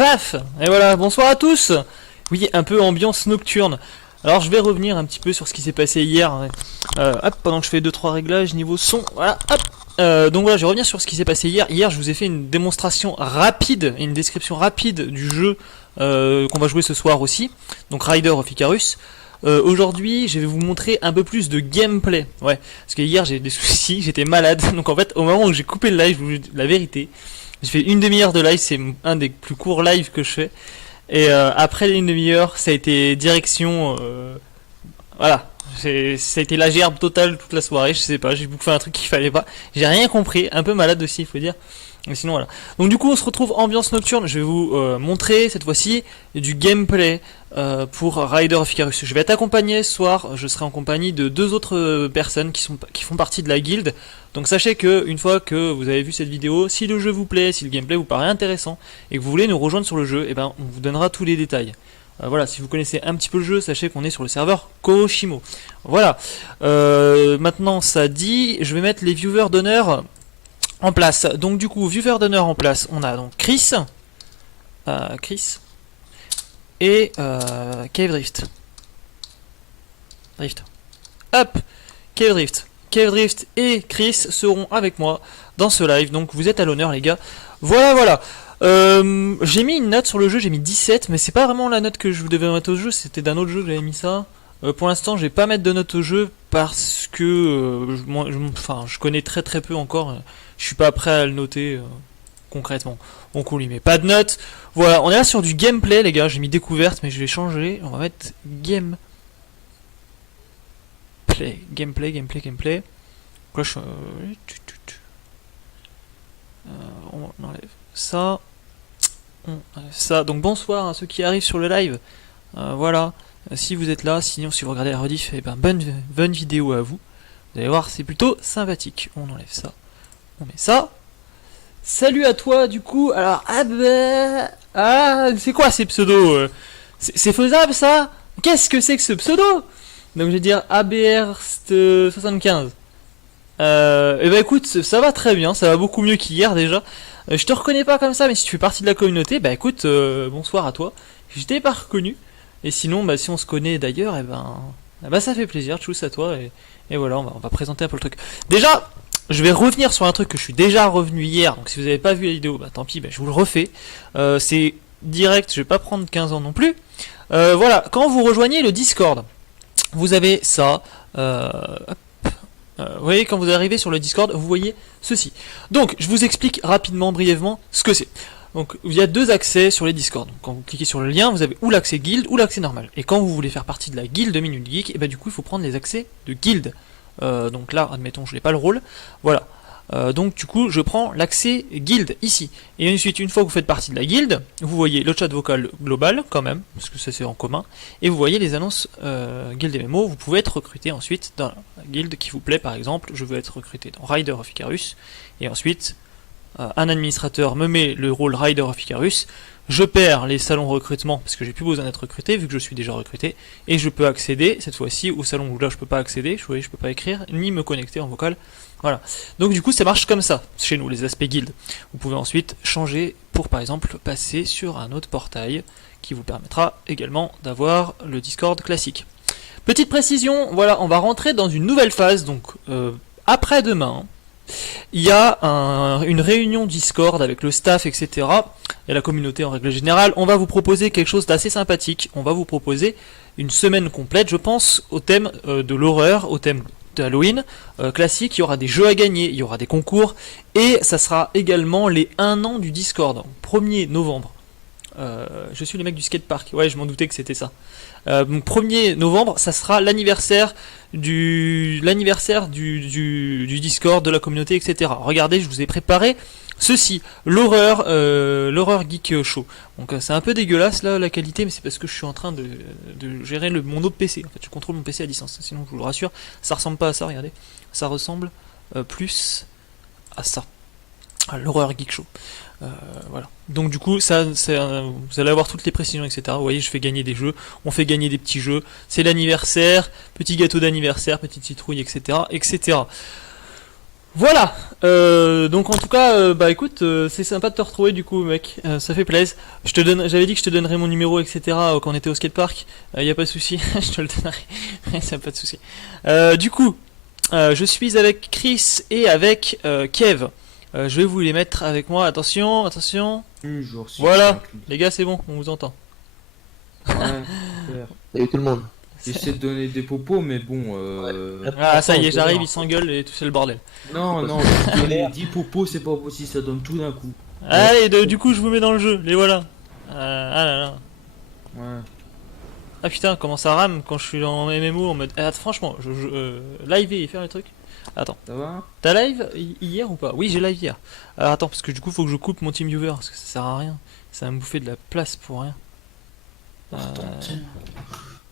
Paf. Et voilà, bonsoir à tous. Oui, un peu ambiance nocturne. Alors je vais revenir un petit peu sur ce qui s'est passé hier. Hop, pendant que je fais 2-3 réglages niveau son. Voilà, hop. Donc voilà, je vais revenir sur ce qui s'est passé hier. Hier, je vous ai fait une démonstration rapide, une description rapide du jeu qu'on va jouer ce soir aussi. Donc Rider of Icarus. Aujourd'hui, je vais vous montrer un peu plus de gameplay. Ouais, parce que hier j'ai eu des soucis, j'étais malade. Donc en fait, au moment où j'ai coupé le live, je vous dis la vérité, j'ai fait une demi-heure de live, c'est un des plus courts lives que je fais. Et après une demi-heure, ça a été direction, voilà, ça a été la gerbe totale toute la soirée. Je sais pas, j'ai bouffé un truc qu'il fallait pas. J'ai rien compris, un peu malade aussi, il faut dire. Mais sinon voilà. Donc du coup on se retrouve ambiance nocturne. Je vais vous montrer cette fois-ci du gameplay pour Rider of Icarus. Je vais être accompagné ce soir. Je serai en compagnie de deux autres personnes qui font partie de la guilde. Donc sachez que une fois que vous avez vu cette vidéo, si le jeu vous plaît, si le gameplay vous paraît intéressant et que vous voulez nous rejoindre sur le jeu, et ben on vous donnera tous les détails. Voilà, si vous connaissez un petit peu le jeu, sachez qu'on est sur le serveur Koshimo. Voilà. Maintenant ça dit, je vais mettre les viewers d'honneur en place. Donc du coup, viewer d'honneur en place, on a donc Chris et Cave Drift. Hop, Cave Drift et Chris seront avec moi dans ce live. Donc vous êtes à l'honneur les gars. Voilà. J'ai mis une note sur le jeu, j'ai mis 17, mais c'est pas vraiment la note que je devais mettre au jeu, c'était d'un autre jeu que j'avais mis ça. Pour l'instant, je vais pas mettre de note au jeu parce que je connais très peu encore. Je suis pas prêt à le noter concrètement. Donc on lui met pas de note. Voilà, on est là sur du gameplay les gars. J'ai mis découverte, mais je vais changer. On va mettre gameplay. Cloche. On enlève ça. On enlève ça. Donc bonsoir à ceux qui arrivent sur le live. Voilà. Si vous êtes là, sinon si vous regardez la rediff, eh ben bonne vidéo à vous. Vous allez voir, c'est plutôt sympathique. On enlève ça. On met ça. Salut à toi du coup. Alors c'est quoi ces pseudos c'est faisable ça? Qu'est-ce que c'est que ce pseudo? Donc je vais dire ABR75. Et bah écoute, ça va très bien, ça va beaucoup mieux qu'hier déjà. Je te reconnais pas comme ça, mais si tu fais partie de la communauté, bah écoute, bonsoir à toi. Je t'ai pas reconnu. Et sinon, bah si on se connaît d'ailleurs, et ben ça fait plaisir, tchuss à toi. Et Et voilà, on va présenter un peu le truc. Déjà, je vais revenir sur un truc que je suis déjà revenu hier, donc si vous n'avez pas vu la vidéo, bah tant pis, bah, je vous le refais. C'est direct, je vais pas prendre 15 ans non plus. Voilà, quand vous rejoignez le Discord, vous avez ça. Vous voyez, quand vous arrivez sur le Discord, vous voyez ceci. Donc, je vous explique rapidement, brièvement, ce que c'est. Donc, il y a deux accès sur les Discord. Donc, quand vous cliquez sur le lien, vous avez ou l'accès guild ou l'accès normal. Et quand vous voulez faire partie de la guilde Minute Geek, et bah du coup, il faut prendre les accès de guild. Donc là, admettons, je n'ai pas le rôle. Voilà. Donc du coup, je prends l'accès guild ici. Et ensuite, une fois que vous faites partie de la guilde, vous voyez le chat vocal global quand même, parce que ça c'est en commun. Et vous voyez les annonces guild MMO. Vous pouvez être recruté ensuite dans la guilde qui vous plaît. Par exemple, je veux être recruté dans Rider of Icarus. Et ensuite, un administrateur me met le rôle Rider of Icarus. Je perds les salons recrutement parce que j'ai plus besoin d'être recruté vu que je suis déjà recruté et je peux accéder cette fois-ci au salon où là je peux pas accéder, vous voyez, je peux pas écrire ni me connecter en vocal. Voilà. Donc du coup ça marche comme ça chez nous les aspects guild. Vous pouvez ensuite changer pour par exemple passer sur un autre portail qui vous permettra également d'avoir le Discord classique. Petite précision, voilà, on va rentrer dans une nouvelle phase donc après-demain. Il y a une réunion Discord avec le staff, etc. et la communauté en règle générale. On va vous proposer quelque chose d'assez sympathique. On va vous proposer une semaine complète, je pense, au thème de l'horreur, au thème d'Halloween classique. Il y aura des jeux à gagner, il y aura des concours, et ça sera également les 1 an du Discord, 1er novembre. Je suis le mec du skatepark, ouais, je m'en doutais que c'était ça. Donc 1er novembre, ça sera l'anniversaire du Discord, de la communauté, etc. Regardez, je vous ai préparé ceci, l'horreur geek show. Donc c'est un peu dégueulasse là la qualité, mais c'est parce que je suis en train de gérer mon autre PC. En fait, je contrôle mon PC à distance. Sinon, je vous le rassure, ça ressemble pas à ça. Regardez, ça ressemble plus à ça, à l'horreur geek show. Voilà. Donc du coup, vous allez avoir toutes les précisions, etc. Vous voyez, je fais gagner des jeux, on fait gagner des petits jeux. C'est l'anniversaire, petit gâteau d'anniversaire, petite citrouille, etc., etc. Voilà. Donc en tout cas, bah écoute, c'est sympa de te retrouver du coup, mec. Ça fait plaisir. J'avais dit que je te donnerais mon numéro, etc. Quand on était au skatepark. Y a pas de souci, je te le donnerai. Ça pas de souci. Du coup, je suis avec Chris et avec Kev. Je vais vous les mettre avec moi, attention, attention. Voilà, les gars, c'est bon, on vous entend. Ouais, super. Salut tout le monde. J'essaie de donner des popos, mais bon. Ah, ça y est, j'arrive, il s'engueule et tout, c'est le bordel. Non, non, donner 10 popos, c'est pas possible, ça donne tout d'un coup. Allez, du coup, je vous mets dans le jeu, les voilà. Ah là là. Ouais. Ah putain, comment ça rame quand je suis en MMO en mode. Ah, franchement, live et faire les trucs. Attends, Ça va? t'as live hier ou pas? Oui, j'ai live hier. Alors attends, parce que du coup, faut que je coupe mon TeamViewer parce que ça sert à rien. Ça va me bouffer de la place pour rien.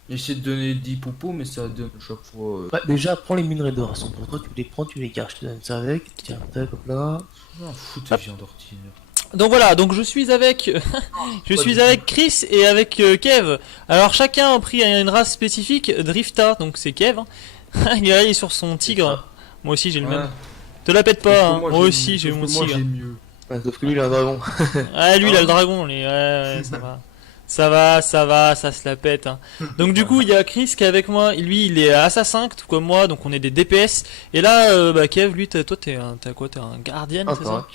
J'essaie de donner 10 popos, mais ça donne chaque fois. Bah, déjà, prends les minerais d'or, elles sont pour toi, tu les prends, tu les gardes, je te donne ça avec. Tiens, tac, hop là. Ah, foutre, ça vient d'ortir. Donc voilà, donc je suis avec Chris et avec Kev. Alors chacun a pris une race spécifique, Drifta, donc c'est Kev. Hein. Il est sur son tigre. Moi aussi j'ai le même. Te la pète pas, hein. Moi aussi j'ai mon tigre. J'ai mieux. Ouais, sauf que lui, il a un dragon. Ah lui il a le dragon, ouais, ça va. Ça va, ça se la pète. Hein. Donc du coup il y a Chris qui est avec moi, lui il est assassin tout comme moi, donc on est des DPS. Et là, bah Kev, lui toi t'es quoi? T'es un gardien, c'est ça?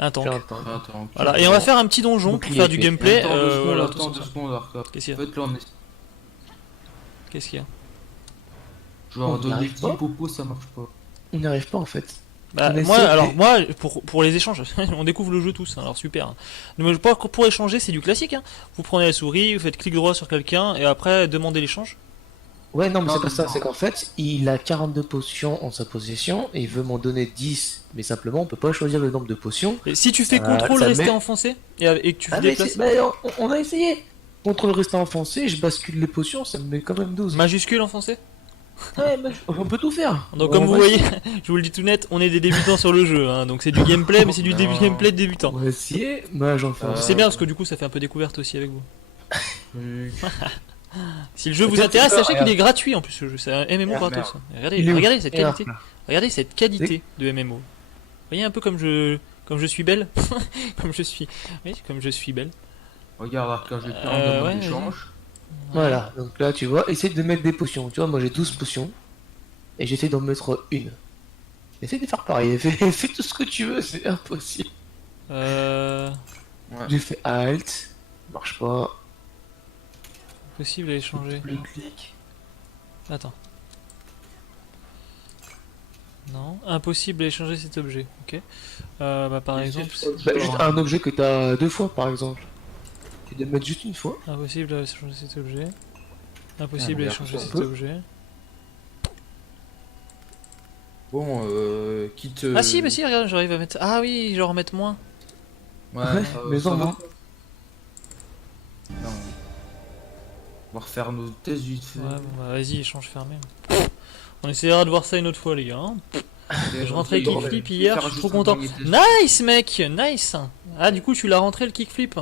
Un tank. Attends, Voilà, et on va faire un petit donjon pour faire du gameplay. Attends 2 secondes, Arca. Qu'est-ce qu'il y a? En fait, là, on est. Qu'est-ce qu'il y a? Je leur On donner n'arrive 10 pas. popos, ça marche pas. On n'y arrive pas en fait. Bah, On moi, essaie, alors mais- moi, pour les échanges, on découvre le jeu tous, hein, alors super. Hein. Mais pour échanger, c'est du classique. Hein. Vous prenez la souris, vous faites clic droit sur quelqu'un et après demandez l'échange. Ouais, non, mais Non, c'est pas ça, non. c'est qu'en fait, il a 42 potions en sa possession et il veut m'en donner 10. Mais simplement, on peut pas choisir le nombre de potions. Et si tu fais Ça contrôle rester met- enfoncé et que tu Ah, mais déplaces, on a essayé. Contrôle restant enfoncé, je bascule les potions, ça me met quand même 12. majuscule enfoncé. Ouais, on peut tout faire. Donc On comme vous va voyez, je vous le dis tout net, on est des débutants sur le jeu. Hein, donc c'est du gameplay, mais c'est du Non. gameplay de débutant. On va essayer, mage enfoncé. C'est bien parce que du coup ça fait un peu découverte aussi avec vous. Oui. Si le jeu vous Peut-être intéresse, que- sachez qu'il regarde. est gratuit en plus ce jeu, c'est un MMO Regarde, gratos. Hein. Il est où Regardez cette Regarde, qualité. là. Regardez cette qualité de MMO. Vous voyez un peu comme je suis belle. comme je suis belle. Regarde, Arca, je vais te faire Ouais, un vas-y. demande d'échange. Voilà, donc là tu vois, essaye de mettre des potions. Tu vois, moi j'ai 12 potions. et j'essaie d'en mettre une. Essaye de faire pareil, fais tout ce que tu veux, c'est impossible. Ouais. J'ai fait Alt, marche pas. Possible à échanger. Le clic. Attends. Non, impossible à échanger cet objet. Ok. Bah par exemple, Bah, juste un objet que t'as 2 fois par exemple. Tu dois le mettre juste une fois. impossible à échanger cet objet. Impossible Ah, à regarde, échanger ça cet peut. objet. Bon, quitte. Ah si, bah si, regarde, j'arrive à mettre. Ah oui, genre mettre moins. Ouais, Ouais, mais ça non, va. non. Non. On va refaire nos tests vite fait. Ouais, bon, bah vas-y, échange fermé. On essaiera de voir ça une autre fois, les gars. Hein. Je rentrais Bon, kickflip je vais hier, faire je suis juste trop un content. dernier test. Nice, mec, nice. Ah, du coup, tu l'as rentré le kickflip.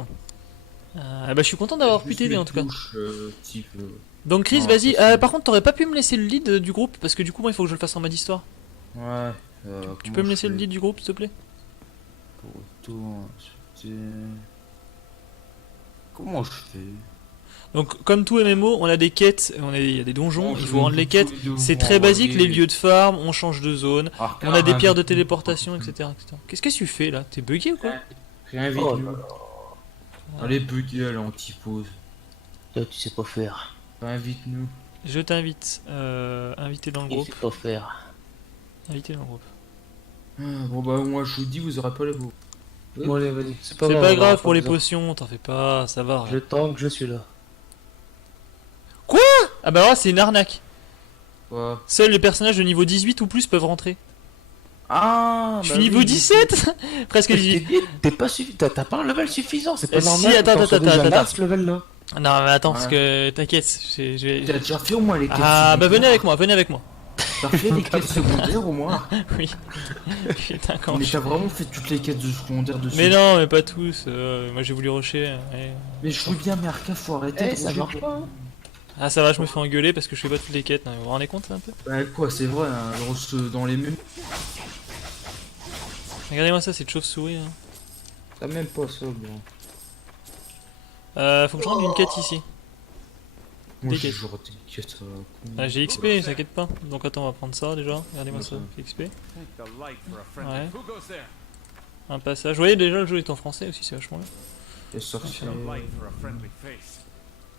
Bah, je suis content d'avoir pu Juste t'aider mes en tout cas. touches, type, Donc, Chris, non, vas-y. ça, c'est- Par contre, t'aurais pas pu me laisser le lead du groupe parce que du coup, moi, il faut que je le fasse en mode histoire. Ouais. Tu peux me laisser le lead du groupe, s'il te plaît? Comment je fais? Donc, comme tout MMO, on a des quêtes, il y a des donjons, Bon, il je faut rendre vais les quêtes. tous les deux C'est vous très basique, envoyer. les lieux de farm, on change de zone, Alors, on a des pierres de invite-nous. téléportation, etc. Qu'est-ce que tu fais là? T'es bugué ou quoi? Réinvite-nous. Oh là là. Allez, bugger, elle est anti-pause. Toi, tu sais pas faire. Réinvite-nous. Je t'invite. Inviter dans le Tu groupe. sais pas faire. Inviter dans le groupe. Bon, bah, moi, je vous dis, vous aurez pas les beaux. Bon, allez, vas-y. C'est pas on va grave pour les besoin. potions, t'en fais pas, ça va. Je tank, je suis là. Ah bah alors là, c'est une arnaque. Quoi? Seuls les personnages de niveau 18 ou plus peuvent rentrer. Ah, Je bah suis niveau oui, 17. Presque Mais je t'ai 18. dit, t'es pas suffi... T'as pas un level suffisant, c'est pas Si, normal. attends, t'en sois attends, déjà attends, là, attends. ce level là. Non mais attends, Ouais. parce que t'inquiète. T'as déjà fait au moins les quêtes Ah bah secondaires? venez avec moi, venez avec moi. T'as fait les quêtes secondaires au moins? Oui. Putain, quand Mais t'as vraiment fait toutes les quêtes de secondaires dessus? Mais non, mais pas tous. Moi j'ai voulu rusher. Ouais. Mais je veux bien, mais Arca, faut arrêter Eh, de ça ronger. marche pas. Hein. Ah ça va, je me fais engueuler parce que je fais pas toutes les quêtes. Vous vous rendez compte un peu? Bah quoi, c'est vrai, hein, dans les mêmes... Regardez-moi ça, c'est de chauve-souris. Hein. T'as même pas ça, bon. Faut que je rende une quête ici. Moi, Des j'ai quêtes. genre des quêtes à la con. Ah, j'ai XP, t'inquiète pas. Donc attends, on va prendre ça déjà. Regardez-moi ça, XP. Ouais. Un passage. Vous voyez déjà le jeu est en français aussi, c'est vachement bien. Et sorcier.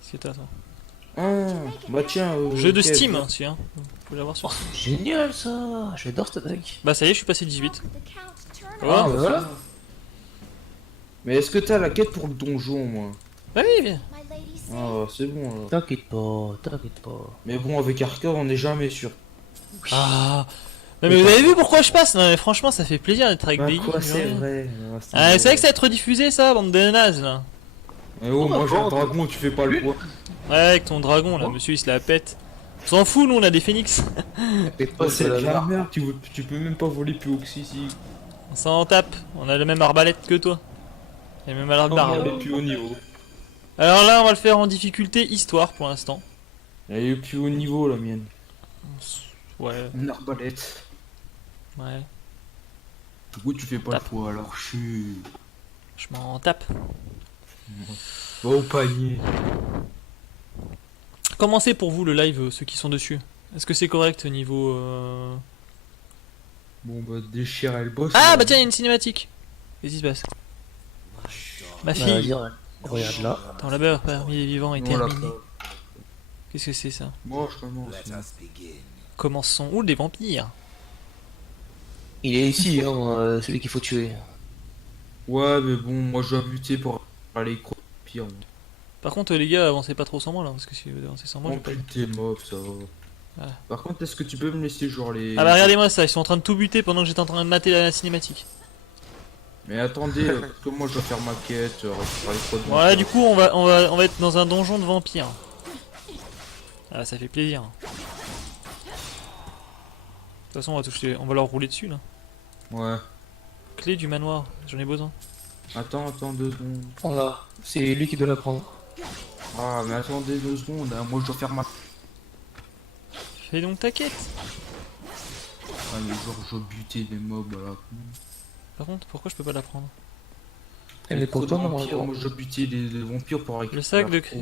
Qu'est-ce que t'as toi? Ah, bah tiens. Jeu de ok, Steam bah- aussi, hein. Vous pouvez l'avoir sur. Génial ça. J'adore cette attaque. Bah ça y est, je suis passé 18. Ah, Voilà. bah, voilà. Mais est-ce que t'as la quête pour le donjon, moi? Bah oui, viens. Ah, c'est bon alors. T'inquiète pas, t'inquiète pas. Mais bon, avec Arca, on n'est jamais sûr. Ah. Non, mais vous avez vu pourquoi je passe? Non mais franchement, ça fait plaisir d'être avec Bah des quoi, geeks, c'est genre. vrai. Ah, c'est vrai que ça va être rediffusé ça, bande de nazes là. Mais oh, moi j'ai un dragon, tu fais pas le poids. Ouais, avec ton dragon là, monsieur il se la pète. On s'en fout, nous on a des phénix. T'inquiète Oh, pas, c'est c'est de la la merde. merde, tu peux même pas voler plus haut que ici. On s'en tape, on a la même arbalète que toi. Et même à On l'arbre. est plus haut niveau. Alors là, on va le faire en difficulté histoire pour l'instant. Elle est plus haut niveau, la mienne. Ouais, Une arbalète. ouais, Du coup, tu fais pas le Tape. poids alors, je suis. je m'en tape. Va au panier. Comment c'est pour vous le live, ceux qui sont dessus? Est-ce que c'est correct au niveau... Bon, bah, déchirer le boss. Ah là. bah tiens, il y a une cinématique. Qu'est-ce qui se passe? Ma Bah, fille, dire, regarde là. ton labeur parmi les vivants est Voilà, terminé. quoi. Qu'est-ce que c'est ça? Moi, je commence. Commençons. Ouh, des vampires. Il est ici, hein, celui qu'il faut tuer. Ouais, mais bon, moi, je dois buter pour aller pire. Par contre, les gars, avancez pas trop sans moi là, parce que si vous avancez sans moi, je Moi, vais pas... tes mobs, ça va. Ouais. Par contre, est-ce que tu peux me laisser genre les. Ah bah regardez-moi ça, ils sont en train de tout buter pendant que j'étais en train de mater la cinématique. Mais attendez, parce que moi je dois faire ma quête, récupérer les trois de Voilà, du coup, on va être dans un donjon de vampires. Ah, ça fait plaisir. De toute façon, on va leur rouler dessus là. Ouais. Clé du manoir, j'en ai besoin. Attends 2 secondes. Voilà, c'est lui qui doit la prendre. Ah, mais attendez 2 secondes, hein, moi je dois faire ma. Fais donc ta quête. Ah, mais genre, je dois buter des mobs à la con. Par contre, pourquoi je peux pas la prendre? Elle est pour toi, non, vampires, moi je dois buter les vampires pour récupérer.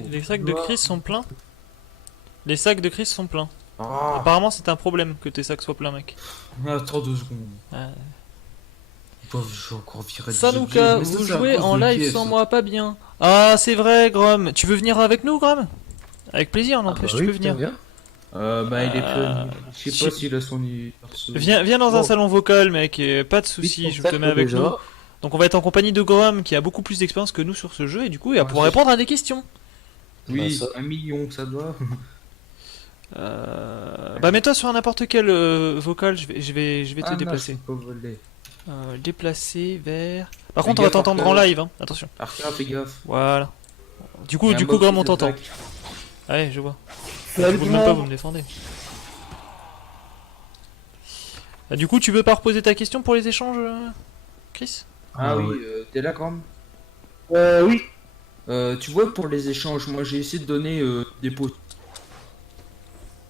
Les sacs de Chris sont pleins. Les sacs de Chris sont pleins. Ah, Apparemment, c'est un problème que tes sacs soient pleins, mec. attends 2 secondes. Ouais. Je vais encore virer des Sanuka, objets. Mais ça, vous c'est à jouez cause en de live Kiev, sans ça. moi, pas bien. Ah, c'est vrai, Grom. Tu veux venir avec nous, Grom? Avec plaisir, en Ah, plus, bah tu oui, peux putain, venir. viens. Bah il est Euh, plein. Je sais je- pas s'il a son perso. Viens dans un Bon. salon vocal, mec, et pas de soucis, Vite, je on te mets avec déjà. nous. Donc on va être en compagnie de Grom, qui a beaucoup plus d'expérience que nous sur ce jeu, et du coup, il va Ouais, pouvoir c'est- répondre à des questions. Oui, Bah, ça- 1 million, ça doit. Bah mets-toi sur n'importe quel vocal, je vais te Ah non, je déplacer. peux pas voler. Déplacer vers... Par Fais contre, on va gaffe, t'entendre en Arca. live, hein. Attention. Arca, fais gaffe. Voilà. Du Il y coup, a un mob Grom, qui on t'entend. t'attaque. Ouais, je vois. Salut Vous tout même le pas, monde. vous me défendez. Du coup, tu veux pas reposer ta question pour les échanges, Chris? Ah Ah oui, ouais. t'es là quand même. Oui, Tu vois, pour les échanges, moi j'ai essayé de donner des pots.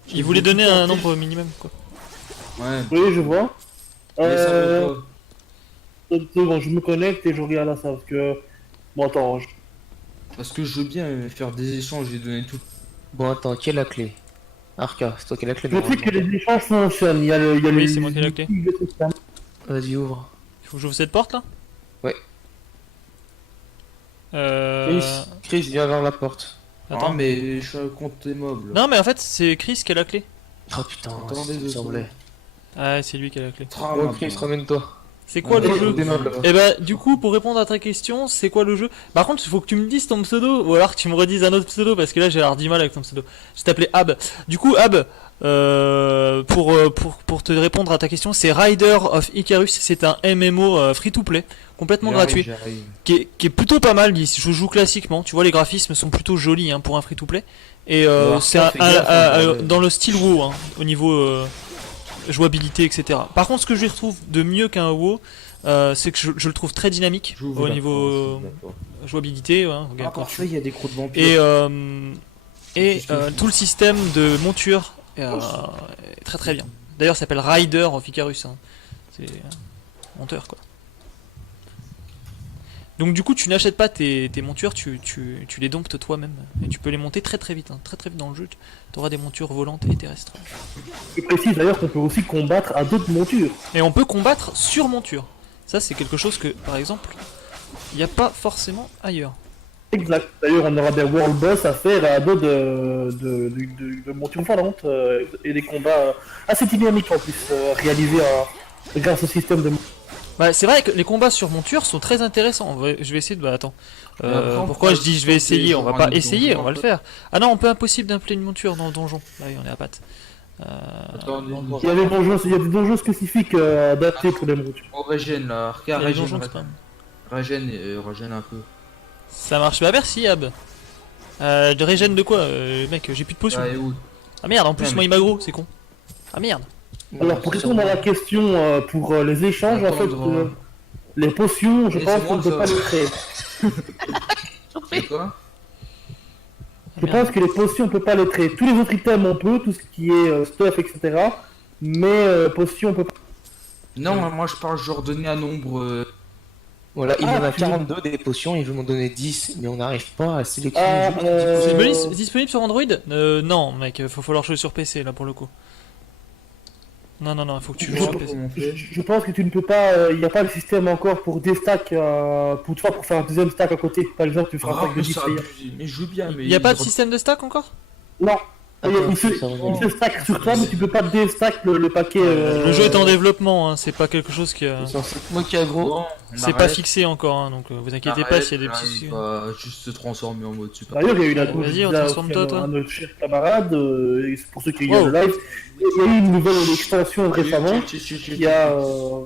Il voulait donner un nombre minimum, quoi. Ouais, oui, je vois. mais ça veut pas. 2 secondes, je me connecte et je regarde ça parce que. Bon, attends. Parce que je veux bien faire des échanges et donner tout. Bon, attends, qui a la clé? Arca, c'est toi qui as la clé. Je sais normalement. que les échanges fonctionnent. Il y a Oui, les- c'est moi qui ai la clé. le système. Vas-y, ouvre. Il faut que j'ouvre cette porte, là? Ouais. Euh... Chris, viens vers la porte. Attends. Ah, mais je suis à compte tes mobs là. Non, mais en fait, c'est Chris qui a la clé. Oh putain, Attendez ça me 2 semblait. Ah, c'est lui qui a la clé. Ah, Bon, Chris, ramène-toi. C'est quoi le Ouais, jeu? des mobs, là-bas. Eh bah, du coup, pour répondre à ta question, c'est quoi le jeu? Par contre, il faut que tu me dises ton pseudo, ou alors que tu me redises un autre pseudo, parce que là, j'ai l'air du mal avec ton pseudo. Je t'appelais Ab. Du coup, Ab, pour te répondre à ta question, c'est Rider of Icarus. C'est un MMO free-to-play, complètement gratuit, J'arrive. qui est plutôt pas mal. Je joue classiquement, tu vois, les graphismes sont plutôt jolis hein, pour un free-to-play. Et Alors, c'est ça, fais gaffe, hein, dans le style WoW, hein, au niveau jouabilité, etc. Par contre, ce que je lui retrouve de mieux qu'un WoW, c'est que je le trouve très dynamique J'ouvre au la niveau porte, d'accord. jouabilité. Ouais, Ah, regarde, quand parfait, il y a des crocs de vampires. et tout le système de monture est très très bien. D'ailleurs, ça s'appelle Rider of Icarus. Hein. C'est monteur quoi. Donc du coup, tu n'achètes pas tes montures, tu les domptes toi-même. Et tu peux les monter très très vite. Hein. Très très vite dans le jeu, tu auras des montures volantes et terrestres. Je précise d'ailleurs qu'on peut aussi combattre à d'autres montures. Et on peut combattre sur monture. Ça, c'est quelque chose que, par exemple, il n'y a pas forcément ailleurs. Exact. D'ailleurs, on aura des world boss à faire à dos de montures volantes et des combats assez dynamiques en plus, réalisés grâce au système de. Bah, c'est vrai que les combats sur monture sont très intéressants. Je vais essayer de. Bah, attends. Mais après, on Pourquoi pourra je dis je vais tenter essayer? On va genre pas un essayer, donjon, on va le en faire. Ah non, on peut impossible d'impliquer une monture dans le donjon. Là, oui, on est à patte. Attendez, Il y a des donjons spécifiques adaptés pour les montures. on régène là. Il y Regarde, a des donjons qui se prennent. régène un peu. Ça marche pas, merci Ab. De régène de quoi mec, j'ai plus de potions. Ah, et où Ah merde, en plus Ouais, moi mais- il m'aggro, c'est con. Ah merde. Alors, pour répondre à la question pour les échanges, en fait, Attendre. les potions, je Et pense c'est qu'on moi, ne peut ça. pas les créer. C'est quoi Je pense que les potions, on peut pas les créer. Tous les autres items, on peut, tout ce qui est stuff, etc. Mais potions, on peut pas. Non, moi je parle genre donner un nombre. Voilà, il Ah, en a tu- 42 des potions, il veut m'en donner 10, mais on n'arrive pas à sélectionner Ah, juste Disponible sur Android Non mec, faut falloir jouer sur PC là pour le coup. Non, il faut que tu joues sur PC. Comment on fait Je pense que tu ne peux pas. Il n'y a pas le système encore pour des stacks, pour faire un deuxième stack à côté. Par exemple, tu feras un Ah, stack de mais 10 c'est players. abusé. Mais je veux bien, mais. Il y a pas de système de stack encore? Non, Attends, il se, ça revient. il se stack sur toi, mais tu peux pas déstack le paquet. Le jeu est en développement, hein, c'est pas quelque chose qui C'est censé être moi qui aggro. Bon, on c'est pas arrête, fixé encore, hein, donc vous inquiétez on pas arrête, s'il y a des là, petits. il va juste se transformer en mode super. D'ailleurs, il y a eu la Vas-y, il y a transforme-toi, aussi toi. un autre cher camarade, et c'est pour ceux qui Wow. regardent le live. Il y a eu une nouvelle extension récemment qui a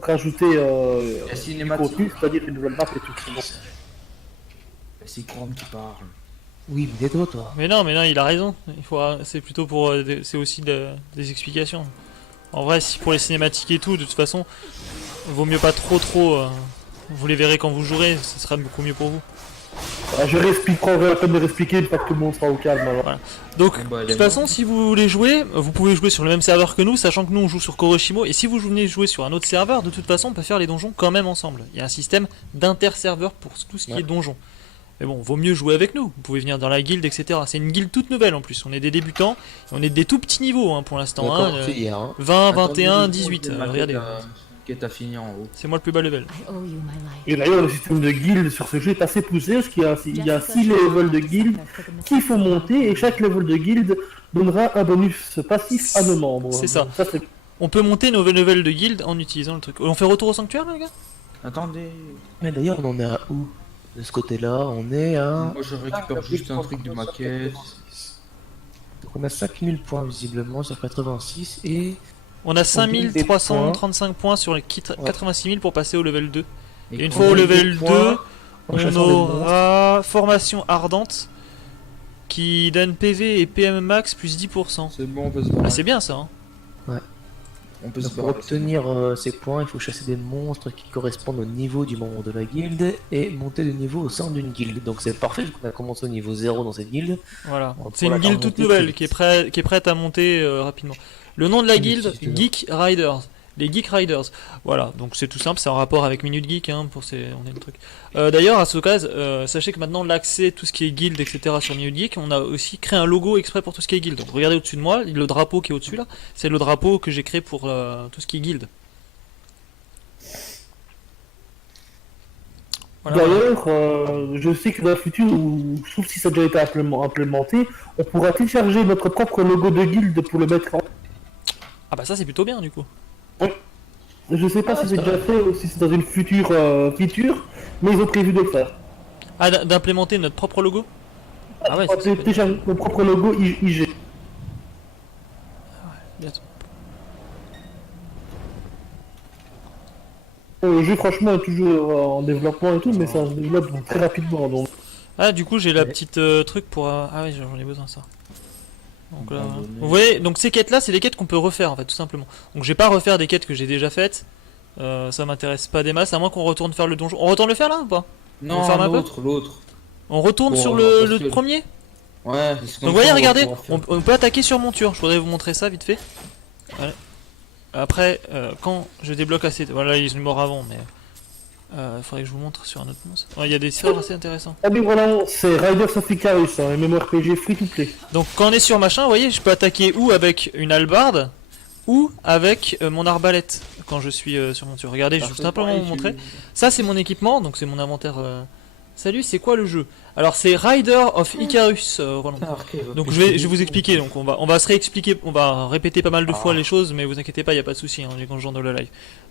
rajouté La du cinématique. contenu, c'est-à-dire une nouvelle map et tout. C'est Chrome qui parle. Oui, mais tais-toi, toi. Mais non, il a raison. C'est plutôt pour, c'est aussi des explications. En vrai, si pour les cinématiques et tout, de toute façon, vaut mieux pas trop. Vous les verrez quand vous jouerez, ce sera beaucoup mieux pour vous. Prendrai la peine de réexpliquer une fois que tout le monde sera au calme. Alors. Donc, Bon, bah, de toute façon, si vous voulez jouer, vous pouvez jouer sur le même serveur que nous, sachant que nous on joue sur Koroshimo. Et si vous venez jouer sur un autre serveur, de toute façon, on peut faire les donjons quand même ensemble. Il y a un système d'inter-serveur pour tout ce qui Ouais. est donjon. Mais bon, vaut mieux jouer avec nous. Vous pouvez venir dans la guilde, etc. C'est une guilde toute nouvelle en plus. On est des débutants. Et on est des tout petits niveaux pour l'instant. D'accord, Hein, c'est hier. Hein. 20, Attendez 21, 2 18. secondes, j'ai ma Regardez. quête à finir en haut. C'est moi le plus bas level. I owe you my life. Et d'ailleurs, le système de guilde sur ce jeu est assez poussé, parce qu'il y a 6 levels de guilde qu'il faut monter, et chaque level de guilde donnera un bonus passif à nos membres. C'est ça. C'est On peut monter nos levels de guild en utilisant le truc. On fait retour au sanctuaire, là, les gars? Attendez. Mais d'ailleurs, on en est à où? De ce côté-là, on est à... Moi je récupère juste un truc de ma quête. Donc on a 5000 points visiblement sur 86 et... On a On gagne des 5335 points sur les 86 000 pour passer au level 2. Et une quand fois au on a des level 2, points, en on chassant des aura formation ardente qui donne PV et PM max plus 10%. c'est bon, on peut se Ah, barrer. c'est bien ça, hein. On peut se Donc, pour barrer. obtenir ces points, il faut chasser des monstres qui correspondent au niveau du membre de la guilde et monter de niveau au sein d'une guilde. Donc c'est parfait, on a commencé au niveau 0 dans cette guilde. Voilà. On va C'est une pouvoir la guilde toute remonter nouvelle très qui est prête à monter rapidement. Le nom de la Oui, guilde, si tu veux. Geek Riders. Les Geek Riders. Voilà, donc c'est tout simple, c'est en rapport avec Minute Geek, hein, pour ces... on est le truc. D'ailleurs, à ce cas, sachez que maintenant l'accès, tout ce qui est guild, etc. sur Minute Geek, on a aussi créé un logo exprès pour tout ce qui est guild. Donc regardez au-dessus de moi, le drapeau qui est au-dessus là, c'est le drapeau que j'ai créé pour tout ce qui est guild. Voilà. D'ailleurs, je sais que dans le futur, ou sauf si ça a déjà été implémenté, on pourra télécharger notre propre logo de guilde pour le mettre en... Ah bah ça c'est plutôt bien du coup. Je sais pas si c'est déjà fait ou si c'est dans une future feature, mais ils ont prévu de le faire. Ah, d'implémenter notre propre logo. Ah ouais, On ça, va télécharger notre propre logo IG. bientôt. Le jeu franchement est toujours en développement et tout, mais ça se développe très rapidement. Donc. Ah du coup j'ai la Ouais. petite truc pour... Ah ouais j'en ai besoin ça. Donc là, Abandonner. vous voyez, donc ces quêtes là c'est des quêtes qu'on peut refaire en fait tout simplement. Donc je vais pas refaire des quêtes que j'ai déjà faites. Ça m'intéresse pas des masses, à moins qu'on retourne faire le donjon. On retourne le faire là ou pas? Non, ferme un peu l'autre. On retourne Bon, sur non, le parce que- premier. Ouais. Donc voyez regardez, on peut attaquer sur monture. Je voudrais vous montrer ça vite fait. Voilà. Après quand je débloque assez... Voilà ils sont morts avant mais... faudrait que je vous montre sur un autre monstre. Ouais, il y a des serveurs assez intéressants. Ah oui, voilà, c'est Riders of Icarus, un MMORPG free to play. Donc quand on est sur machin, vous voyez, je peux attaquer ou avec une hallebarde ou avec mon arbalète quand je suis sur monture. Regardez, je vais tout simplement vous montrer. Ça c'est mon équipement, donc c'est mon inventaire. Salut, c'est quoi le jeu? Alors c'est Rider of Icarus, Roland. Donc je vais vous expliquer, donc on va se réexpliquer, on va répéter pas mal de fois les choses, mais vous inquiétez pas, il y a pas de souci, hein, quand je joue dans le live.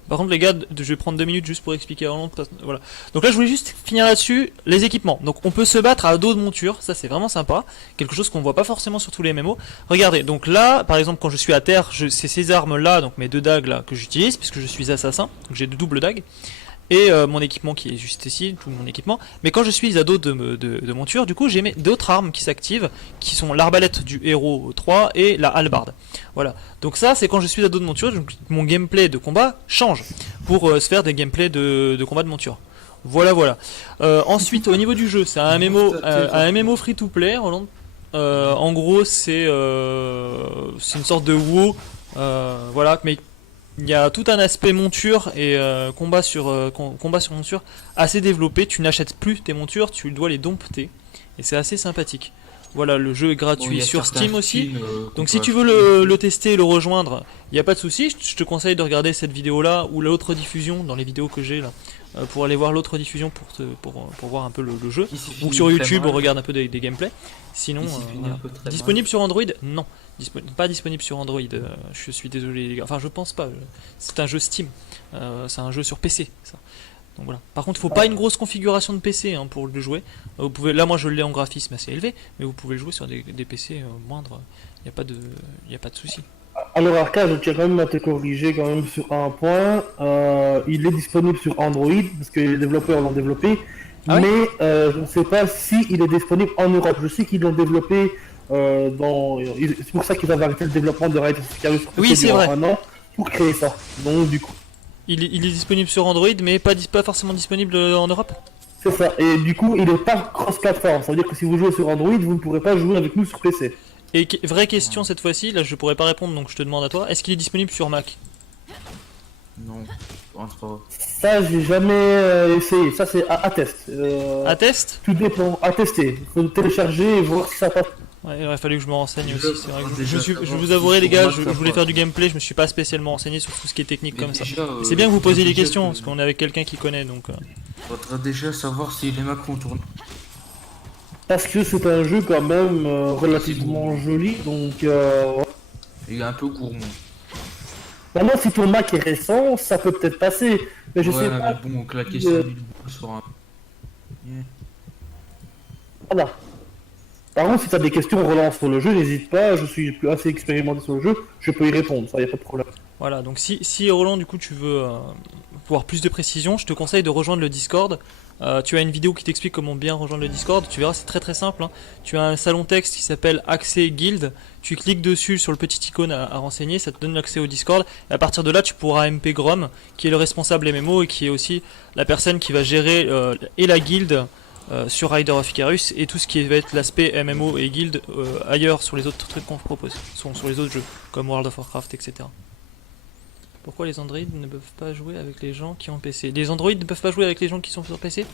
Par contre les gars, je vais prendre 2 minutes juste pour expliquer à Roland, voilà. Donc là je voulais juste finir là-dessus, les équipements. Donc on peut se battre à dos de monture, ça c'est vraiment sympa, quelque chose qu'on voit pas forcément sur tous les MMO. Regardez, donc là par exemple quand je suis à terre, c'est ces armes là, donc mes 2 dagues là que j'utilise, puisque je suis assassin, donc j'ai 2 doubles dagues. Et mon équipement qui est juste ici, tout mon équipement. Mais quand je suis à dos de monture, du coup j'ai mes d'autres armes qui s'activent, qui sont l'arbalète du héros 3 et la hallebarde. Voilà. Donc ça c'est quand je suis à dos de monture, donc mon gameplay de combat change pour se faire des gameplays de combat de monture. Voilà voilà. Ensuite au niveau du jeu, c'est un MMO free to play, Roland. En gros c'est une sorte de WoW, voilà, mais il y a tout un aspect monture et combat sur monture assez développé. Tu n'achètes plus tes montures, tu dois les dompter. Et c'est assez sympathique. Voilà, le jeu est gratuit sur Steam aussi. Donc si tu veux le tester et le rejoindre, il n'y a pas de souci. Je te conseille de regarder cette vidéo là ou l'autre diffusion dans les vidéos que j'ai là. Pour aller voir l'autre diffusion pour voir un peu le jeu. Ou sur YouTube on regarde un peu des gameplays. Sinon, voilà. Disponible sur Android? Non. Pas disponible sur Android, je suis désolé les gars, enfin je pense pas, c'est un jeu Steam, c'est un jeu sur PC ça. Donc voilà. Par contre il faut pas une grosse configuration de PC hein, pour le jouer, vous pouvez, là moi je l'ai en graphisme assez élevé, mais vous pouvez le jouer sur des PC moindres, il n'y a pas de souci. Alors Arca, je tiens quand même à te corriger quand même sur un point. Il est disponible sur Android parce que les développeurs l'ont développé, Ah oui mais je ne sais pas si il est disponible en Europe. Je sais qu'ils l'ont développé c'est pour ça qu'ils avaient arrêté le développement de Riders of Icarus Oui, c'est vrai. un an pour créer ça. Donc du coup, Il est disponible sur Android mais pas forcément disponible en Europe. c'est ça. Et du coup, il n'est pas cross-platform. Ça veut dire que si vous jouez sur Android, vous ne pourrez pas jouer avec nous sur PC. Et vraie question cette fois-ci, là je pourrais pas répondre donc je te demande à toi, est-ce qu'il est disponible sur Mac? Non, je pense pas. Ça, j'ai jamais essayé. Ça, c'est à test. À test? Tout dépend. À tester. Faut le télécharger et voir si ça passe. Ouais, il aurait fallu que je me renseigne Je aussi. C'est vrai que déjà je savoir vous si avouerai, les sur gars, Mac, je ça voulais passe. faire du gameplay, je me suis pas spécialement renseigné sur tout ce qui est technique Mais comme ça. déjà, C'est bien que vous posiez des déjà questions, que- parce qu'on est avec quelqu'un qui connaît, donc... Faudra déjà savoir si les Macs vont tourner. Parce que c'est un jeu quand même relativement joli. Donc, Il est un peu gourmand. maintenant, si ton Mac est récent, ça peut peut-être passer. Mais je Ouais, sais mais pas. bon, claquer 100 000 boules sur un... Voilà. Par contre, si tu as des questions relance sur le jeu, n'hésite pas, je suis assez expérimenté sur le jeu, je peux y répondre, ça y a pas de problème. Voilà, donc si Roland, du coup, tu veux voir plus de précision, je te conseille de rejoindre le Discord. Tu as une vidéo qui t'explique comment bien rejoindre le Discord. Tu verras, c'est très très simple, hein. Tu as un salon texte qui s'appelle Accès Guild. Tu cliques dessus sur le petit icône à renseigner, ça te donne l'accès au Discord. Et à partir de là, tu pourras MP Grom, qui est le responsable MMO et qui est aussi la personne qui va gérer et la guilde sur Rider of Icarus et tout ce qui va être l'aspect MMO et guild ailleurs sur les autres trucs qu'on propose, sur les autres jeux, comme World of Warcraft, etc. Pourquoi les androïdes ne peuvent pas jouer avec les gens qui ont PC? Les androïdes ne peuvent pas jouer avec les gens qui sont sur PC?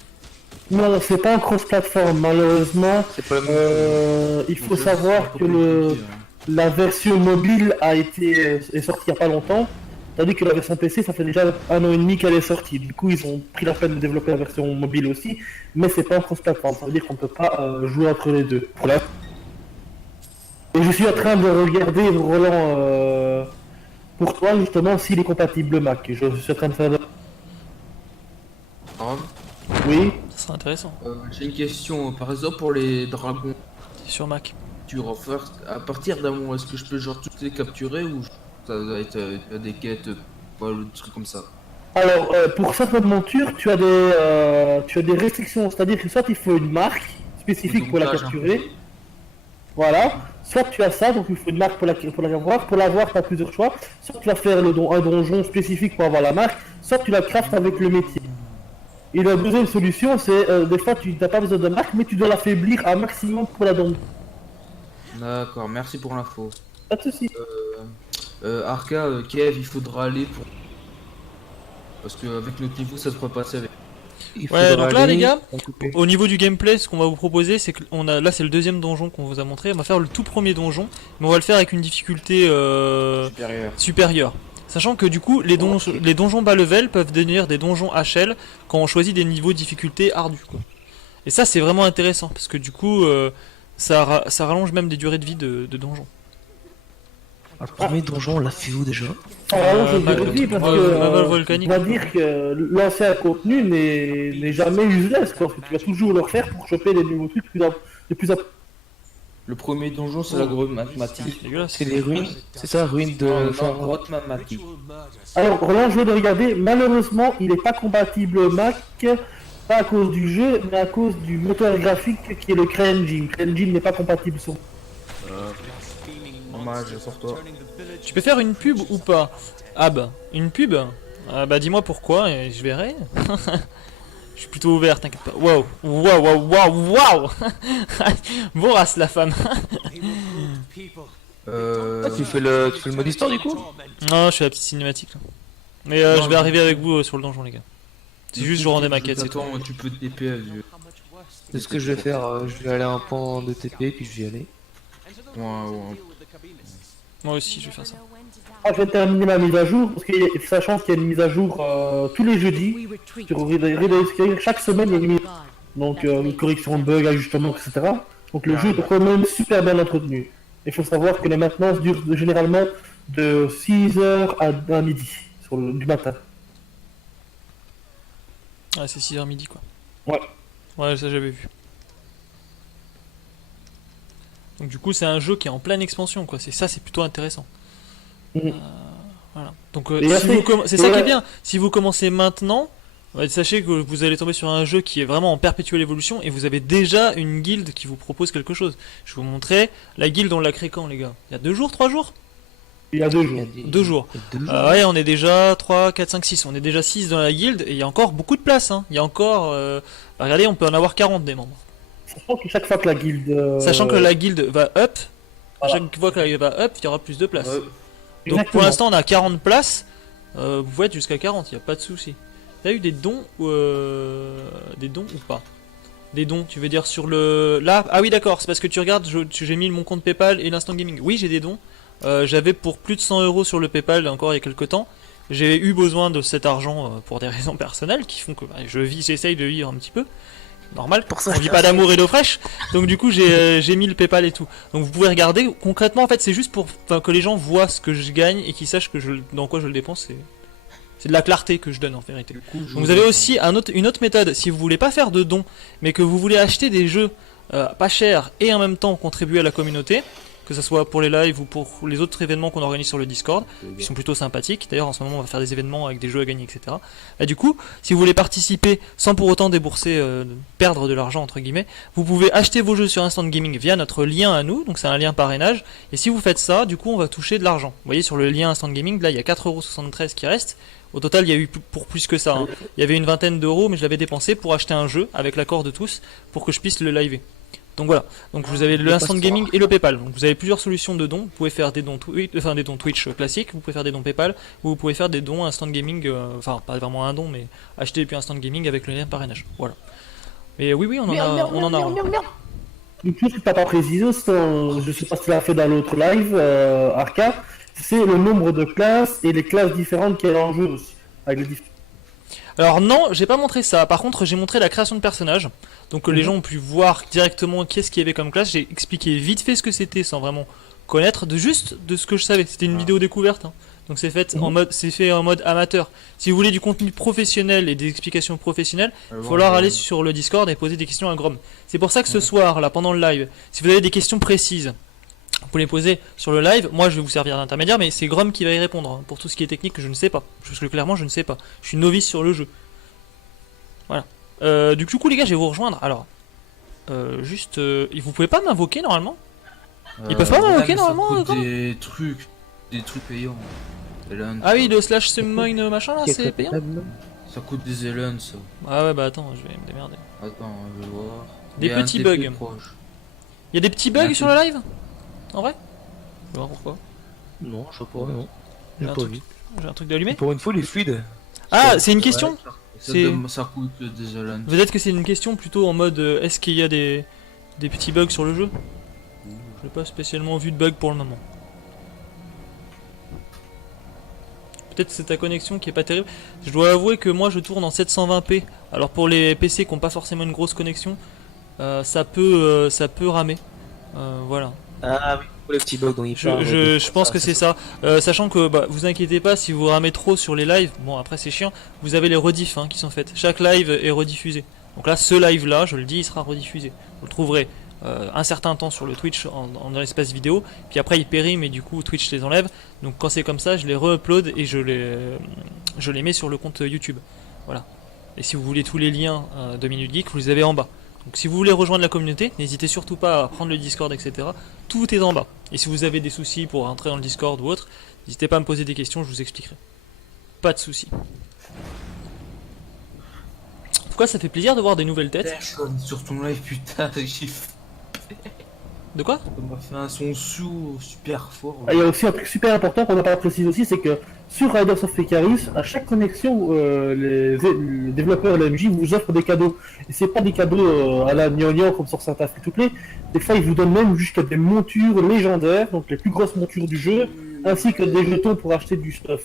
Non, c'est pas un cross-platform, malheureusement. C'est pas le Il faut savoir que la version mobile est sortie il y a pas longtemps, tandis que la version PC, ça fait déjà 1 an et demi qu'elle est sortie. Du coup, ils ont pris la peine de développer la version mobile aussi, mais c'est pas un cross-platform, ça veut dire qu'on peut pas jouer entre les deux. Voilà. Et je suis en train de regarder, Roland, pour toi, justement, s'il est compatible Mac. Je suis en train de faire... Oui. Ça serait intéressant. J'ai une question, par exemple pour les dragons, C'est sur Mac. tu refais à partir d'un moment, est-ce que je peux genre toutes les capturer ou ça doit être des quêtes, pas le truc comme ça? Alors, pour certaines montures, tu as des restrictions, c'est-à-dire que soit il faut une marque spécifique pour la capturer, voilà, soit tu as ça, donc il faut une marque pour l'avoir. Pour l'avoir, tu as plusieurs choix, soit tu vas faire un donjon spécifique pour avoir la marque, soit tu la craftes avec le métier. Et la deuxième solution, c'est des fois tu n'as pas besoin de marque, mais tu dois l'affaiblir un maximum pour la donjon. D'accord, merci pour l'info. Pas de soucis. Arca, Kev, il faudra aller pour... Parce qu'avec notre niveau, ça se peut passer avec... Ouais, donc là, les gars, au niveau du gameplay, ce qu'on va vous proposer, c'est que là, c'est le deuxième donjon qu'on vous a montré. On va faire le tout premier donjon, mais on va le faire avec une difficulté supérieure. Sachant que du coup, les donjons bas level peuvent devenir des donjons HL quand on choisit des niveaux de difficulté ardus, quoi. Et ça, c'est vraiment intéressant parce que du coup, ça rallonge même des durées de vie de donjons. Le premier donjon, on l'a fait où déjà? Alors, je le dis parce que volcanique. on va dire que l'ancien contenu n'est jamais useless, quoi, parce que tu vas toujours le refaire pour choper les nouveaux trucs de plus à... Le premier donjon, c'est la grotte mathématique. Dégueulasse. C'est les ruines, c'est ça, ruines de... Grotte mathématique. Alors, Roland, je viens de regarder, malheureusement, il n'est pas compatible Mac, pas à cause du jeu, mais à cause du moteur graphique qui est le CryEngine. CryEngine n'est pas compatible sur... Dommage, sors-toi. Tu peux faire une pub ou pas? Ah bah, une pub? Bah dis-moi pourquoi et je verrai. Je suis plutôt ouvert, t'inquiète pas. Waouh, waouh, waouh, waouh, waouh. Vorace la femme. Tu fais le mode histoire du coup? Non, je fais la petite cinématique là. Mais je vais arriver avec vous sur le donjon, les gars. C'est juste je rends des maquettes, c'est tout. Attends, tu peux te TP à vieux. C'est ce que je vais faire, je vais aller à un point de TP puis je vais y aller. Ouais. Moi aussi, je vais faire ça. Ah, je vais terminer ma mise à jour, parce que sachant qu'il y a une mise à jour tous les jeudis, sur Reader, chaque semaine il y a une mise. Donc une correction de bugs, ajustement, etc. Donc le jeu est quand même super bien entretenu. Il faut savoir que les maintenances durent généralement de 6h à midi, du matin. Ouais, c'est 6h midi quoi. Ouais. Ouais, ça j'avais vu. Donc du coup, c'est un jeu qui est en pleine expansion quoi. C'est plutôt intéressant. Voilà. Donc c'est ça qui est bien. Si vous commencez maintenant, sachez que vous allez tomber sur un jeu qui est vraiment en perpétuelle évolution et vous avez déjà une guilde qui vous propose quelque chose. Je vais vous montrer. La guilde, on l'a créée quand, les gars? Il y a 2 jours, 3 jours? Il y a 2 jours. 2 jours. Ouais, on est déjà 3, 4, 5, 6. On est déjà 6 dans la guilde et il y a encore beaucoup de place. Hein. Il y a encore... regardez, on peut en avoir 40 des membres. Sachant que chaque fois que la guilde... Sachant que la guilde va up, à chaque fois que la guilde va up, il y aura plus de place. Donc pour l'instant on a 40 places, vous pouvez être jusqu'à 40, y a pas de souci. T'as eu des dons ou pas? Des dons, tu veux dire sur le... Là, ah oui d'accord, c'est parce que tu regardes, j'ai mis mon compte Paypal et l'Instant Gaming. Oui, j'ai des dons. J'avais pour plus de 100 € sur le Paypal encore il y a quelques temps. J'ai eu besoin de cet argent pour des raisons personnelles qui font que j'essaye de vivre un petit peu. Normal, Pour ça, on vit pas d'amour et d'eau fraîche. Donc du coup j'ai mis le Paypal et tout. Donc vous pouvez regarder, concrètement en fait c'est juste pour que les gens voient ce que je gagne et qu'ils sachent que dans quoi je le dépense. C'est de la clarté que je donne en vérité. Donc vous avez aussi une autre méthode, si vous voulez pas faire de dons, mais que vous voulez acheter des jeux pas chers et en même temps contribuer à la communauté, que ce soit pour les lives ou pour les autres événements qu'on organise sur le Discord, qui sont plutôt sympathiques. D'ailleurs en ce moment on va faire des événements avec des jeux à gagner, etc. Et du coup, si vous voulez participer sans pour autant débourser, perdre de l'argent entre guillemets, vous pouvez acheter vos jeux sur Instant Gaming via notre lien à nous, donc c'est un lien parrainage, et si vous faites ça, du coup on va toucher de l'argent. Vous voyez sur le lien Instant Gaming, là il y a 4,73 € qui restent. Au total, il y a eu pour plus que ça. Hein. Il y avait une vingtaine d'euros, mais je l'avais dépensé pour acheter un jeu avec l'accord de tous pour que je puisse le liver. Donc voilà. Donc vous avez le Instant Gaming et le Paypal. Donc vous avez plusieurs solutions de dons. Vous pouvez faire des dons Twitch classiques, vous pouvez faire des dons Paypal, ou vous pouvez faire des dons Instant Gaming. Enfin, pas vraiment un don, mais acheter depuis Instant Gaming avec le lien de parrainage. Voilà. Mais oui, on en a. Une chose que t'as pas précisé, je sais pas si tu l'as fait dans l'autre live, Arca, c'est le nombre de classes et les classes différentes qu'il y a dans le jeu aussi. Avec les Alors non, j'ai pas montré ça. Par contre, j'ai montré la création de personnages. Donc que les gens ont pu voir directement qu'est-ce qu'il y avait comme classe. J'ai expliqué vite fait ce que c'était sans vraiment connaître, juste de ce que je savais. C'était une vidéo découverte. Hein. Donc c'est fait en mode amateur. Si vous voulez du contenu professionnel et des explications professionnelles, il va falloir aller sur le Discord et poser des questions à Grom. C'est pour ça que ce soir, là, pendant le live, si vous avez des questions précises, vous pouvez les poser sur le live. Moi, je vais vous servir d'intermédiaire, mais c'est Grom qui va y répondre. Hein, pour tout ce qui est technique, que je ne sais pas. Parce que clairement, je ne sais pas. Je suis novice sur le jeu. Voilà. Du coup, les gars, je vais vous rejoindre. Alors, vous pouvez pas m'invoquer normalement? Ils peuvent pas m'invoquer normalement? Des trucs payants. Ah oui, le slash summon machin là, c'est payant? Ça coûte des élans, ça. Ah ouais, bah attends, je vais me démerder. Attends, je vais voir. Des petits bugs. Il y a des petits bugs sur le live? En vrai? Je vais voir pourquoi. Non, je sais pas, non. J'ai un truc d'allumé? Pour une fois, il est fluide. Ah, c'est une question? Ça coûte des élans. Peut-être que c'est une question plutôt en mode est-ce qu'il y a des petits bugs sur le jeu? Je n'ai pas spécialement vu de bug pour le moment. Peut-être c'est ta connexion qui est pas terrible. Je dois avouer que moi je tourne en 720p. Alors pour les PC qui n'ont pas forcément une grosse connexion, ça peut ramer. Voilà. Ah oui, pour les petits bugs dont il parle. Je pense que c'est ça. Sachant que vous inquiétez pas si vous ramez trop sur les lives. Bon après c'est chiant. Vous avez les rediffs qui sont faites. Chaque live est rediffusé. Donc là ce live là, je le dis, il sera rediffusé. Vous le trouverez un certain temps sur le Twitch dans l'espace vidéo, puis après il périme et du coup Twitch les enlève. Donc quand c'est comme ça, je les re-upload et je les mets sur le compte YouTube. Voilà. Et si vous voulez tous les liens de Minute Geek, vous les avez en bas. Donc si vous voulez rejoindre la communauté, n'hésitez surtout pas à prendre le Discord, etc. Tout est en bas. Et si vous avez des soucis pour rentrer dans le Discord ou autre, n'hésitez pas à me poser des questions, je vous expliquerai. Pas de soucis. Pourquoi ça fait plaisir de voir des nouvelles têtes? Sur ton live, putain, j'ai De quoi? On m'a fait un son sourd super fort. Il y a aussi un truc super important qu'on n'a pas précisé aussi, c'est que sur Riders of Icarus, à chaque connexion, les développeurs de l'MJ vous offrent des cadeaux. Et c'est pas des cadeaux à la gnangnan comme sur certains free-to-play. Des fois, ils vous donnent même jusqu'à des montures légendaires, donc les plus grosses montures du jeu, ainsi que des jetons pour acheter du stuff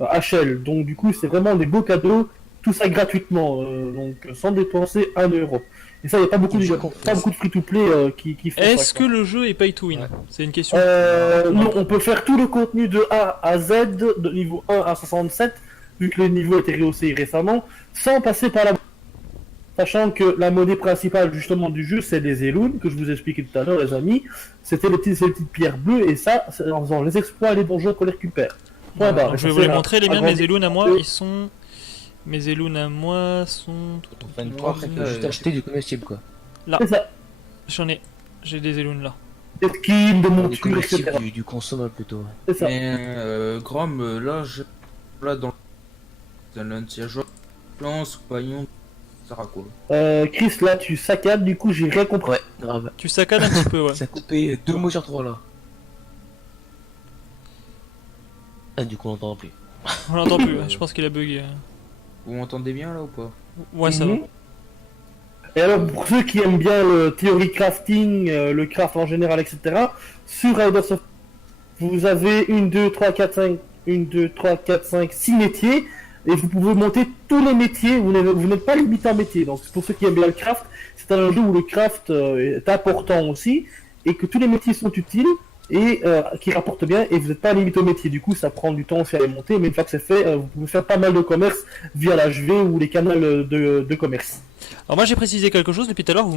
HL. Donc du coup, c'est vraiment des beaux cadeaux, tout ça gratuitement, donc sans dépenser 1 €. Et ça, il n'y a pas beaucoup de free-to-play qui font ça. Est-ce que le jeu est pay to win? C'est une question. Non, on peut faire tout le contenu de A à Z, de niveau 1 à 67, vu que le niveau a été rehaussé récemment, sans passer par la... Sachant que la monnaie principale justement du jeu, c'est les Eloun, que je vous ai expliqué tout à l'heure, les amis. C'était les petites pierres bleues, et ça, c'est en faisant les exploits et les donjons qu'on les récupère. Je vais vous les montrer, les miens, mes Eloun à moi, ils sont... Mes Eloun à moi sont... 23, juste acheter du comestible quoi. Là, C'est ça. j'ai des Eloun là. Des skins, de Du montures, etc. comestible, du consommable plutôt. C'est ça. Mais Grom, là dans l'anti-joueur, lance, paillon, ça sert à quoi? Chris, là, tu saccades, du coup, j'ai rien compris. Ouais, grave. Tu saccades un petit peu, ouais. Ça a coupé 2 mots sur 3 là. Ah, du coup, on n'entend plus. On l'entend plus, ouais, je pense qu'il a bugué. Vous m'entendez bien là ou pas? Ouais, ça va. Mhm. Et alors, pour ceux qui aiment bien le theory crafting, le craft en général, etc., sur Riders of, vous avez 1, 2, 3, 4, 5, 1, 2, 3, 4, 5, 6 métiers, et vous pouvez monter tous les métiers, vous n'êtes pas limité en métier. Donc, pour ceux qui aiment bien le craft, c'est un jeu où le craft est important aussi, et que tous les métiers sont utiles, et qui rapportent bien, et vous n'êtes pas limité au métier. Du coup, ça prend du temps aussi à les monter, mais une fois que c'est fait, vous pouvez faire pas mal de commerce via la l'HV ou les canaux de commerce. Alors moi j'ai précisé quelque chose depuis tout à l'heure, vous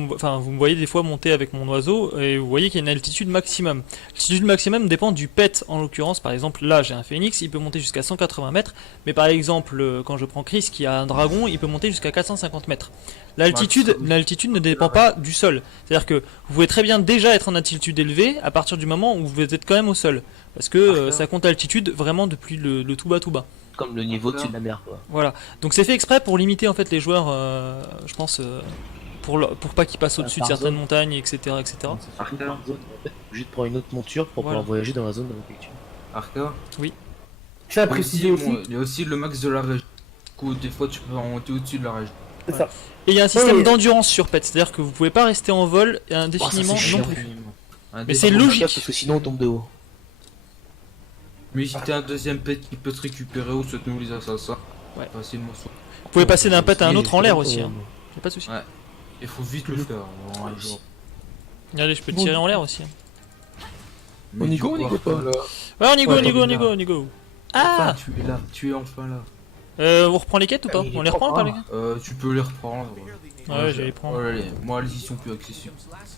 me voyez des fois monter avec mon oiseau et vous voyez qu'il y a une altitude maximum. L'altitude maximum dépend du pet en l'occurrence, par exemple là j'ai un phénix, il peut monter jusqu'à 180 mètres, mais par exemple quand je prends Chris qui a un dragon, il peut monter jusqu'à 450 mètres. L'altitude ne dépend pas du sol, c'est-à-dire que vous pouvez très bien déjà être en altitude élevée à partir du moment où vous êtes quand même au sol, parce que ça compte l'altitude vraiment depuis le tout bas tout bas. Comme le niveau au-dessus de la mer, quoi. Voilà, donc c'est fait exprès pour limiter en fait les joueurs, je pense, pour pas qu'ils passent au-dessus de par certaines zone. montagnes, etc. etc. Par zone, en fait, juste prendre une autre monture pour Voilà. pouvoir voyager dans la zone de l'effectif. Arca? J'ai à Aussi, préciser aussi, il y a aussi le max de la région. Du coup, des fois, tu peux monter au-dessus de la région. c'est ça. Et il y a un système Oui. d'endurance sur pet, c'est-à-dire que vous pouvez pas rester en vol indéfiniment Oh, ça, c'est non chiant. plus. Un Mais c'est deuxième- logique. Parce que sinon on tombe de haut. Mais si t'as un deuxième pet qui peut te récupérer ou se tenir les assassins, Ouais. facilement. Vous pouvez passer d'un pet à un Oui, autre en l'air oui, aussi, oui. hein. Y a pas de souci. Ouais. Il faut vite le faire. Vraiment, genre. Regardez, je peux tirer en l'air aussi. hein. Mais On y tu go, on y vois, go pas là. Ouais, on y go, Ouais, on y go, on y là. go, on y go. Enfin, Ah, tu es là, tu es enfin là. on reprend les quêtes ou pas? Il est On les reprend ou pas les propre, gars? Tu peux les reprendre. Ouais, je vais les prendre. Ouais, moi, les sont plus accessibles.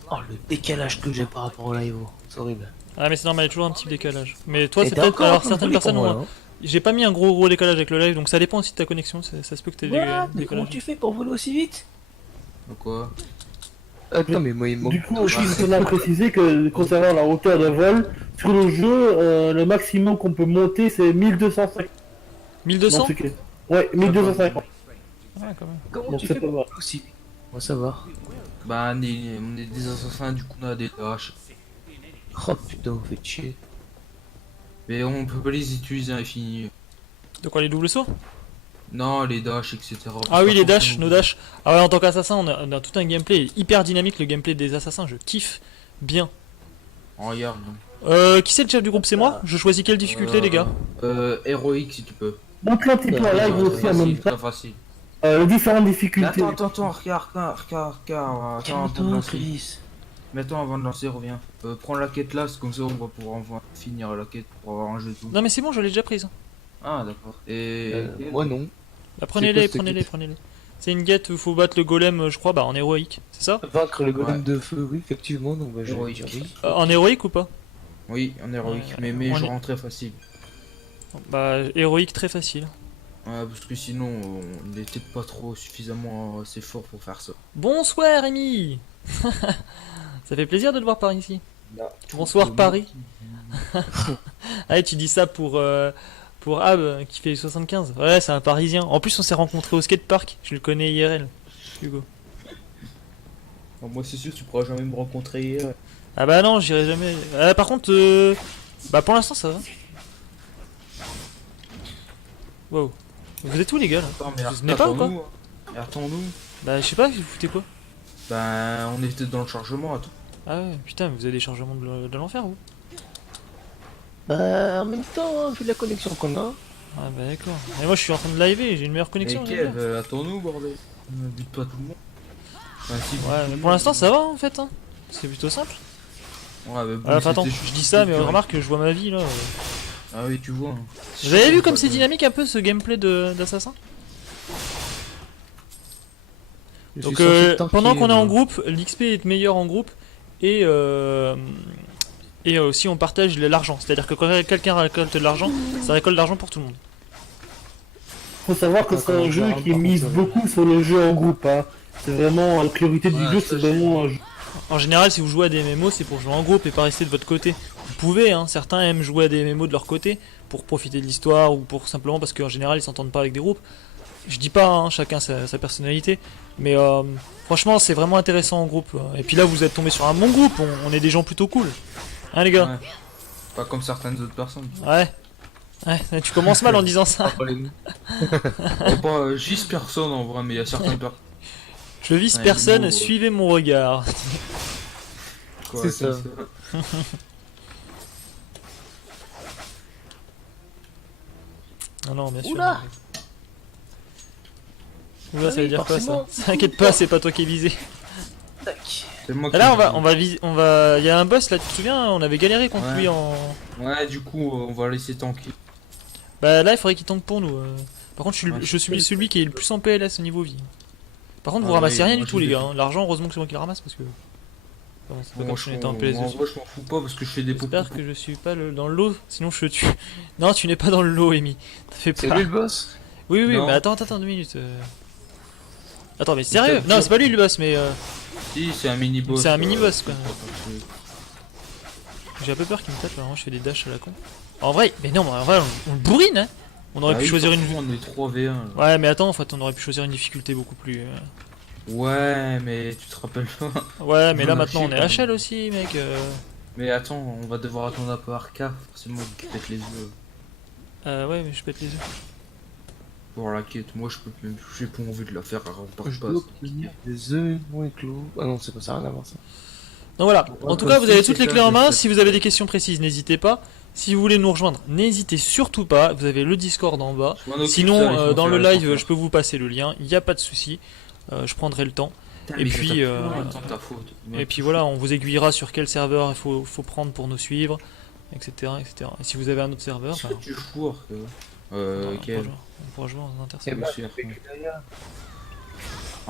Oh, le décalage que j'ai par rapport au live, c'est horrible. Ah, mais c'est normal, il y a toujours un petit décalage. Mais toi, Et c'est t'as peut-être. encore un Alors, peu certaines de personnes pour ont. moi, J'ai pas mis un gros décalage avec le live, donc ça dépend aussi de ta connexion. Ça se peut que t'aies des What? Mais comment décalages. tu fais pour voler aussi vite? Donc, quoi? Attends, mais moi il manque. Du coup, aussi, je tenais à préciser que concernant la hauteur de vol, sur le jeu, le maximum qu'on peut monter, c'est 1250. 1200? Donc, c'est que- Ouais, 1250. Ouais, quand même. Comment Donc tu c'est fais pas pour mal. voler aussi vite? On va savoir. Bah, on est des assassins, du coup, on a des haches. Oh putain, vous faites chier. Mais on peut pas les utiliser à l'infini. De quoi, les doubles sauts? Non, les dash, etc. Ah oui, les dash, nos dash. Ah ouais, en tant qu'assassin, on a tout un gameplay hyper dynamique, le gameplay des assassins, je kiffe bien. Regarde. Qui c'est le chef du groupe? C'est moi? Je choisis quelle difficulté, les gars? Héroïque si tu peux. Montre un petit peu en live aussi en même Facile, temps. pas facile. Les différentes Mais difficultés. attends, regarde. Attends, avant de Calme-toi, lancer. Chris. Mais attends, avant de lancer, reviens. Prends la quête là, c'est comme ça on va pouvoir finir la quête pour avoir un jeu tout. Non mais c'est bon, je l'ai déjà prise. Ah, d'accord. Et. Moi non. Bah, prenez-les, cette prenez-les, quête prenez-les. C'est une guette où il faut battre le golem, je crois, bah en héroïque, c'est ça? Vaincre le golem Ouais. de feu, oui, effectivement, donc bah, je vais Héroïque. dire oui. En héroïque ou pas? Oui, en héroïque, mais on je est- rends très facile. Bah héroïque très facile. Ouais, parce que sinon, on n'était pas trop suffisamment assez fort pour faire ça. Bonsoir Rémi. Ça fait plaisir de te voir par ici. Bonsoir Paris. Ah tu dis ça pour Ab qui fait 75. Ouais, c'est un Parisien. En plus on s'est rencontrés au skatepark. Je le connais IRL. Hugo. Bon, moi, c'est sûr, tu pourras jamais me rencontrer. Ah bah non, j'irai jamais. Par contre, bah pour l'instant ça va. Wow. Vous êtes où les gars là? Attends, mais Vous venez pas ou quoi? Attends-nous. Bah je sais pas, vous foutez quoi? Ben, on était dans le chargement, attends. Ah ouais, putain, vous avez des chargements de l'enfer vous? Bah, en même temps, hein, vu la connexion qu'on a. Ah bah d'accord. Et moi je suis en train de liver, j'ai une meilleure Et connexion. les gars. Kev, attends-nous, bordel. Ne bute pas tout le monde. Enfin, si, bute Ouais, tout mais le pour monde. l'instant ça va en fait. Hein. C'est plutôt simple. Ouais, mais bon, Ah, enfin attends, c'était je juste dis ça, mais une remarque que je vois ma vie là. Ah oui, tu vois. Hein. Vous avez vu comme c'est dynamique un peu ce gameplay d'assassin? Je Donc suis censé tanker, pendant qu'on est en moi. groupe, l'XP est meilleur en groupe et aussi on partage l'argent. C'est-à-dire que quand quelqu'un récolte de l'argent, ça récolte de l'argent pour tout le monde. Faut savoir que Ah, c'est un comment jeu faire, qui par mise contre, beaucoup sur le jeu en groupe. Hein. C'est vraiment la priorité du Ouais, jeu, ça, c'est j'ai- vraiment un jeu. En général, si vous jouez à des MMO, c'est pour jouer en groupe et pas rester de votre côté. Vous pouvez, hein, certains aiment jouer à des MMO de leur côté pour profiter de l'histoire ou pour simplement parce qu'en général ils s'entendent pas avec des groupes. Je dis pas, hein, chacun sa personnalité, mais franchement c'est vraiment intéressant en groupe. Et puis là vous êtes tombé sur un bon groupe, on est des gens plutôt cool. Hein les gars? Ouais. Pas comme certaines autres personnes. Ouais. Ouais, tu commences mal en disant ça. Pas 10 personnes en vrai, mais il y a certaines personnes. Je vise Ouais, personne, nous, suivez mon regard. C'est ça. Non, non, bien sûr. Oula. Oula, ça veut dire quoi ça? forcément. T'inquiète pas, c'est pas toi qui es visé. Tac. C'est moi Ah, là, qui- on va. Il y a un boss là, tu te souviens? On avait galéré contre Ouais. lui en. Ouais, du coup, on va laisser tanker. Bah là, il faudrait qu'il tank pour nous. Par contre, Ouais, je suis celui qui est le plus en PLS au niveau vie. Par contre, vous Ah ramassez oui, rien moi, du je tout, les l'ai gars. fait. Hein. L'argent, heureusement que c'est moi qui le ramasse parce que. Bon, c'est pas Moi, comme si on était en en PS vrai, dessus. je m'en fous pas parce que je fais des pots. J'espère que je suis pas dans le lot, sinon je te tue. Non, tu n'es pas dans le lot, Amy. T'as fait C'est peur. lui le boss? Oui, oui, Non. mais attends 2 minutes. Attends, mais sérieux? Non, c'est pas lui le boss, mais Si, c'est un mini-boss. C'est un mini-boss, quoi. j'ai un peu peur qu'il me tape. Alors, je fais des dashs à la con. En vrai, mais non, mais en vrai, on le bourrine, hein. On aurait pu choisir une. On est 3v1. là. Ouais, mais attends, en fait, on aurait pu choisir une difficulté beaucoup plus. Ouais, mais tu te rappelles pas. Ouais, mais là On a maintenant on chier, est quand HL aussi, mec. Mais attends, on va devoir attendre un peu Arca. C'est moi qui pète les yeux Ouais, mais je pète les yeux. pour la quête. Moi, je peux même. J'ai pas envie de la faire. Alors, par Je passe. dois obtenir des œufs non éclos. Ah non, c'est pas ça, rien à voir ça. Donc voilà, en tout cas, vous avez toutes les clés en main. c'est- Si vous avez des questions précises, n'hésitez pas. Si vous voulez nous rejoindre, n'hésitez surtout pas. Vous avez le Discord en bas. Je m'en occupe, Sinon, ça, il faut dans faire le les live, transferts. je peux vous passer le lien. Il n'y a pas de souci. Je prendrai le temps. Putain, et mais puis, ça tape euh, tout le temps de ta faute. Et puis voilà, on vous aiguillera sur quel serveur il faut prendre pour nous suivre, etc., etc. Et si vous avez un autre serveur, Qu'est-ce bah, que tu fous, Arca on quel pourra jouer en Eh interserveur. ben, sûr, avec ouais. Gaïa.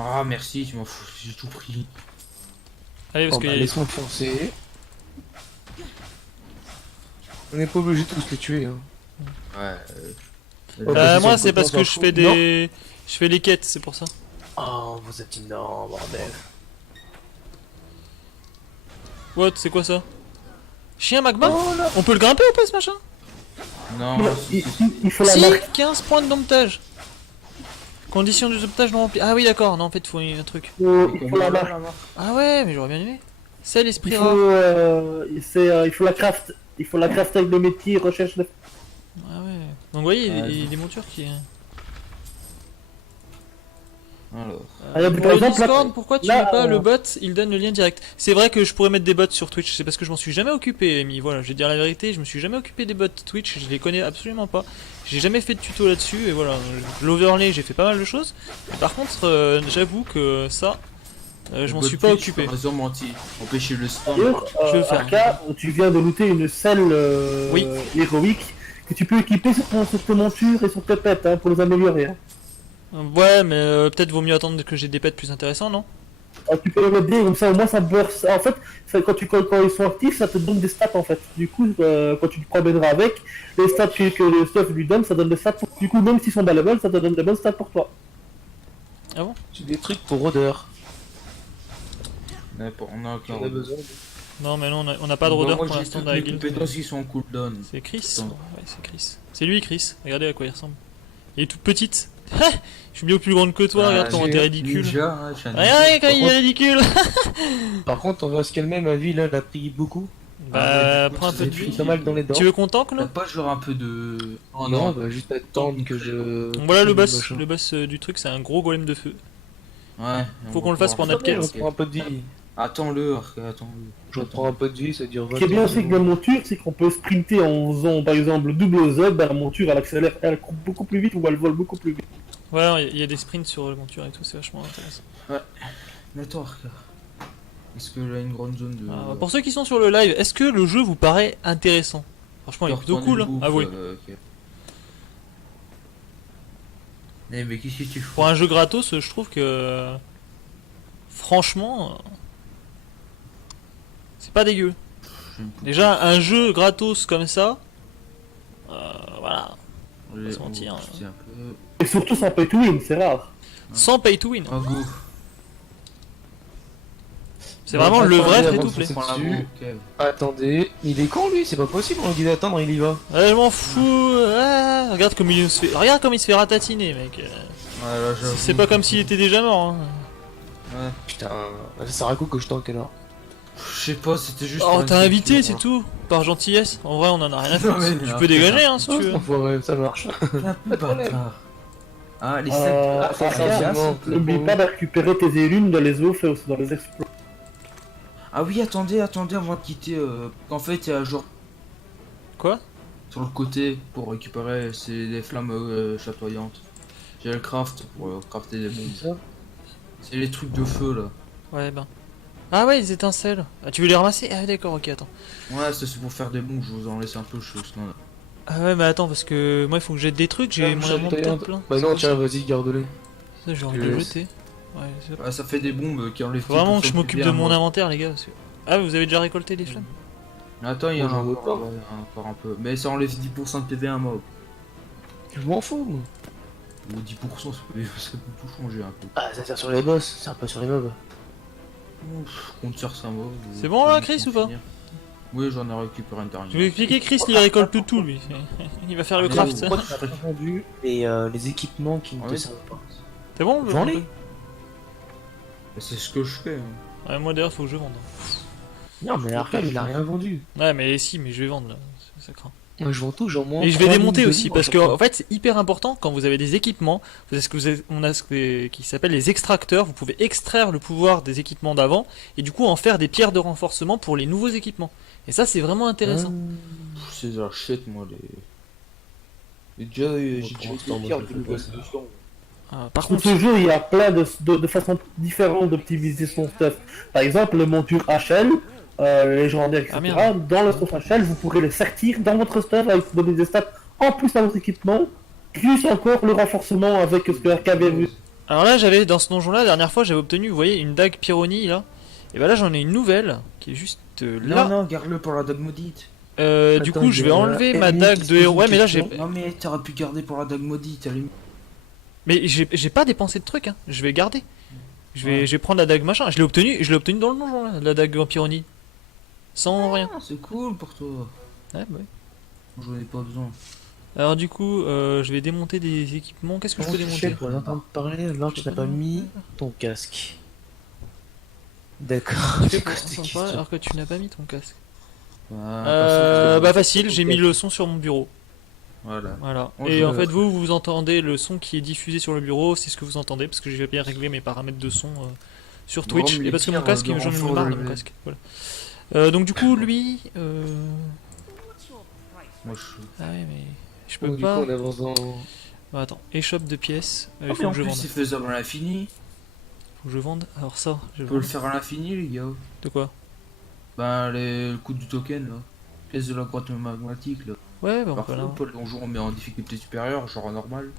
Ah, merci, tu m'en fous. J'ai tout pris. Allez, parce Bon, que bah, laisse-moi foncer. On n'est pas obligé de tous les tuer. Hein. Ouais. Bah, moi, c'est c'est sur parce le que je fais des. Je fais les quêtes, c'est pour ça. Oh, vous êtes énorme, bordel. What, c'est quoi ça? Chien magma? Oh là. On peut le grimper ou pas ce machin? Non, Non, si, il faut la Si, marque. 15 points de domptage. Conditions de domptage non remplies. Ah oui, d'accord, non, en fait, il faut un truc. Il faut la marque. Ah ouais, mais j'aurais bien aimé. C'est l'esprit Il rare. faut, il faut la craft. Il faut la craft avec le métier, recherche de. Ah ouais. Donc, vous voyez, il y a Ouais. des montures qui. Alors. Ah, y a Pour par le exemple, là- Discord, pourquoi tu là, mets pas le bot? Il donne le lien direct. C'est vrai que je pourrais mettre des bots sur Twitch, c'est parce que je m'en suis jamais occupé, Amy. Voilà, je vais dire la vérité, je me suis jamais occupé des bots Twitch, je les connais absolument pas. J'ai jamais fait de tuto là-dessus, et voilà. L'overlay, j'ai fait pas mal de choses. Mais par contre, j'avoue que ça, je m'en suis pas occupé. Par exemple, empêcher le spam. D'ailleurs, Je vais le faire. Arca, tu viens de looter une selle Oui. héroïque que tu peux équiper sur tes montures et sur tes pets hein, pour les améliorer. Hein. Ouais, mais peut-être vaut mieux attendre que j'ai des pets plus intéressants, non? Ah, tu peux les mettre bien, comme ça au moins ça burst. En fait, quand ils sont actifs, ça te donne des stats en fait. Du coup, quand tu te promèneras avec, les stats que le stuff lui donne, ça donne des stats pour... Du coup, même s'ils sont bas level, ça te donne des bonnes stats pour toi. J'ai des trucs pour rôdeur. N'importe, on a J'en encore. ai besoin. Non, mais non, on n'a pas de rôdeur Moi, pour j'ai l'instant toutes dans la les guilde. compétences qui sont en cooldown. C'est Chris? Attends. Ouais, c'est Chris. C'est lui, Chris. Regardez à quoi il ressemble. Il est toute petite. Je suis bien plus grande que toi, Ah, regarde comment j'ai t'es un ridicule. Ninja, hein, je suis un Regarde quand il est Par ridicule. Par contre, on va se calmer, ma vie là, elle a pris beaucoup. Bah, du coup, prends un ça peu de fait vie. Je suis pas mal dans les dents. Tu veux qu'on tank T'as là? pas genre un peu de. Oh non, non, bah juste attendre que je. Donc voilà le boss. Machin. Le boss du truc, c'est un gros golem de feu. ouais. Faut on qu'on le va fasse pour pouvoir notre faire quête. Je reprends un peu de vie. Attends-le, Arca, attends-le. Je reprends un peu de vie, ça dure 20 Ce qui est bien aussi avec la monture, c'est qu'on peut sprinter en faisant par exemple double Z, ben, la monture elle accélère, elle court beaucoup plus vite ou elle vole beaucoup plus vite. Ouais, il y a des sprints sur la monture et tout, c'est vachement intéressant. Mais attends, Arca. Est-ce que là, une grande zone de. Pour ceux qui sont sur le live, est-ce que le jeu vous paraît intéressant? Franchement, il est plutôt cool, hein, avouez. Ok. Eh, mais qu'est-ce que tu fous? Pour un jeu gratos, je trouve que. Franchement. C'est pas dégueu. J'aime pas. Déjà, un jeu gratos comme ça. Voilà. Allez, se mentir, on va hein. pousser un peu. Et surtout sans pay to win, c'est rare. Sans pay to win. Oh, go. C'est vraiment le vrai free to play. C'est Prends la dessus. go, Kev. Attendez, il est con lui, c'est pas possible, on lui dit d'attendre, il y va. Ouais, je m'en fous. Ah, regarde comme il se fait. Regarde comme il se fait ratatiner, mec. Ouais, là, j'avoue. C'est pas comme s'il était déjà mort. Hein. Ouais. Putain, ça sert à quoi que je tank alors? Je sais pas, c'était juste. Oh, pour t'as une invité, culture, c'est hein. tout. Par gentillesse. En vrai, on en a rien à Non, faire. mais Tu non, peux dégager, hein, si Oh, tu veux. enfoiré, ça marche. Un peu bâtard. Ah, les sacs. Ça Ah, sert. effectivement, N'oublie pas de récupérer tes élunes dans les offres et aussi dans les exploits. Ah oui, attendez, avant de quitter. En fait, il y a genre Quoi? sur le côté pour récupérer des flammes chatoyantes. J'ai le craft pour crafter des bombes. C'est les trucs de feu là. Ouais, ben. Ah ouais, les étincelles. Ah, tu veux les ramasser? Ah d'accord, ok, attends. Ouais, c'est pour faire des bombes, je vous en laisse un peu, sinon. Ah ouais, mais attends, parce que moi, il faut que jette des trucs, j'ai Ah, mon chatoyante. inventaire plein. Bah non, tiens, vas-y, garde-les. Ça, j'ai envie de le jeter. Ouais, c'est pas... Ouais, ça fait des bombes qui enlèvent. Faut vraiment 10% que je m'occupe de mon inventaire, les gars. Parce que... Ah, vous avez déjà récolté des flammes? Attends, il y en a Moi, j'en veux encore, pas. ouais, encore un peu. Mais ça enlève 10% de PV à un mob. Je m'en fous, moi. Ou 10%, ça peut tout changer un peu. Ah, ça sert sur les boss, ça sert pas sur les mobs. Ouf, compte sur 5 mobs. C'est bon, là, Chris, ou pas? Oui, j'en ai récupéré un dernier. Je vais expliquer, Chris, il récolte tout, lui. Il va faire le Ah, craft, mais ça. Pourquoi tu n'as pas vendu les équipements qui ne Ah te oui. servent pas? C'est bon? Vends-les. C'est ce que je fais. Hein. Ouais, moi, d'ailleurs, faut que je vende. Non, mais Arkham, il a rien vendu. Ouais, mais si, mais je vais vendre, là. Ça craint. Moi, je vends tout, j'en moins. Et je vais 3 démonter lignes de aussi livres parce à que chaque fois. en fait c'est hyper important quand vous avez des équipements. Vous avez ce que on a qui s'appelle les extracteurs. Vous pouvez extraire le pouvoir des équipements d'avant et du coup en faire des pierres de renforcement pour les nouveaux équipements. Et ça c'est vraiment intéressant. C'est de la shit, moi, les. Déjà, j'ai déjà été moi, fier je le de fais pas, l'évolution. Par Sur contre, ce jeu, il y a plein de façons différentes d'optimiser son stuff. Par exemple, les montures HL, légendaires, etc. Ah, merde. Dans le stuff HL, vous pourrez les sortir dans votre stuff avec donner des stats en plus à votre équipement, plus encore le renforcement avec ce que RK avait vu. alors là j'avais dans ce donjon là la dernière fois j'avais obtenu, vous voyez, une dague Pyrrhoni là. Et bah là j'en ai une nouvelle qui est juste là. Non, garde-le pour la dague maudite. Du Attends, coup je vais il y a enlever la ma Amy dague qui de se héros. pose Ouais une mais là question. j'ai Non, mais t'aurais pu garder pour la dague maudite, à la limite. mais j'ai pas dépensé de trucs hein. Je vais garder. Ouais. Je vais prendre la dague machin. Je l'ai obtenu dans le donjon là, la dague en Pyrrhoni. Sans rien. Ah, c'est cool pour toi. Ouais, bah ouais. J'en ai pas besoin. Alors du coup, je vais démonter des équipements. Qu'est-ce que je peux démonter? Pour l'entendre parler, alors tu n'as pas mis ton casque. D'accord. Tu C'est fais quoi pour cette sympa, question? alors que tu n'as pas mis ton casque. Bah, Facile, j'ai mis le son sur mon bureau. Voilà. Voilà. Moi, Et je- en fait, vous entendez le son qui est diffusé sur le bureau, c'est ce que vous entendez, parce que j'ai bien réglé mes paramètres de son sur Bon, Twitch. mais Et parce que les mon casque, pires, j'en ai renfort marre de de mon lever. casque. Voilà. Donc du coup, lui... Moi, je. Ah ouais, mais... Je Donc, peux du pas... coup, on avance dans. Bah, attends, échoppe de pièces. Il Ah, faut mais en que je plus, vende. c'est faisable à l'infini. Faut que je vende. Alors ça, je On vais peut le vendre. faire à l'infini, les gars. De quoi? Bah, le coup du token, là. Pièce de la grotte magmatique, là. Ouais, bah on peut Parfois, là. on peut le donjon, on met en difficulté supérieure, genre normal.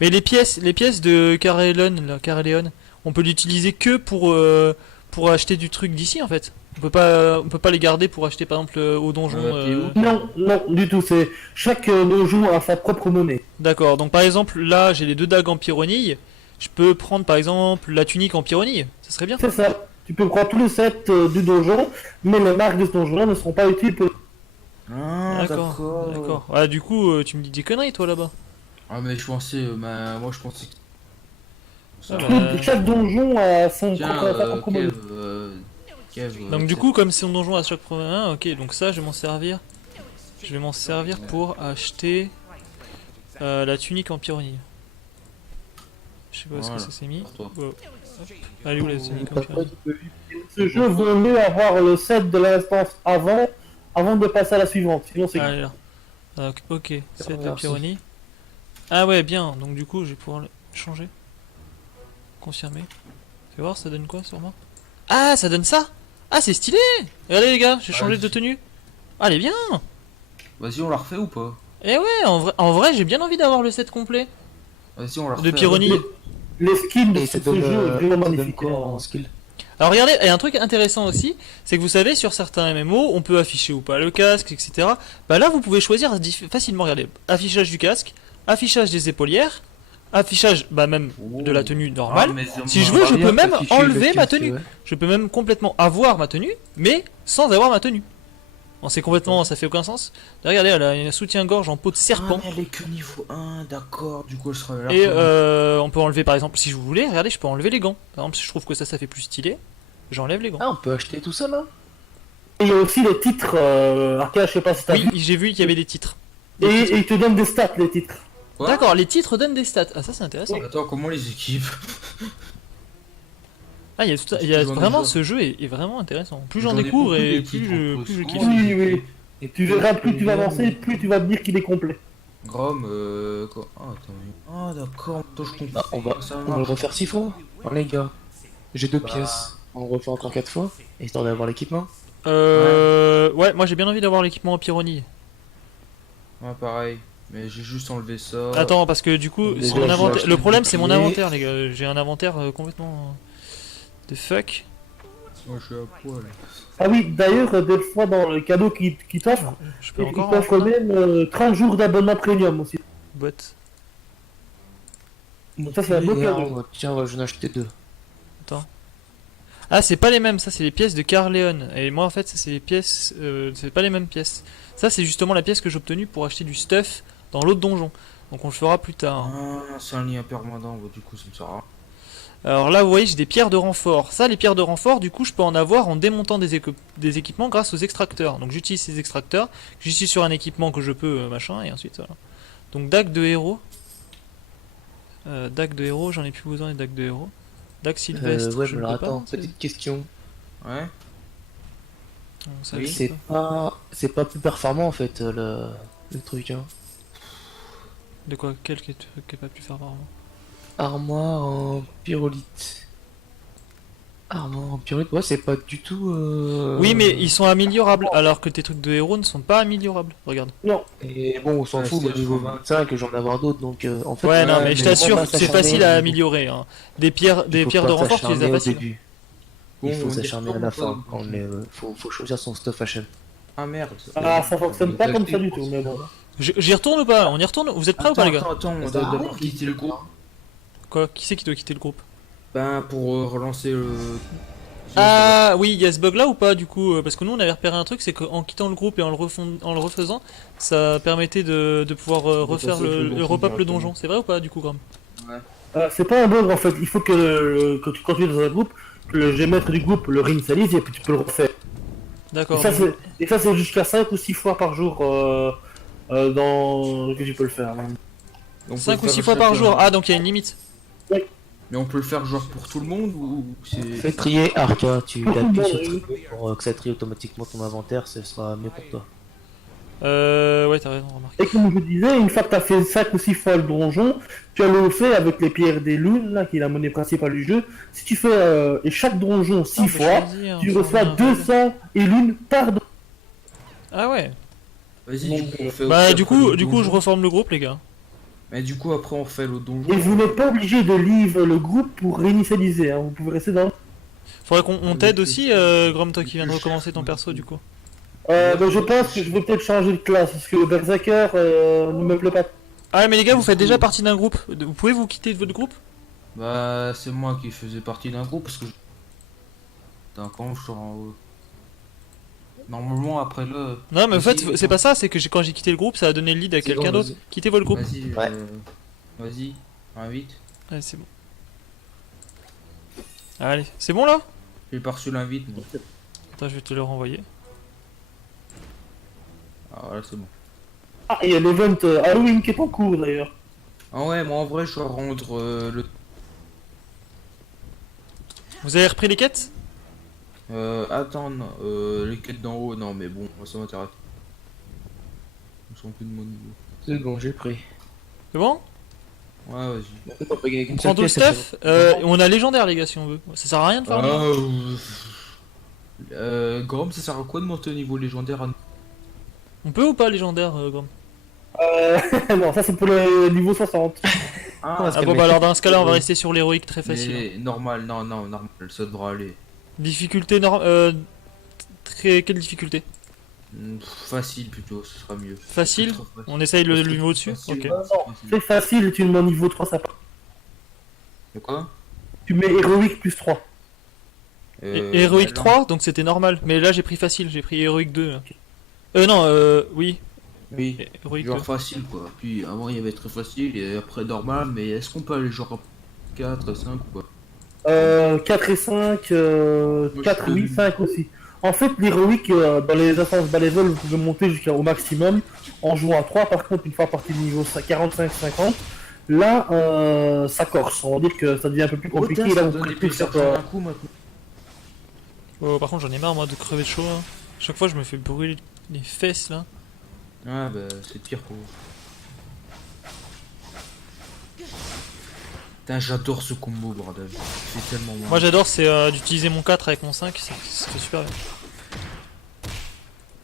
Mais les pièces de Caréléon, on peut l'utiliser que pour acheter du truc d'ici en fait. On peut pas les garder pour acheter par exemple au donjon. T'es où Non, non, du tout. C'est chaque donjon a sa propre monnaie. D'accord. Donc par exemple là j'ai les deux dagues en pyronille. Je peux prendre par exemple la tunique en pyronille. Ça serait bien. C'est ça. Tu peux prendre tous les sets du donjon, mais les marques de ce donjon ne seront pas utiles pour. Ah, D'accord. D'accord. Ah du coup tu me dis des conneries toi là-bas. Ah, mais je pensais, moi je pensais que. Ah, bah, Chaque donjon a son Tiens, sa propre monnaie. Kev, Donc du coup comme c'est mon donjon à chaque premier, ok donc ça je vais m'en servir. Je vais m'en servir pour acheter la tunique en pyronille. Je sais pas où est-ce que Voilà. ça s'est mis. pour toi. Oh. Hop. Elle est où la tunique en T'as pyronille? pas de vue. Ce jeu vaut mieux avoir le set de l'instance avant de passer à la suivante. Sinon, c'est. Ah, elle est là. Ok, c'est de la Merci. pyronie. Ah ouais, bien. Donc du coup, je vais pouvoir le changer. Confirmer. Fais voir, ça donne quoi sur moi? Ah, ça donne ça? Ah, c'est stylé! Regardez les gars, j'ai changé de tenue. Ah, elle est bien! Vas-y, on la refait ou pas? Eh ouais, en vrai j'ai bien envie d'avoir le set complet Vas-y, on la refait. de pyronie. Les skins de Et ce ça donne, jeu est vraiment ça donne magnifique. quoi en skill? Alors regardez, et un truc intéressant aussi, c'est que vous savez, sur certains MMO, on peut afficher ou pas le casque, etc. Bah là, vous pouvez choisir facilement, regardez, affichage du casque, affichage des épaulières, affichage, bah même de la tenue normale. Ah, mais Si je veux, je peux même enlever ma tenue. Je peux même complètement avoir ma tenue, mais sans avoir ma tenue. Bon, c'est complètement, ça fait aucun sens. Là, regardez, elle a un soutien-gorge en peau de serpent. Ah, mais elle est que niveau 1, d'accord, du coup elle sera là. Et on peut enlever par exemple, si je voulais, regardez, je peux enlever les gants. Par exemple, si je trouve que ça fait plus stylé. j'enlève les gants. Ah, on peut acheter tout ça là? Et il y a aussi les titres, Arca, je sais pas si t'as Oui, vu. j'ai vu qu'il y avait des titres. Et ils te donnent des stats, les titres. Quoi? D'accord, les titres donnent des stats. Ah, ça c'est intéressant. Attends, comment les équipes? Ah, il y a J'en ai vraiment, déjà. ce jeu est vraiment intéressant. Plus j'en J'en ai découvre beaucoup, et des plus titres, en plus je plus. kiffe. Oui, oui. Et Tu verras, plus tu vas avancer, plus tu vas te dire qu'il est complet. Grom, quoi? Ah, attends, ah, d'accord, attends, je comprends. Ah, on va Ça le marche. refaire 6 fois. Oh, les gars, j'ai 2 Bah. pièces. On le refait encore 4 fois, histoire d'avoir l'équipement. Ouais, moi j'ai bien envie d'avoir l'équipement en pyronie. Ouais, pareil. Mais j'ai juste enlevé ça. Attends, parce que du coup, Déjà, mon je vais inventaire... acheter le du problème c'est mon bouclier. inventaire, les gars. J'ai un inventaire complètement de fuck. Moi, je suis à poil. Ah oui, d'ailleurs, des fois, dans le cadeau qui t'offre, Je peux il encore t'offre avoir même 30 jours d'abonnement premium aussi. boîte. Donc ça, c'est un beau Et, cadeau. tiens, ouais, je vais en acheter 2. Ah, c'est pas les mêmes, ça c'est les pièces de Carleon. Et moi en fait, ça c'est les pièces. C'est pas les mêmes pièces. Ça c'est justement la pièce que j'ai obtenue pour acheter du stuff dans l'autre donjon. Donc on le fera plus tard. Ah, c'est un lien permanent, bah, du coup, ça me sert à rien. Alors là, vous voyez, j'ai des pierres de renfort. Ça, les pierres de renfort, du coup, je peux en avoir en démontant des équipements grâce aux extracteurs. Donc j'utilise ces extracteurs, j'utilise sur un équipement que je peux, machin, et ensuite voilà. Donc dague de héros. Dague de héros, j'en ai plus besoin des dagues de héros. Dague sylvestre, Ouais, je mais ne alors peux pas. attends, petite question. Ouais. Ça, Oui. je C'est sais pas. pas plus performant en fait le truc. Hein. De quoi? Quel qui est pas plus faire voir. Armoire en pyrolite. Armoire en pyrolite, ouais, c'est pas du tout. Oui, mais ils sont améliorables, alors que tes trucs de héros ne sont pas améliorables. Regarde. Et bon, on s'en Ouais, fout, c'est le niveau vachement 25, j'en ai avoir d'autres donc en fait. Ouais, non, mais mais je faut t'assure, pas c'est s'acharner facile à au- améliorer. Hein. Des il pierres faut de pas renfort, tu les s'acharner as au faciles. début. Bon, Il faut on y s'acharner à retourne la ou pas, fin. donc, Quand on est, faut choisir son stuff HM. Ah merde. Ah, ça fonctionne pas comme ça du tout, mais bon. J'y retourne ou pas? On y retourne? Vous êtes prêts ou pas, les gars? Attends, on Ça doit d'abord arrive, quitter le groupe. Quoi? Qui c'est qui doit quitter le groupe? Ben, pour relancer le. Ah oui, il y a ce bug là ou pas du coup? Parce que nous on avait repéré un truc, c'est qu'en quittant le groupe et en le refaisant, ça permettait de pouvoir refaire passer le donjon repop le directement. donjon. C'est vrai ou pas du coup, Grom? C'est pas un bug en fait, il faut que quand tu es dans un groupe, que le géomètre du groupe le réinitialise et puis tu peux le refaire. D'accord. Et ça, c'est jusqu'à 5 ou 6 fois par jour que tu peux le faire. Hein. On peut 5 le ou faire 6 fois par chacun. jour. Ah, donc il y a une limite. Mais on peut le faire genre pour tout le monde ou c'est. Fais trier Arca, tu Beaucoup de appuies monde, sur oui. trier pour que ça trie automatiquement ton inventaire, ce sera mieux pour toi. Ouais, t'as raison, remarque. Et comme je disais, une fois que tu as fait 5 ou 6 fois le donjon, tu as le fait avec les pierres des lunes, là, qui est la monnaie principale du jeu. Si tu fais et chaque donjon 6 Ah, on peut fois, choisir, tu ça reçois revient. 200 et lunes par donjon. Ah ouais. Vas-y, Bon, du coup, on fait Bah aussi du après coup, le je donjon. reforme le groupe, les gars. Mais du coup, après, on refait le donjon. Et vous n'êtes pas obligé de leave le groupe pour réinitialiser, hein. Vous pouvez rester dans. Faudrait qu'on t'aide aussi, Grom, toi qui viens de recommencer ton perso du coup. Ben, je pense que je vais peut-être changer de classe, parce que le Berserker ne me plaît pas. Ah mais les gars, vous faites déjà partie d'un groupe. Vous pouvez vous quitter de votre groupe? Bah, c'est moi qui faisais partie d'un groupe parce que. Putain, quand je suis en haut. Normalement, après là. Non mais en fait, Vas-y, c'est pas ça, c'est que quand j'ai quitté le groupe, ça a donné le lead à C'est quelqu'un bon, d'autre. vas-y. Quittez votre groupe. Vas-y, Ouais. Vas-y, invite. Ouais, c'est bon. Allez, c'est bon là? J'ai pas reçu l'invite, moi. Attends, je vais te le renvoyer. Ah, voilà, c'est bon. Ah, il y a l'event Halloween qui est en cours d'ailleurs. Ah ouais, moi en vrai, je dois rendre le. Vous avez repris les quêtes? Attends, non, les quêtes d'en haut, non, mais bon, ça m'intéresse. Ils sont plus de mon niveau. C'est bon, j'ai pris. C'est bon? Ouais, vas-y. On peut pas gagner qu'une Prends seule tout le pièce, ça stuff. fait- On a légendaire les gars si on veut. Ça sert à rien de faire mieux. Grom, ça sert à quoi de monter au niveau légendaire à... On peut ou pas légendaire, Grom? Non, ça c'est pour le niveau 60. Ah, Parce Ah que bon le bah mec- alors dans ce cas-là on va rester sur l'héroïque très facile. mais normal, non, normal, ça devra aller. Difficulté très... Quelle difficulté? Facile plutôt, ce sera mieux. Facile? Trop facile. On essaye le niveau dessus? Facile, Ok. facile. C'est facile, tu le mets au niveau 3, ça passe. De quoi Tu mets héroïque plus 3. Héroïque non. 3, donc c'était normal. Mais là j'ai pris facile, j'ai pris héroïque 2. Non, oui. Oui, Héroïque 2. genre facile quoi. Puis avant il y avait très facile et après normal, mais est-ce qu'on peut aller genre à 4, 5 ou quoi 4 et 5, 4, oui, 5 aussi. En fait, l'héroïque, dans les instances Balévol, vous pouvez monter jusqu'au maximum en jouant à 3. Par contre, une fois à partir du niveau 45-50, là, ça corse. On va dire que ça devient un peu plus compliqué. Putain, Là, ça vous donne pouvez des plus sur... pulsations d'un coup maintenant. Oh, par contre, j'en ai marre, moi, de crever de chaud. Hein. Chaque fois, je me fais brûler les fesses, là. Ouais, bah c'est pire pour vous. Putain, j'adore ce combo, bordel. C'est tellement mal. Moi, j'adore, c'est d'utiliser mon 4 avec mon 5. C'est super bien.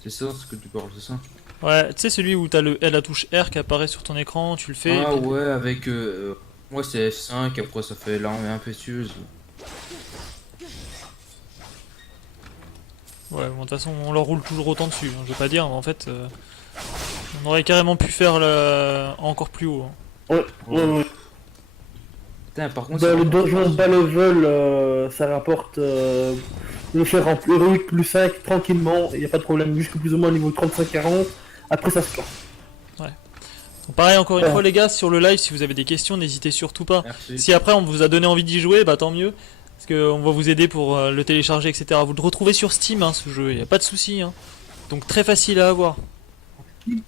C'est ça ce que tu parles, c'est ça? Ouais, tu sais, celui où t'as la touche R qui apparaît sur ton écran, tu le fais. Ah et puis- ouais, avec... moi c'est F5, après ça fait l'arme impétueuse. Ouais, bon, de toute façon, on leur roule toujours autant dessus. Hein, je veux pas dire, mais en fait, on aurait carrément pu faire encore plus haut. Hein. Ouais. Putain, par contre... Dans c'est le vraiment donjon pas- Balévol, ça rapporte le faire en héroïque plus 5 tranquillement. Il n'y a pas de problème, jusqu'au plus ou moins niveau 35-40. Après, ça se corse. Donc, pareil, encore une Ouais. fois, les gars, sur le live, si vous avez des questions, n'hésitez surtout pas. Merci. Si après on vous a donné envie d'y jouer, bah tant mieux. Parce qu'on va vous aider pour le télécharger, etc. Vous le retrouvez sur Steam, hein, ce jeu, il n'y a pas de souci. Hein. Donc très facile à avoir.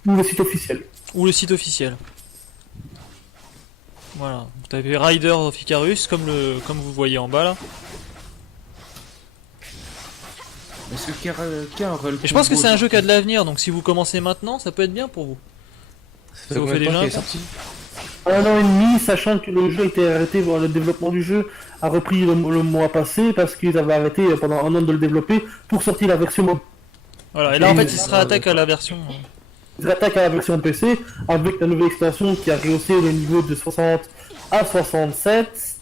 Ou le site officiel. Ou le site officiel. Voilà. Vous tapez Rider of Icarus, comme vous voyez en bas là. Est-ce que quelqu'un aurait le Et je pense que combo c'est un de- jeu qui a de l'avenir, donc si vous commencez maintenant, ça peut être bien pour vous. Ça vous combien fait de temps déjà qu'il est un sorti? 1 an et demi, sachant que le jeu a été arrêté, le développement du jeu a repris le mois passé parce qu'ils avaient arrêté pendant 1 an de le développer pour sortir la version mobile. Voilà. Et là en fait, il Ah, sera attaque à la version. Ils attaquent à la version PC avec la nouvelle extension qui a rehaussé le niveau de 60 à 67,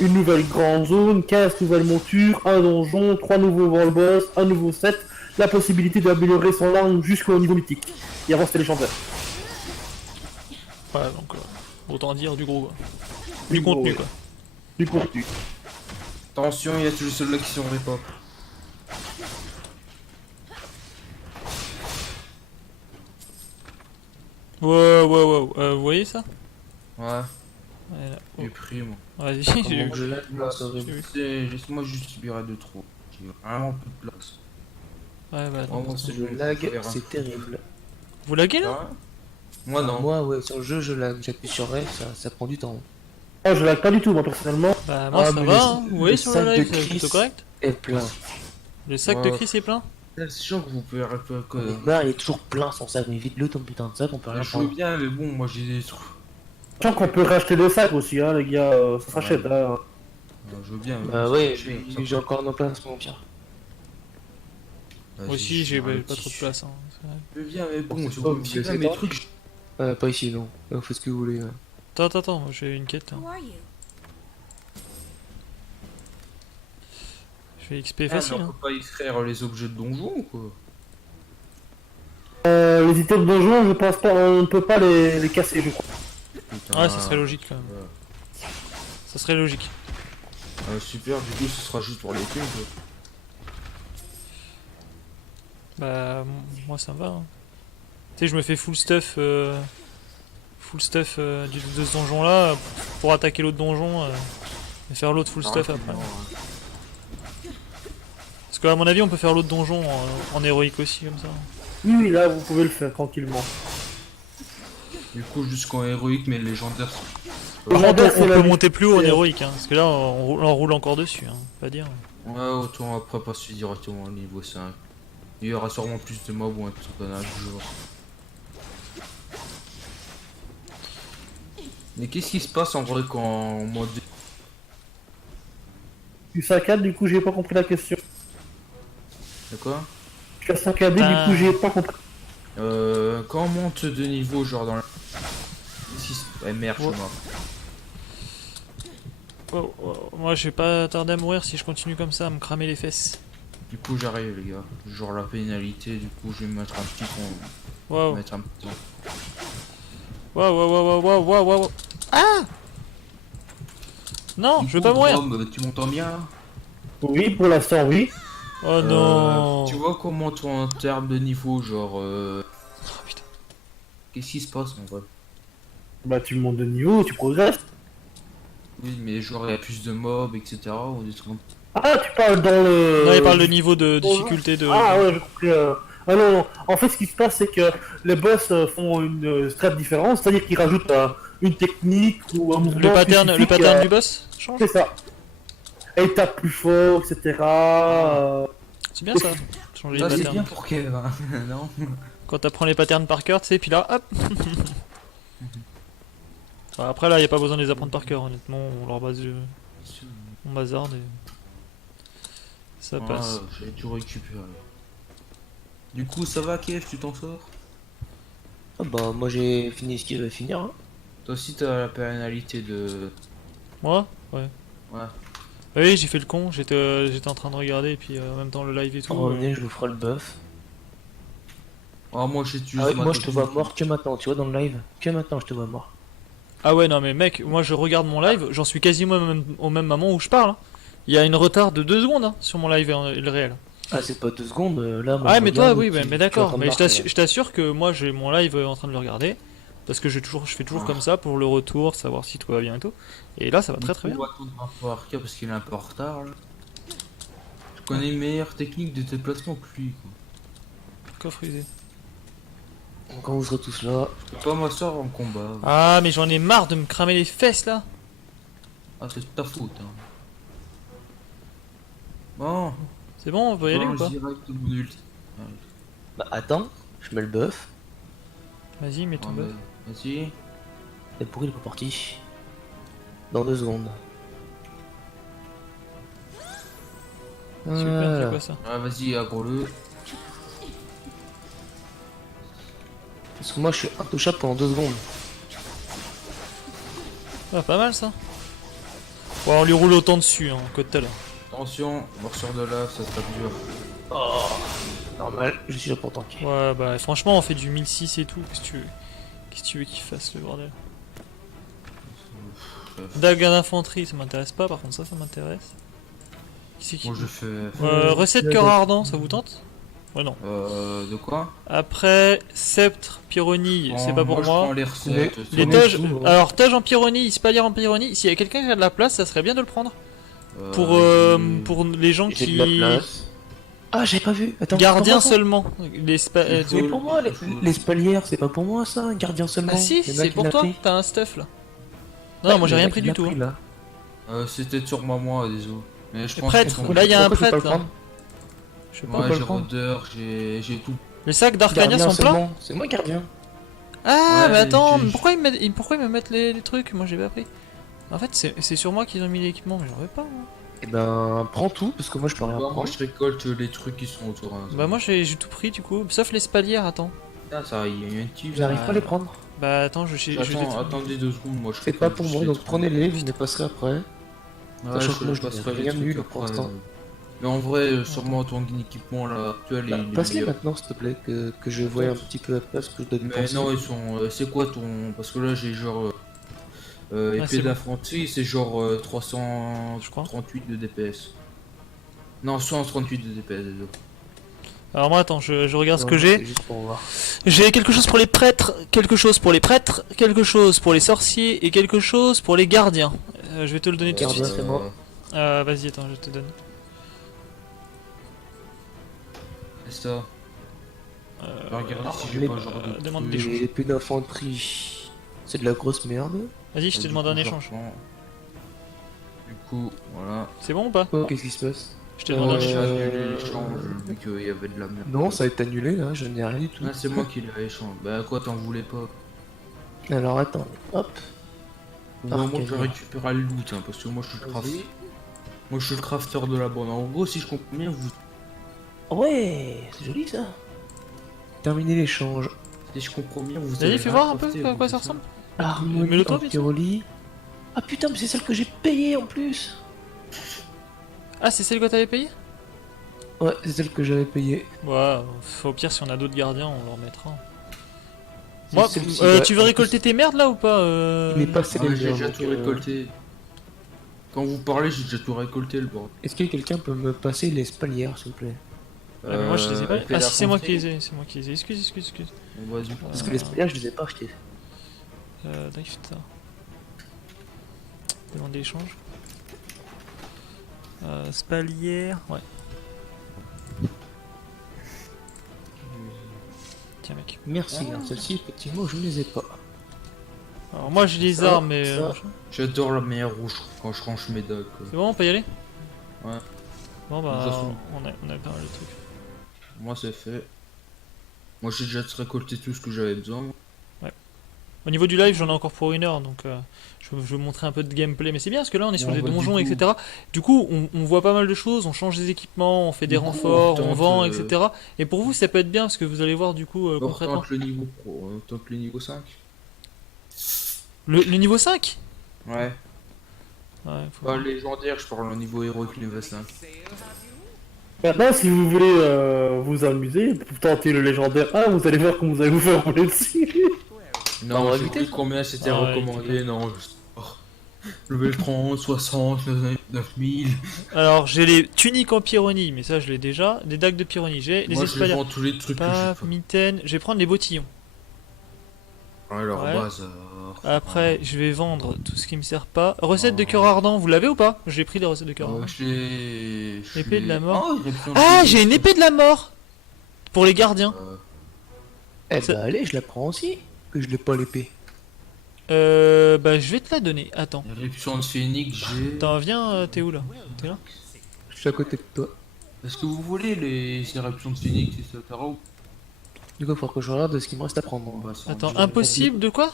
une nouvelle grande zone, 15 nouvelles montures, un donjon, 3 nouveaux World Boss, un nouveau set, la possibilité d'améliorer son arme jusqu'au niveau mythique. Et avant c'était légendaire. Voilà, donc autant dire du gros quoi. Du Du gros, contenu ouais. quoi. Du contenu. Attention, il y a toujours ceux-là qui sont pas. Wow. Vous voyez ça? Ouais, Ouais, là. j'ai pris moi. Oh. Vas-y, j'ai vu. Je l'aime, là, c'est horrible. Moi je subirais de trop. J'ai vraiment plus de place. Ouais, bah, attends. Vraiment, c'est Le bon, lag, faut faire un- c'est terrible. Vous laguez là? Ah, moi non. Moi, ouais, sur le jeu, je lag. J'appuie sur F, ça prend du temps. Oh, je lag pas du tout, moi personnellement. Bah moi Ah, ça mais va, le- hein. Vous voyez le sur sac le de live, c'est Chris. plutôt correct. Et plein. Le sac de Ouais. Chris est plein. C'est sûr que vous pouvez que. Neymar, il est toujours plein son sac, mais vite-le ton putain de sac, on peut rien Je veux prendre. bien, mais bon, moi j'ai des trucs. Sachant qu'on peut racheter des sacs aussi, hein, les gars, ça s'achète. Hein. Je veux bien. Bah mais ouais, c'est cher, ça. j'ai encore un emplacement au pire. Vas-y, Moi aussi j'ai je pas suis trop de place. Hein. c'est vrai. Je veux bien, mais bon, C'est si pas vous me obligé, filez c'est mes pas- trucs. Pas ici, non. Faites ce que vous voulez. Ouais. Attends, moi, j'ai une quête. Hein. Who are you? Je fais XP Ah, facile. mais on Hein. peut pas extraire les objets de donjon ou quoi? Les items de donjon, je pense pas, on ne peut pas les casser, je crois. Putain. Ouais, ça serait logique quand même. Ouais. Ça serait logique. Super, du coup, ce sera juste pour les thunes quoi. Bah moi ça me va. Hein. Tu sais, je me fais full stuff de ce donjon là pour attaquer l'autre donjon et faire l'autre full stuff après. Parce qu'à mon avis on peut faire l'autre donjon en héroïque aussi comme ça. Oui, là, vous pouvez le faire tranquillement. Du coup, jusqu'en héroïque, mais légendaire. Par contre Légendaire, on c'est la peut vie. monter plus haut en c'est- héroïque hein, parce que là on roule encore dessus, hein, pas dire. Ouais, autant après passer directement au niveau 5. Il y aura sûrement plus de mobs ou un truc dans du genre. Mais qu'est-ce qui se passe en vrai quand en mode. Je suis 5 du coup, j'ai pas compris la question. De quoi? Je suis à 5 AD, du coup, j'ai pas compris. Quand on monte de niveau, genre dans la. Ouais, merde, je suis mort. Moi je vais pas tarder à mourir si je continue comme ça à me cramer les fesses. Du coup, j'arrive, les gars. Genre la pénalité, du coup, je vais me mettre un petit con. Waouh. Mettre un petit. Waouh. Ah! Non, je veux pas mourir. Tu m'entends bien? Oui, pour l'instant, oui. Oh non. Tu vois comment toi en termes de niveau, genre. Oh, putain. Qu'est-ce qui se passe en vrai? Bah, tu montes de niveau, tu progresses. Oui, mais genre il y a plus de mobs, etc. Ou des trucs comme Ah, tu parles dans le... Non, il parle de niveau de difficulté de. Ah ouais, j'ai compris. Ah non, non, en fait ce qui se passe c'est que les boss font une strat différente, c'est-à-dire qu'ils rajoutent une technique ou un mouvement Le pattern spécifique, du boss change. c'est ça. Et ils tapent plus fort, etc. C'est bien ça. Changer les ça, c'est patterns. bien pour Kev, hein. Non. Quand t'apprends les patterns par cœur, tu sais, puis là, hop. Enfin, après là, y a pas besoin de les apprendre par cœur, honnêtement, on leur base, on bazarde et ça passe. J'ai tout récupéré. Du coup, ça va, Kev, tu t'en sors? Ah bah, moi j'ai fini ce qu'il devait finir. Hein. Toi aussi, t'as la pénalité de. Moi? Ouais. Ouais. Oui, j'ai fait le con, j'étais en train de regarder et puis en même temps le live et tout. Revenez, je vous ferai le buff. Ah, moi, j'ai tué Ah ouais, moi je te vois mort que maintenant, tu vois, dans le live. Que maintenant je te vois mort. Ah ouais, non mais mec, moi je regarde mon live, j'en suis quasiment au même moment où je parle. Hein. Il y a une retard de 2 secondes hein, sur mon live et le réel. Ah, c'est pas 2 secondes, là. Moi, Ah je mais toi regarde, oui, tu- mais tu es en d'accord, train de mais marcher, je t'assure que moi j'ai mon live en train de le regarder. Parce que je fais toujours comme ça pour le retour, savoir si tout va bien et tout. Et là ça va très très bien. On va attendre un peu Arca parce qu'il est un peu en retard là. Je connais une meilleure technique de déplacement que lui quoi. Coffre usé. là. Quand vous serez tous là. Je peux pas m'asseoir en combat. Ah mais j'en ai marre de me cramer les fesses là. Ah, c'est de ta faute hein. Bon, C'est bon, on peut y aller ou lance pas? direct mon ulti. Bah, attends, je mets le buff. Vas-y, mets ton buff. Vas-y. Et pourquoi il est pas parti? Dans 2 secondes. Super, c'est Voilà. quoi ça? Ah, vas-y, aggro-le. Parce que moi je suis intouchable pendant 2 secondes. Ah, pas mal ça. Bon, on lui roule autant dessus, hein, que tout à l'heure. Attention, morsure de lave, ça tape dur. Normal, je suis là pour tanker. Ouais, bah franchement, on fait du 1006 et tout. Qu'est-ce que tu veux qu'il fasse le bordel? Dague d'infanterie, ça m'intéresse pas, par contre, ça m'intéresse. Qui c'est qui. Moi je fais. Recette cœur ardent, ça vous tente? Ouais, non. De quoi? Après, sceptre, pyronille, c'est pas pour Je prends moi. les recettes. Les Les On est toges, tout, hein. alors toge en pyronie, spalier en pyronie, s'il y a quelqu'un qui a de la place, ça serait bien de le prendre. Pour les gens J'ai qui. de la place. Ah, j'avais pas vu. Attends, Gardiens c'est pas seulement. Mais pour moi, les spalières, c'est pas pour moi ça, un gardien seulement. Ah si, Le mec, c'est il pour l'a toi, pris. t'as un stuff là. Ouais, Non, moi j'ai le rien mec, pris il du l'a tout. pris, hein. là. C'était sûrement moi, désolé. Mais je pense prêtre, que là il y a un Pourquoi tu peux prêtre pas le là. prendre Je sais pas. on Ouais, peut j'ai le prendre. rôdeur, j'ai tout. Les sacs d'Arcania Gardien sont pleins. seulement. C'est moi gardien. Ah, Ouais, mais attends, j'ai- mais pourquoi ils me mettent les trucs? Moi j'ai pas pris. En fait, c'est sur moi qu'ils ont mis l'équipement, mais j'en veux pas. Moi. Eh ben, prends tout, parce que moi je peux rien Moi, prendre. je récolte les trucs qui sont autour. Hein, Bah, moi j'ai tout pris du coup, sauf les spalières, attends. Ah, ça, il y a un petit. J'arrive pas à les prendre. Bah, attends, Attendez 2 secondes, moi je C'est pas pour moi, donc prenez prenez-les, vous les passerez après. Ouais, Sachant je que moi, je passerai n'ai les rien trucs eu, là, après, pour l'instant. Mais en vrai, sûrement ton équipement là actuel Bah, il est passe-les meilleur. maintenant, s'il te plaît, que je voie un petit peu après ce que je dois Mais dépenser. non, ils sont. C'est quoi ton. Parce que là j'ai genre. c'est Épée bon. d'infanterie, c'est genre Je crois. 338 de DPS. Non, 138 de DPS, désolé. Alors, moi attends, je regarde ce Non, que j'ai. c'est juste pour voir. J'ai quelque chose pour les prêtres, quelque chose pour les prêtres, quelque chose pour les sorciers et quelque chose pour les gardiens. Je vais te le donner tout de Gardien, suite. c'est moi. Vas-y, attends, je te donne. C'est ça. Je vais regarder si j'ai les- pas genre de. demande trucs. des choses. Les épées d'infanterie, c'est de la grosse merde. Vas-y, je te Du demande coup, un je échange. reprends. Du coup, voilà. C'est bon ou pas? Oh, qu'est-ce qui se passe? Je te demande un J'ai échange. annulé l'échange vu qu'il y avait de la merde. Non, ça a été annulé là, je n'ai rien du tout. Ah, c'est moi qui l'ai échangé. Bah, quoi, t'en voulais pas? Alors attends, hop. Moi, je Arcania. récupérer le loot, hein, parce que moi, je suis le crafter. Vas-y. Moi, je suis le crafter de la bande. En gros, si je comprends bien, vous. Ouais, c'est joli ça. Terminer l'échange. Si je comprends bien, vous. Vas-y, avez fais rien voir un peu crafté, à vous, quoi ça c'est ressemble. Harmonie Mets-le toi, vite. Antiroli. Ah putain, mais c'est celle que j'ai payée en plus. Ah, c'est celle que t'avais payée? Ouais, c'est celle que j'avais payée. Ouais, au pire, si on a d'autres gardiens, on leur mettra. C'est Moi, celle-ci, ouais. tu veux En récolter tes merdes là ou pas Il est passé Ah, les j'ai miens, déjà donc, tout récolté. Quand vous parlez, j'ai déjà tout récolté le bord. Est-ce que quelqu'un peut me passer les spalières, s'il vous plaît? Ouais, mais moi je les ai pas. épée Ah si, c'est moi qui d'infanterie. les ai, c'est moi qui les ai. Excuse. Bon, vas-y. Parce que les spalières, je les ai pas achetés. Drift. Demande d'échange. Spalière, ouais. Tiens mec. Merci, hein, celle-ci, effectivement, je ne les ai pas. Alors moi j'ai des Ça, armes mais... ça. J'adore la mer rouge quand je range mes dagues. Quoi. C'est bon, on peut y aller? Ouais. Bon De toute bah façon. on a pas mal de trucs. Moi c'est fait. Moi j'ai déjà récolté tout ce que j'avais besoin. Au niveau du live j'en ai encore pour 1 heure donc je vais vous montrer un peu de gameplay mais c'est bien parce que là on est sur Ouais, des bah, du donjons coup- etc. Du coup on voit pas mal de choses, on change des équipements, on fait des Du coup, renforts, on tente, vend etc. Et pour vous ça peut être bien parce que vous allez voir du coup On concrètement. tente le niveau pro, on tente le niveau 5. Le niveau 5? Ouais. Ouais, faut... Pas légendaire, je parle au niveau héroïque niveau 5. Maintenant, si vous voulez vous amuser, pour tenter le légendaire 1, vous allez voir comment vous allez vous faire rouler dessus. on Non, va j'ai éviter. oublié combien c'était Ah ouais, recommandé, non. Level 30, 60, 9000. Alors j'ai les tuniques en pyronie mais ça je l'ai déjà. Des dagues de pyronie, j'ai les Moi je espalières. vends tous les trucs que j'ai Paf, pas. mitaine, je vais prendre les bottillons. Alors Ouais. bazar. Après, je vais vendre tout ce qui me sert pas. Recette de cœur ardent, vous l'avez ou pas? J'ai pris les recettes de cœur ardent. Je l'ai. Épée de la mort. Oh, éruption de Ah, feu. j'ai une épée de la mort pour les gardiens. Eh Ça- bah allez, je la prends aussi, que je l'ai pas l'épée. Bah je vais te la donner. Attends, Éruption de phénix, j'ai. attends, viens, t'es où là? T'es là? Je suis à côté de toi. Est-ce que vous voulez les éruptions de phénix, etc. ou Du coup, il faut que je regarde ce qu'il me reste à prendre. on va s'en Attends, dire. impossible de quoi?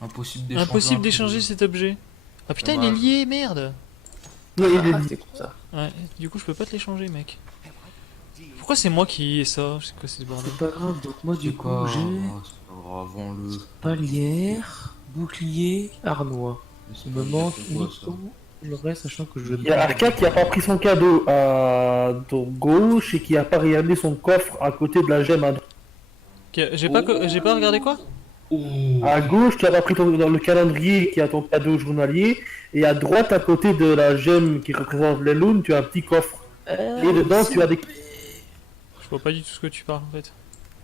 Impossible d'échanger. Impossible un d'échanger peu. cet objet. Ah putain, il est Dommage. lié, merde. Non, il est Ah, dit. c'est pour ça. Ouais, du coup je peux pas te l'échanger, mec. Pourquoi c'est moi qui ai ça? C'est quoi ce bordel? C'est pas grave, donc moi du C'est coup pas. j'ai C'est pas grave, vends-le. palière, bouclier, arnois. Il me manque C'est quoi, ça uniquement le reste, sachant que je Il y a Arca qui a pas pris son cadeau à gauche et qui a pas regardé son coffre à côté de la gemme à droite. J'ai pas regardé quoi? À gauche, tu as pas pris dans le calendrier qui a ton cadeau journalier. Et à droite, à côté de la gemme qui représente les lunes, tu as un petit coffre. Et dedans, tu as des. Je vois pas du tout ce que tu parles en fait.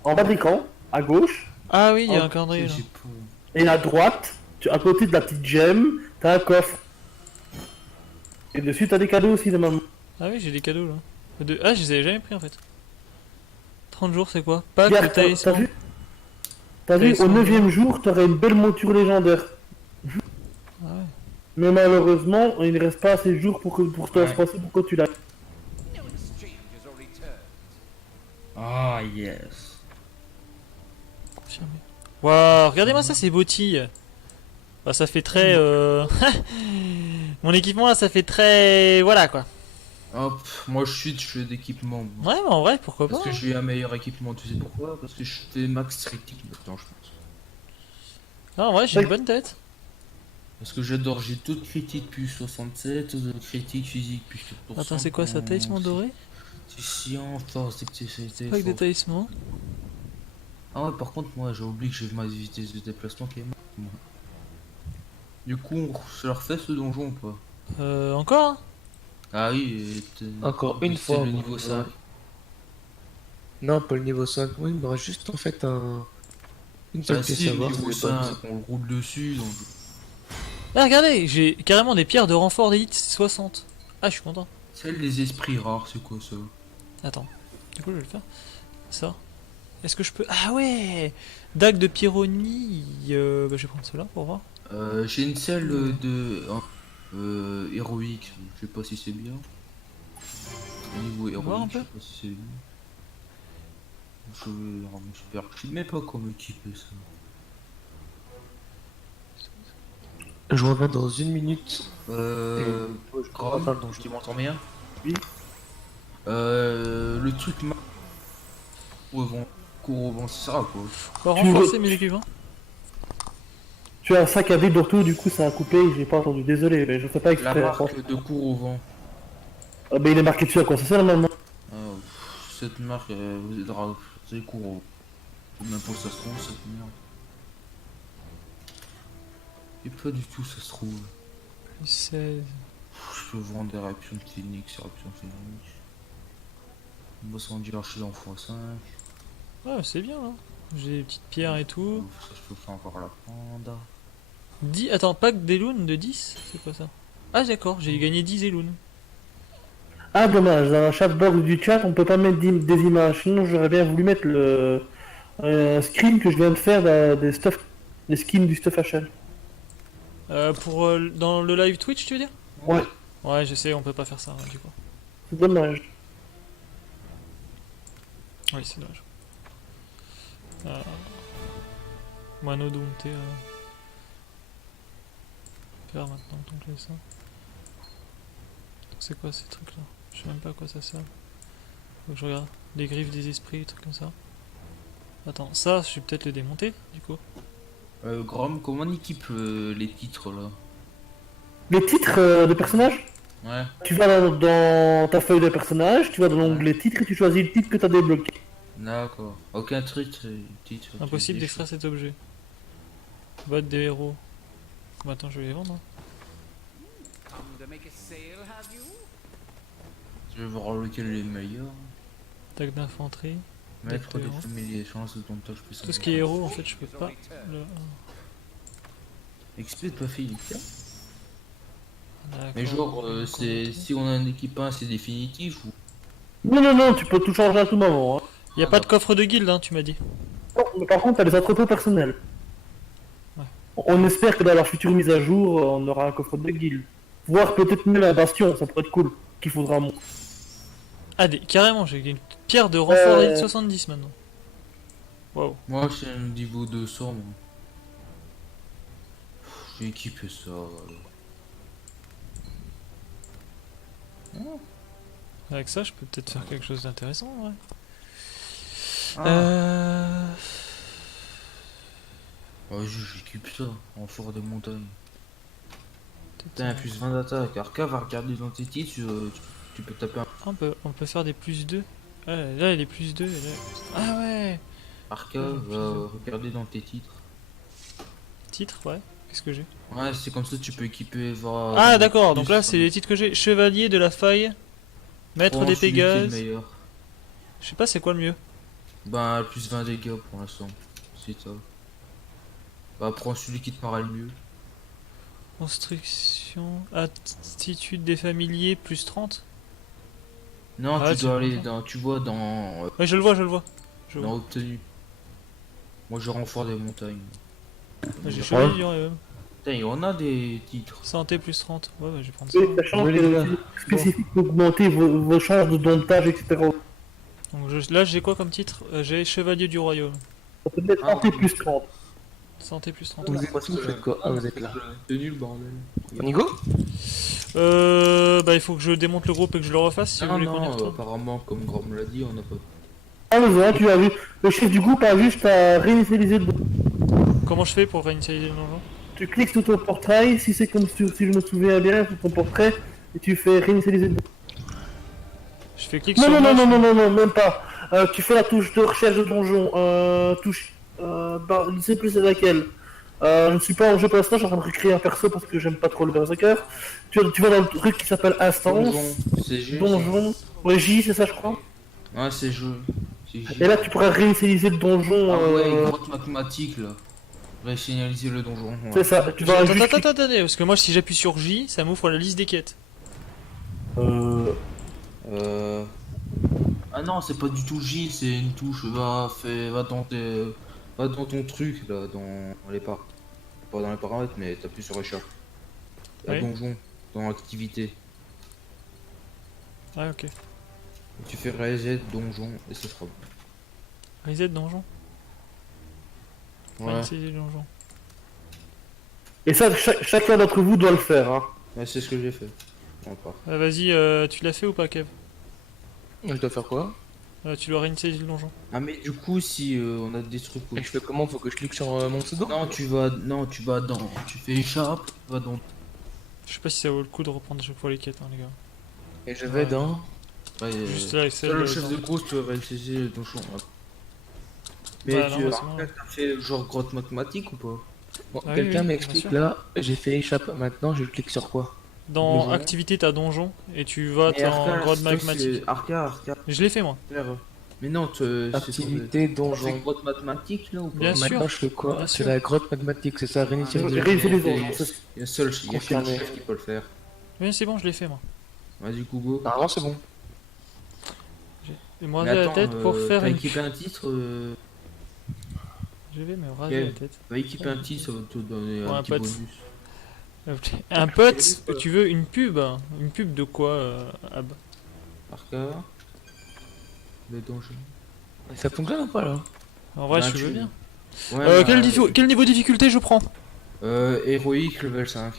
En bas de l'écran, à gauche. Ah oui, il y a Oh, un calendrier là. j'ai pas- Et à droite, à côté de la petite gemme, t'as un coffre. Et dessus, t'as des cadeaux aussi, normalement. Ah oui, j'ai des cadeaux là. Ah, je les avais jamais pris en fait. 30 jours, c'est quoi? Pack de Regarde, t'as talisman. vu T'as vu, au Talisman. 9ème jour, t'aurais une belle monture légendaire. Ah ouais. Mais malheureusement, il ne reste pas assez de jours pour te Ouais. passer pour que tu l'as. Ah, yes. Confirmé. Waouh, regardez-moi ça, ces bottilles. Bah, ça fait très. Mon équipement là, ça fait très. Voilà quoi. Hop, moi je fais d'équipement. Ouais, mais en vrai, pourquoi pas? Parce que j'ai un meilleur équipement, tu sais pourquoi? Parce que je fais max critique maintenant, je pense. Ah, en vrai, j'ai une bonne tête. Parce que j'adore, j'ai tout de critique plus 67, de critique physique plus 4%. Attends, c'est quoi ça? Talisman doré? C'est chiant, force, c'est Pack de talisman. Ah ouais, par contre, moi j'ai oublié que j'ai ma vitesse de déplacement qui est morte, moi. Du coup, je leur fait ce donjon ou pas? Encore hein? Ah oui, Encore une c'est fois, le moi, niveau ouais. 5. Non, pas le niveau 5. Oui, il me reste juste en fait une seule Ah pièce si, à le voir. niveau c'est pas 5, on le roule dessus, donc... Ah, regardez, j'ai carrément des pierres de renfort d'élite 60. Ah, je suis content. Celle des esprits rares, c'est quoi ça? Attends, du coup, je vais le faire. Ça. Est-ce que je peux. Ah ouais! Dague de pyronie. Bah, je vais prendre cela pour voir. J'ai une selle de... héroïque, je sais pas si c'est bien. Au niveau voir un héroïque, je peu sais pas si c'est bien. Je me super... Je sais même pas comment équiper ça. Je reviens dans une minute. Chrome, Enfin, donc, tu m'entends bien? Oui. Le truc cours au vent, c'est ça quoi. On va Tu renforcer veux- mes équipements. Tu as un sac à vide retour, du coup ça a coupé, j'ai pas entendu, désolé, mais je fais pas La exprès. marque de cours au vent. Ah, bah, il est marqué dessus à quoi ça sert normalement. Cette marque vous aidera. C'est cours au. Je sais même pas où ça se trouve cette merde. Et pas du tout ça se trouve. Plus 16. Je peux vendre des réactions cliniques, c'est réactions cliniques. Moi ça en dit l'archer en x5. Ouais, c'est bien là. J'ai des petites pierres et tout. Ça je peux pas encore la prendre. 10... Attends, pack d'Eloun de 10? C'est quoi ça? Ah d'accord, j'ai gagné 10 Eloun. Ah dommage, dans la chatbox du chat on peut pas mettre des images, sinon j'aurais bien voulu mettre le screen que je viens de faire des skins du stuff HL. Dans le live Twitch, tu veux dire? Ouais, Ouais, je sais, on peut pas faire ça, hein, du coup. c'est dommage. Oui, c'est dommage. Mano Dante, faire maintenant, donc j'ai ça. C'est quoi ces trucs là? Je sais même pas à quoi ça sert. Faut que je regarde. Les griffes des esprits, des trucs comme ça. Attends, ça, je vais peut-être le démonter, du coup. Grom, comment on équipe les titres là? Les titres de personnages, Ouais. tu vas dans ta feuille de personnage, tu vas dans l'onglet titre et tu choisis le titre que tu as débloqué. D'accord. Aucun titre. Impossible d'extraire cet objet. Botte des héros. Bah attends, je vais les vendre. Hein. Je vais voir lequel est le meilleur. Attaque d'infanterie. Maître des D'accord. familiers, chance de ton touch plus. Tout ce qui est héros, en fait, je peux pas. XP pas fait. D'accord. Mais genre, si on a un équipe 1, c'est définitif ou. Non, tu peux tout changer à tout moment. Hein. Y a pas de coffre de guilde, hein, tu m'as dit. Non, mais par contre, t'as les entrepôts personnels. Ouais. On espère que dans la future mise à jour, on aura un coffre de guild. Voire peut-être même un bastion, ça pourrait être cool. Qu'il faudra monter. Ah, carrément, j'ai une pierre de renfort d'élite 70 maintenant. Waouh. Moi, c'est un niveau 200. Moi. J'ai équipé ça. Avec ça, je peux peut-être faire quelque chose d'intéressant, ouais. Ah. Ouais, j'équipe ça. En fort de montagne. Putain, plus 20 d'attaque. Arca va regarder dans tes titres, tu peux taper un. On peut faire des plus 2. Ah, là, il est plus 2. Ah ouais. Arca plus va deux. regarder dans tes titres. Titre, ouais. Qu'est-ce que j'ai? Ouais, c'est comme ça tu peux équiper. Ah d'accord, donc là c'est les titres que j'ai. Chevalier de la faille, maître des Pégases. Je sais pas c'est quoi le mieux. Bah plus 20 dégâts pour l'instant. C'est ça. Bah prends celui qui te paraît le mieux. Construction, attitude des familiers, plus 30. Non, Ah, tu dois c'est aller bon, dans. Tu vois dans. Ouais, je le vois, je le vois. Je Dans vois. obtenu. Moi je renfort des montagnes. Ouais, j'ai chevalier du royaume. Putain, il y en a des titres. Santé plus 30. Ouais, je vais prendre ça. Et sachant Oui, les que gars. c'est spécifique pour augmenter vos chances de domptage, etc. Donc là j'ai quoi comme titre? J'ai chevalier du royaume. Ça peut être santé plus 30. Santé plus 30. Vous êtes où, vous faites quoi? Ah, vous êtes là. Tenu le bordel. On y go? Bah il faut que je démonte le groupe et que je le refasse si vous Non, voulez qu'on y non, retourne. apparemment, comme Grom l'a dit, on n'a pas. Ah, mais voilà, tu as vu. Le chef du groupe a juste à réinitialiser le Comment je fais pour réinitialiser le donjon? Tu cliques sur ton portrait, si c'est comme si je me souviens bien, sur ton portrait, et tu fais réinitialiser le Je fais clic Non, sur non, non, match. non, non, non, non, même pas. Tu fais la touche de recherche de donjon, touche, bah, je ne sais plus c'est laquelle. Je ne suis pas en jeu pour l'instant, je suis en train de recréer un perso parce que j'aime pas trop le berserker. Tu vas dans le truc qui s'appelle instance, Donjon, c'est G. donjon, ouais, J, c'est ça je crois. Ouais, c'est jeu. C'est J. Et là tu pourras réinitialiser le donjon. Ah ouais, grotte mathématique là. Résignaliser le donjon. Ouais. C'est ça, tu vas Attends, juste attends, attendez, parce que moi si j'appuie sur J, ça m'ouvre la liste des quêtes. Ah non, c'est pas du tout J, c'est une touche. Va dans ton truc là, dans les pas dans les paramètres, mais t'appuies sur échappe. La Oui. donjon, dans activité. Ah ok. Et tu fais reset donjon et ce sera bon. Reset donjon. Ouais, Réinitialiser le donjon. Et ça, chacun d'entre vous doit le faire. Hein. ouais c'est ce que j'ai fait. Encore. Vas-y, tu l'as fait ou pas Kev? Je dois faire quoi? Tu dois réinitialiser le donjon. Ah mais du coup si on a des trucs où... Et je fais comment? Faut que je clique sur mon pseudo? Non tu vas dans... Tu fais échappe, tu vas dans... Je sais pas si ça vaut le coup de reprendre à chaque fois les quêtes, hein, les gars. Et je vais dans... Ouais, Juste là, sur le chef de course tu vas réaliser le donjon. Ouais. Mais Bah, tu non, as c'est bon. fait genre grotte mathématique ou pas? Bon, Ah oui, quelqu'un oui, m'explique bien là, j'ai fait échappe, maintenant je clique sur quoi? Dans Donjon. activité, t'as donjon et tu vas Et en Arca, grotte ça, magmatique. c'est Arca. Je l'ai fait moi. Faire, Mais non, c'est Activité c'est donjon. grotte mathématique là ou pas? Bien sûr. Maintenant, je fais quoi? Bien C'est sûr. la grotte magmatique, c'est ça, réinitialiser. Réutilisons. Il y a seul, il y a que le Confirmé. chef qui peut le faire. Oui, c'est bon, je l'ai fait moi. Vas-y, Kugo. Normalement, c'est bon. Je vais me Mais raser la attends, tête pour faire t'as une... équipé un titre, Je vais me raser Kev. la tête. va équiper un titre, ça va te donner Ouais, un un petit pote. bonus. Un pote, tu veux une pub? Une pub de quoi, Ab? Par cas, le donjon. Ça fonctionne ou pas là? En vrai, Bah, je veux bien. Ouais, Quel niveau de difficulté je prends? héroïque level 5.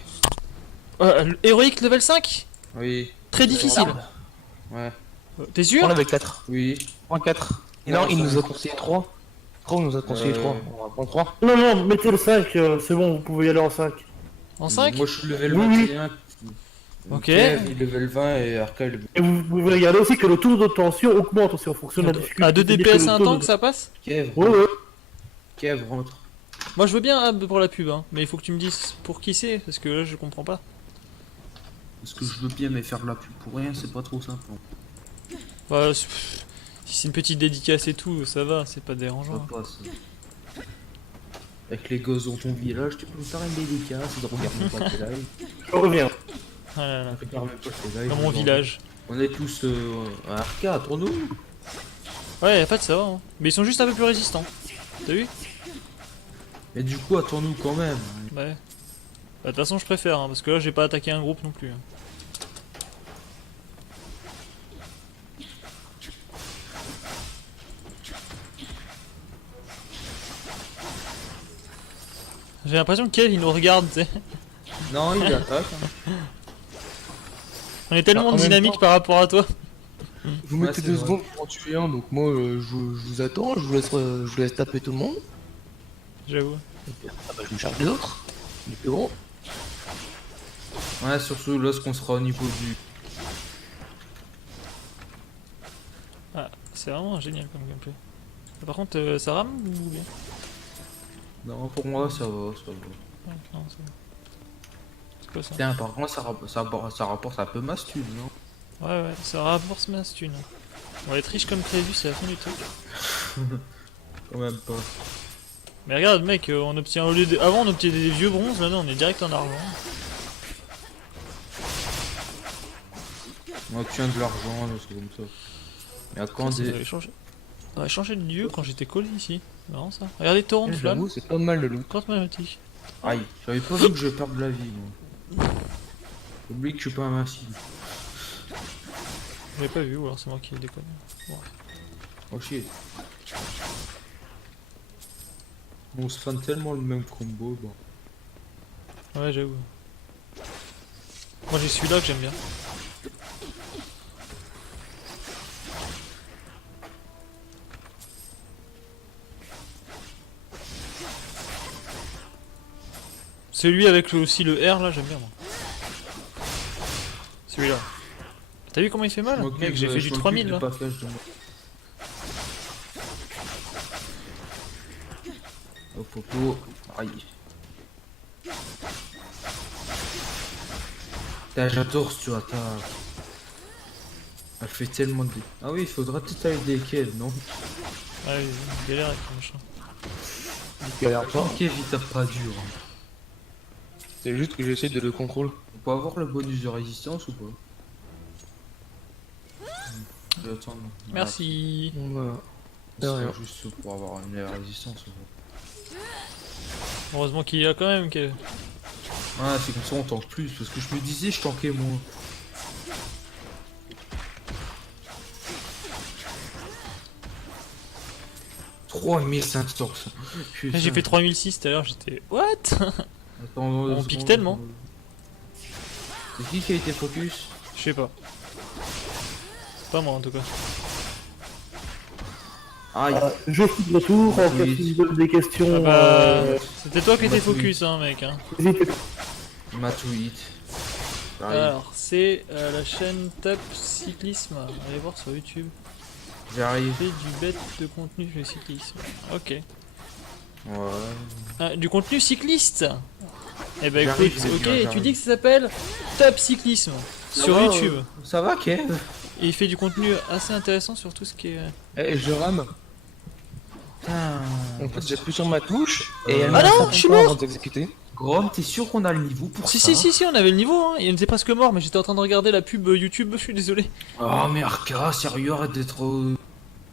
Héroïque level 5? Oui, Très difficile. ouais, T'es On sûr? avait 4. oui. Point 4. Et Non, non, il ça- nous a conseillé 3. 3, il nous a conseillé 3. On va prendre 3. Non, non, mettez le 5, c'est bon, vous pouvez y aller en 5. En 5? Moi je suis level Oui, oui. 21. Ok. Kev, il est level 20 et Arca level... Et vous pouvez regarder aussi que le taux de tension augmente aussi en fonction de la difficulté. À 2 C'est-à-dire DPS que un le taux tank, de- ça passe? Kev, Ouais, ouais. Kev, rentre. Moi je veux bien Ab pour la pub, hein. Mais il faut que tu me dises pour qui c'est, parce que là je comprends pas. Parce que je veux bien, mais faire de la pub pour rien, c'est pas trop simple. Bah, si c'est une petite dédicace et tout, ça va, c'est pas Ça dérangeant. passe. Avec les gosses dans ton village, tu peux me faire une dédicace, de regarder même pas tes lives. Je reviens. Ah là là. Regarde même pas tes lives. Dans mon genre. village. On est tous à Arca, pour nous. Ouais, y'a pas de ça, hein. Mais ils sont juste un peu plus résistants. T'as vu? Mais du coup, attends-nous quand même. Ouais. Bah, de toute façon, je préfère, hein, parce que là, j'ai pas attaqué un groupe non plus. Hein. J'ai l'impression que Kev il nous regarde, tu sais. Non, il attaque. On est tellement en même dynamique temps- par rapport à toi. Vous Ouais, mettez c'est 2 vrai. secondes pour en tuer un, donc moi je vous attends, je vous laisse taper tout le monde. J'avoue. Ah bah je me charge des autres. Les plus gros. Ouais, surtout lorsqu'on sera au niveau du... Ah, c'est vraiment génial comme gameplay. Par contre, ça rame ou bien? Non, pour moi, ça va, ça va. Ouais, non, c'est bon. C'est quoi ça? Tiens, par contre, ça rapporte un peu ma stune, non? Ouais, ouais, ça rapporte ma thune. On va être riche comme prévu, c'est la fin du truc. Quand même pas. Mais regarde, mec, on obtient au lieu de... Avant, on obtenait des vieux bronzes, maintenant, on est direct en argent. On obtient de l'argent, là, c'est comme ça. Mais à quand Ça, des... j'avais changé. On avait changé de lieu quand j'étais collé ici. C'est marrant ça. Regardez, torrent de flamme. J'avoue, c'est pas mal de loot. Porte magnétique. Aïe, j'avais pas vu que je perde de la vie, moi. Oublie que je suis pas invincible. J'avais pas vu, ou alors c'est moi qui déconne. Oh shit. On se fait tellement le même combo, bon. Ouais, j'avoue. Moi j'ai celui-là que j'aime bien. Celui avec aussi le R là, j'aime bien moi. Celui-là. T'as vu comment il fait mal? Je m'occupe Mec, j'ai de- fait je du m'occupe 3000 du là. package de moi. Hop, hop, hop. Aïe. Putain, j'adore ce tu attaques. Elle fait tellement de... Ah oui, il faudra peut-être aller des Kev, non? Ouais, il galère avec le machin. Il galère pas. Kev, il tape pas dur. C'est juste que j'essaie de le contrôler. On peut avoir le bonus de résistance ou pas? Je vais attendre. Merci. Voilà. C'est De rien. juste pour avoir une meilleure résistance. Heureusement qu'il y a quand même. Ah, c'est comme ça on tank plus, parce que je me disais je tankais moins. « 3500. Putain. J'ai fait 3006 tout à l'heure, j'étais. What? Attends, On pique tellement. C'est qui a été focus? Je sais pas. C'est pas moi en tout cas. Aïe. Je suis de retour, en cas Oui. si vous avez des questions, Ah bah, c'était toi qui étais bah, oui. focus, hein, mec. Hein. n'hésitez pas. Ma tweet. J'arrive. Alors, c'est la chaîne Top Cyclisme. Allez voir sur YouTube. J'arrive. Fait du bête de contenu de cyclisme. Ok. Ouais. Ah, du contenu cycliste. Eh ben J'arrive, écoute, je vais ok, bien, tu j'arrive. dis que ça s'appelle Top Cyclisme sur va, YouTube. Ça va, Kev? Et il fait du contenu assez intéressant sur tout ce qui est... Eh, je rame. Putain. En fait, j'appuie sur ma touche et elle Ah met un non, certain je suis temps mort. avant d'exécuter. Grom, t'es sûr qu'on a le niveau pour Si, ça? si, on avait le niveau, hein. Il était presque mort, mais j'étais en train de regarder la pub YouTube, je suis désolé. Oh mais Arca, sérieux, arrête d'être...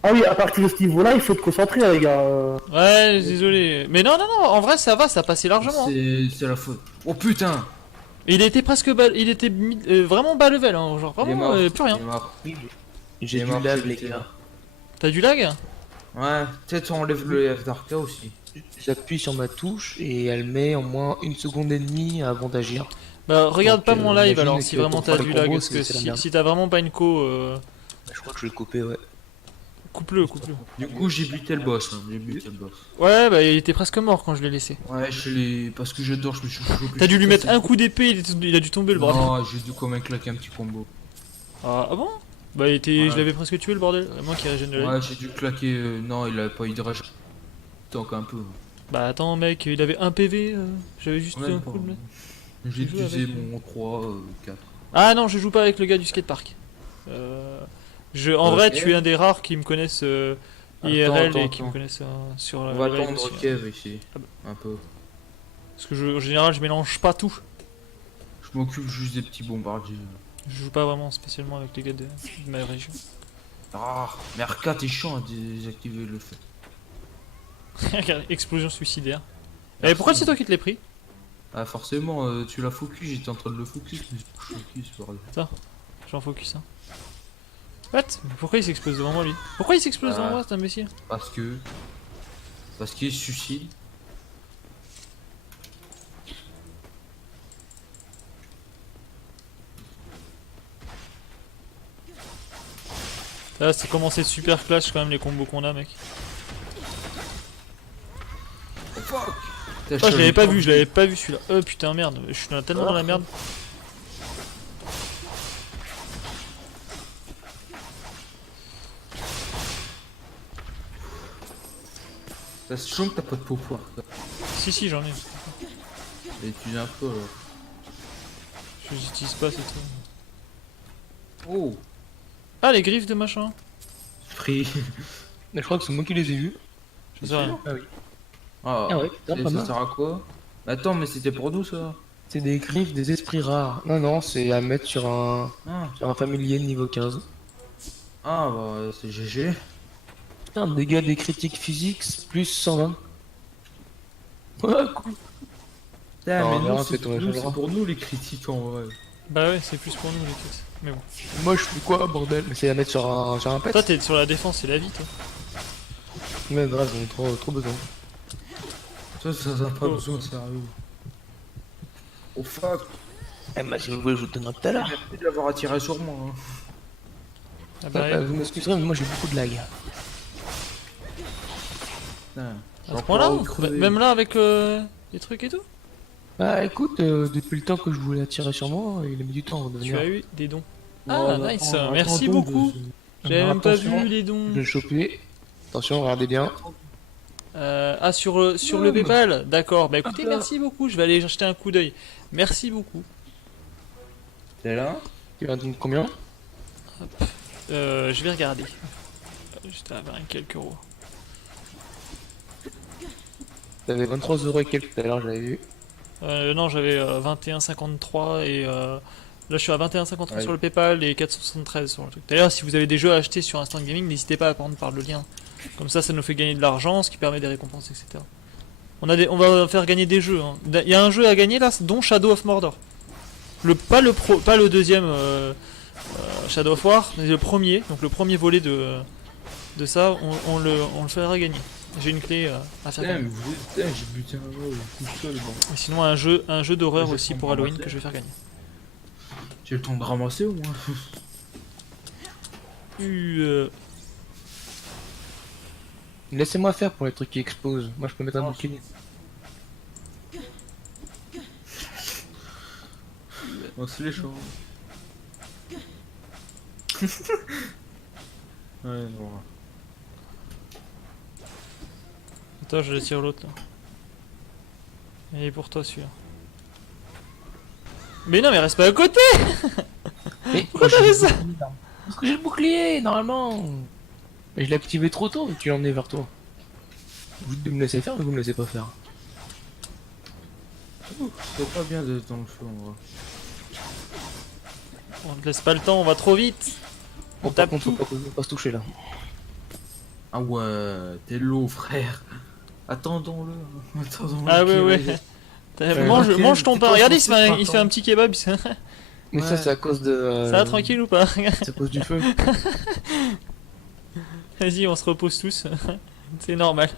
Ah oui, à partir de ce niveau-là, il faut te concentrer, les gars. Ouais, désolé. Mais non, en vrai, ça va, ça passait largement. Hein. C'est la faute. Oh putain. Et il était presque bas, il était vraiment bas level, hein. Genre Il est vraiment mort. plus rien. Il est mort. J'ai Il est du mort, lag, il les était gars. là. T'as du lag? Ouais, peut-être on enlève le F d'Arca aussi. J'appuie sur ma touche et elle met au moins 1 seconde et demie avant d'agir. Bah, regarde Donc, pas mon live imagine alors, que si pour vraiment faire t'as les du lag, combos, parce que c'est la si, merde. si t'as vraiment pas une co, Je crois que je vais le couper, ouais. coupe-le. Du coup, j'ai buté le boss. Hein. J'ai buté le boss. Ouais, bah il était presque mort quand je l'ai laissé. Ouais, je l'ai... Parce que j'adore, je me suis chopé. T'as dû lui mettre un coup d'épée, il a dû tomber le bordel. Non, j'ai dû quand même claquer un petit combo. Ah bon? Bah il était, Ouais. je l'avais presque tué le bordel, moi qui régène de la vie. Ouais, j'ai dû claquer... Non, il avait pas eu de rage. Tank un peu. Bah attends mec, il avait un PV, j'avais juste Ouais, un pas- coup de mettre. J'ai Tu joues utilisé avec- mon 3, 4. Ah non, je joue pas avec le gars du skatepark. En vrai, Ok. tu es un des rares qui me connaissent IRL Attends, et attends, qui me attends. connaissent sur la On va live attendre aussi. Kev ici. Ah bah. Un peu. Parce que en général, je mélange pas tout. Je m'occupe juste des petits bombardiers. Je joue pas vraiment spécialement avec les gars de ma région. Ah, mais Arca, t'es chiant à désactiver le fait. Regarde, explosion suicidaire. Et Merci. pourquoi c'est toi qui te l'es pris? Ah, forcément, tu l'as focus, j'étais en train de le focus, mais je focus, bordel. J'en focus hein. What? Pourquoi il s'explose devant moi lui? Pourquoi il s'explose devant Ah. moi cet imbécile? Parce que. Parce qu'il se suicide. Là c'est commencé super clash quand même les combos qu'on a mec. Oh fuck! Ah je l'avais pas vu celui-là. Oh putain merde, je suis tellement dans la merde. C'est chiant que t'as pas de peau poire, quoi. Si j'en ai. Et tu viens un peu alors. Je les utilise pas c'est tout. Oh! Ah les griffes de machin. Free! Mais je crois que c'est moi qui les ai vus. Je sais rien. Ah oui. Ah, Ah ouais, putain, pas ça mal. sert à quoi? Attends, mais c'était pour nous ça? C'est des griffes des esprits rares. Non, c'est à mettre sur un familier de niveau 15. Ah bah c'est GG. Putain, dégâts des critiques physiques plus 120. Ouais, cool. Putain, Non, mais non, nous, c'est ton échelle. c'est pour nous les critiques en vrai. Bah ouais c'est plus pour nous les trucs. Mais bon. Moi je fais quoi, bordel? C'est à mettre sur un pet. Toi t'es sur la défense c'est la vie toi. Mais grave, j'en ai trop besoin. Ça n'a pas Oh. besoin, sérieux. Oh fuck! Eh bah si vous voulez je vous le donnerai tout à l'heure. Merci de l'avoir attiré sur moi. Hein. Ah bah ouais. Vous m'excuserez mais moi j'ai beaucoup de lag. Putain. À ce point-là? Même là avec les trucs et tout? Bah écoute, depuis le temps que je voulais attirer sur moi, il a mis du temps avant de Tu venir. as eu des dons. Oh, Ah bah, nice, attends, merci attends, beaucoup. J'avais Alors, même pas attention, vu les dons. Je vais le choper. Attention, regardez bien. Ah sur le PayPal, d'accord. Bah écoutez, Hop là. merci beaucoup. Je vais aller jeter un coup d'œil. Merci beaucoup. T'es là? Tu vas donner combien? Je vais regarder. J'étais à 20 quelques euros. T'avais 23 € et quelques tout à l'heure, j'avais vu. Non, j'avais 21,53 et là je suis à 21,53 Ouais. sur le PayPal et 4,73 sur le truc. D'ailleurs, si vous avez des jeux à acheter sur Instant Gaming, n'hésitez pas à prendre par le lien. Comme ça nous fait gagner de l'argent, ce qui permet des récompenses, etc. On va faire gagner des jeux. Hein. Il y a un jeu à gagner là, dont Shadow of Mordor. Pas le deuxième Shadow of War, mais le premier. Donc le premier volet de ça, on le fera gagner. J'ai une clé à faire Putain, gagner. mais putain, j'ai buté un mot tout seul, bon. Et sinon un jeu d'horreur J'ai aussi le pour temps de Halloween ramasser. que je vais faire gagner. J'ai le temps de ramasser au moins. Laissez-moi faire pour les trucs qui explosent. Moi je peux mettre un bouclier. Oh, c'est les choses. Ouais, non. Attends, je tire l'autre là. Il est pour toi celui-là. Mais non, mais reste pas à côté! Mais Pourquoi t'as fait ça? Parce que j'ai le bouclier, normalement. Mais je l'ai activé trop tôt, tu l'as emmené vers toi. Vous de me laisser faire, mais vous me laissez pas faire. C'est pas bien d'être dans le feu en vrai. On ne laisse pas le temps, on va trop vite. On Par tape contre, tout. faut pas se toucher là. Ah ouais, t'es lourd frère. Attendons-le. Attendons-le. Ah ouais, qu'il ouais. revienne. Mange, ok, mange ton pain. tais-toi, Regardez, je pense il que fait un petit kebab. Ça Mais ça, Ouais. c'est à cause de. va tranquille ou pas? C'est à cause du feu. Vas-y, on se repose tous. C'est normal.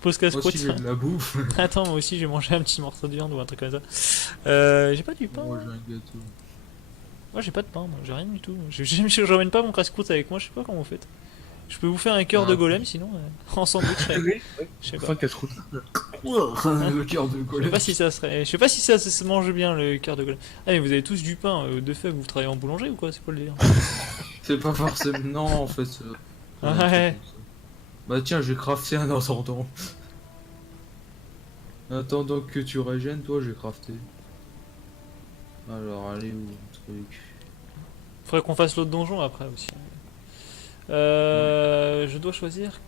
Pause Moi casse-croûte. aussi j'ai de la bouffe. Attends, moi aussi, je vais manger un petit morceau de viande ou un truc comme ça. J'ai pas du pain. Moi j'ai un gâteau. Moi, j'ai pas de pain, moi. J'ai rien du tout. J'emmène pas mon casse-croûte avec moi. Je sais pas comment vous faites. Je peux vous faire un cœur de Ah. golem sinon en sandwich. Oui, Je sais pas. enfin, casse-croûte. Le cœur de Je sais golem. pas si ça serait. Je sais pas si ça se mange bien le cœur de golem. Ah mais vous avez tous du pain de fait, vous travaillez en boulangerie ou quoi? C'est pas le délire. C'est pas forcément. Non en fait. Ouais. Bah tiens, j'ai crafté un ascendant. En attendant que tu régènes, toi j'ai crafté. Alors allez où le truc. Faudrait qu'on fasse l'autre donjon après aussi. Je dois choisir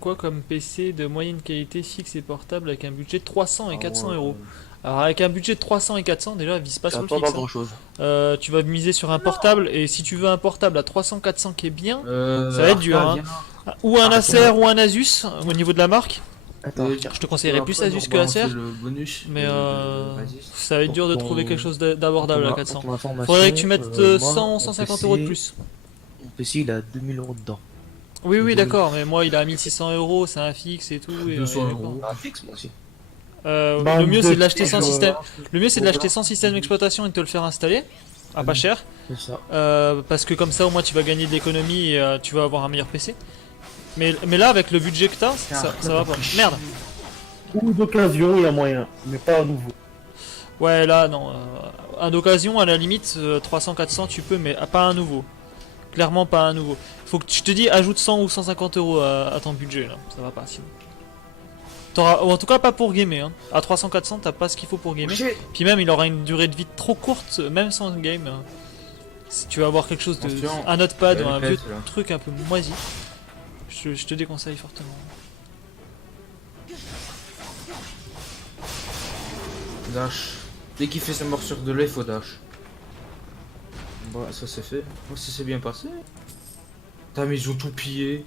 quoi comme PC de moyenne qualité fixe et portable avec un budget de 300 et 400 euros. Alors avec un budget de 300 et 400, déjà vise pas sur le pas fixe. grand chose. Tu vas miser sur un portable et si tu veux un portable à 300-400 qui est bien, ça va être dur. Hein. Ou un Acer ou un Asus au niveau de la marque. Attends, Je te conseillerais plus Asus que Acer, Le bonus. mais vas-y. ça va être dur de Pour trouver ton- quelque chose d'abordable à 400. Pour ton information, Faudrait que tu mettes moi, 100 mon 150 PC, euros de plus. Mon PC, il a 2000 euros dedans. Oui, oui, Oui. d'accord, mais moi il a 1600 euros, c'est un fixe et tout. Et, 200 et euros. Ah, fixe, moi aussi. Bah, le mieux c'est de deux- l'acheter sans je- système. Le mieux c'est de l'acheter sans système d'exploitation et de te le faire installer. À pas cher. C'est ça. Parce que comme ça au moins tu vas gagner de l'économie et tu vas avoir un meilleur PC. Mais là avec le budget que t'as, ça va pas. Merde. Ou d'occasion, il y a moyen, mais pas à nouveau. Ouais là non. Un d'occasion à la limite 300-400 tu peux mais pas un nouveau. Clairement pas un nouveau. Faut que je te dis ajoute 100 ou 150 euros à ton budget là. Ça va pas sinon. Ou en tout cas pas pour gamer. Hein. À 300-400 t'as pas ce qu'il faut pour gamer. Puis même il aura une durée de vie trop courte même sans game. Hein. Si tu vas avoir quelque chose de... Attention. Un notepad Elle ou un pète, vieux là. truc un peu moisi. Je te déconseille fortement. Dash. Dès qu'il fait sa morsure de lait, faut dash. Bon, ça c'est fait. Moi, ça s'est bien passé. Putain, mais ils ont tout pillé.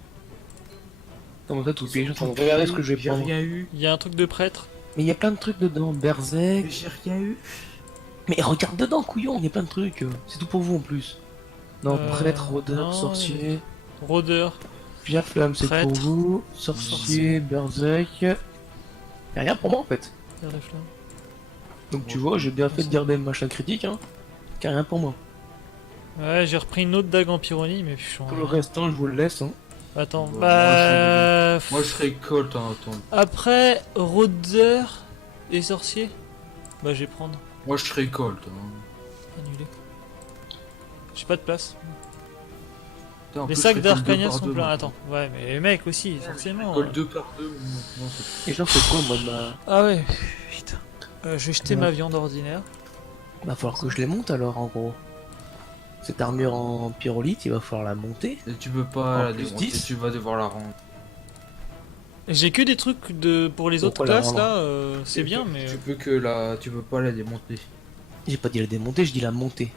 Comment ça, tout pillé? Je suis en train de Tout regarder pillé, ce que je vais j'ai prendre. rien eu. Il y a un truc de prêtre. Mais il y a plein de trucs dedans. Berserk. Mais j'ai rien eu. Mais regarde dedans, couillon, il y a plein de trucs. C'est tout pour vous en plus. Non, prêtre, non, rôdeur, sorcier. Rôdeur. Pierre flamme, c'est Prêtre. pour vous. Sorcier, berserk. Y'a rien pour moi en fait. Pierre de flamme. Donc tu vois, j'ai bien fait de garder le machin critique, hein. Y'a rien pour moi. Ouais, j'ai repris une autre dague en pyronie, mais je suis en... Pour le restant, je vous le laisse, hein. Attends, Bon, bah... Moi, je récolte en attendant. Après, rôdeur et sorcier, bah je vais prendre. Moi, je récolte. Hein. Annulé. J'ai pas de place. Putain, en Les plus, sacs je récolte d'Arcania deux par sont deux, pleins. moi. Attends, ouais, mais mec aussi, Je forcément. récolte 2 par 2. Non, c'est- Et j'en fais quoi, moi, de ma. Ah ouais, putain. Je vais jeter Ouais. ma viande ordinaire. Va falloir que je les monte alors, en gros. Cette armure en pyrolite, il va falloir la monter. Et tu peux pas En la plus démonter, 10. tu vas devoir la rendre. J'ai que des trucs pour les autres Pourquoi la classes rendre là, c'est bien, mais. Tu peux que la... Tu peux pas la démonter. J'ai pas dit la démonter, je dis la monter.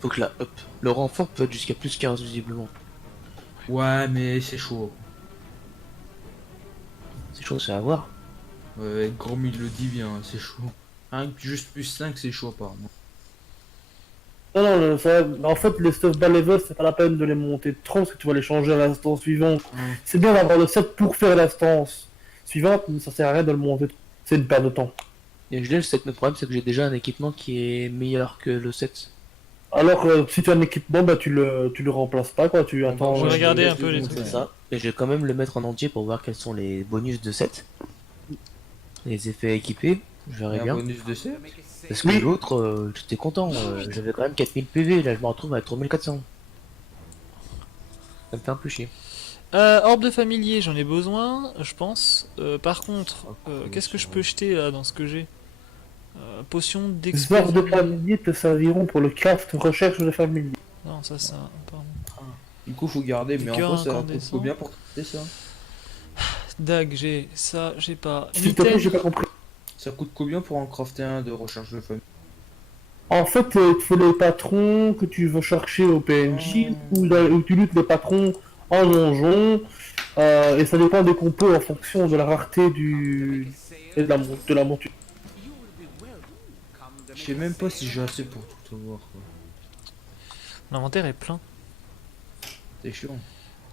Faut que la up. Le renfort peut être jusqu'à plus 15 visiblement. Ouais, mais c'est chaud. C'est chaud, c'est à voir. Ouais, Grom il le dit bien, c'est chaud. Rien que juste plus 5, c'est chaud apparemment. Non, non, en fait, les stuff bas level, c'est pas la peine de les monter trop parce que tu vas les changer à l'instance suivante. C'est bien d'avoir le set pour faire l'instance suivante, mais ça sert à rien de le monter. C'est une perte de temps. Et je l'ai le 7, mais le problème c'est que j'ai déjà un équipement qui est meilleur que le 7. Alors, si tu as un équipement, bah, tu le remplaces pas, quoi. Tu attends. Je vais regarder un je peu les vais trucs. C'est ça. Et je vais quand même le mettre en entier pour voir quels sont les bonus de 7. Les effets équipés, je verrai Un bien. bonus de 7. Parce que Oui. l'autre, j'étais content. J'avais quand même 4000 PV, là je me retrouve avec 3400. Ça me fait un peu chier. Orbe de familier, j'en ai besoin, je pense. Par contre, qu'est-ce que je peux jeter là dans ce que j'ai Potion Les arts de d'explosion. familier te serviront pour le craft recherche de familier. Non, ça, pas moi. Du coup, faut garder, mais en Cœur gros, ça coûte incandescent. combien pour traiter ça? Dag, j'ai ça, j'ai pas. S'il te plaît, j'ai pas compris. Ça coûte combien pour en crafter un de recherche de famille? En fait, il te faut les patrons que tu veux chercher au PNJ, ou tu luttes les patrons en donjon, et ça dépend des compos en fonction de la rareté et de la monture. Je sais même pas si j'ai assez pour tout avoir, quoi. L'inventaire est plein. C'est chiant.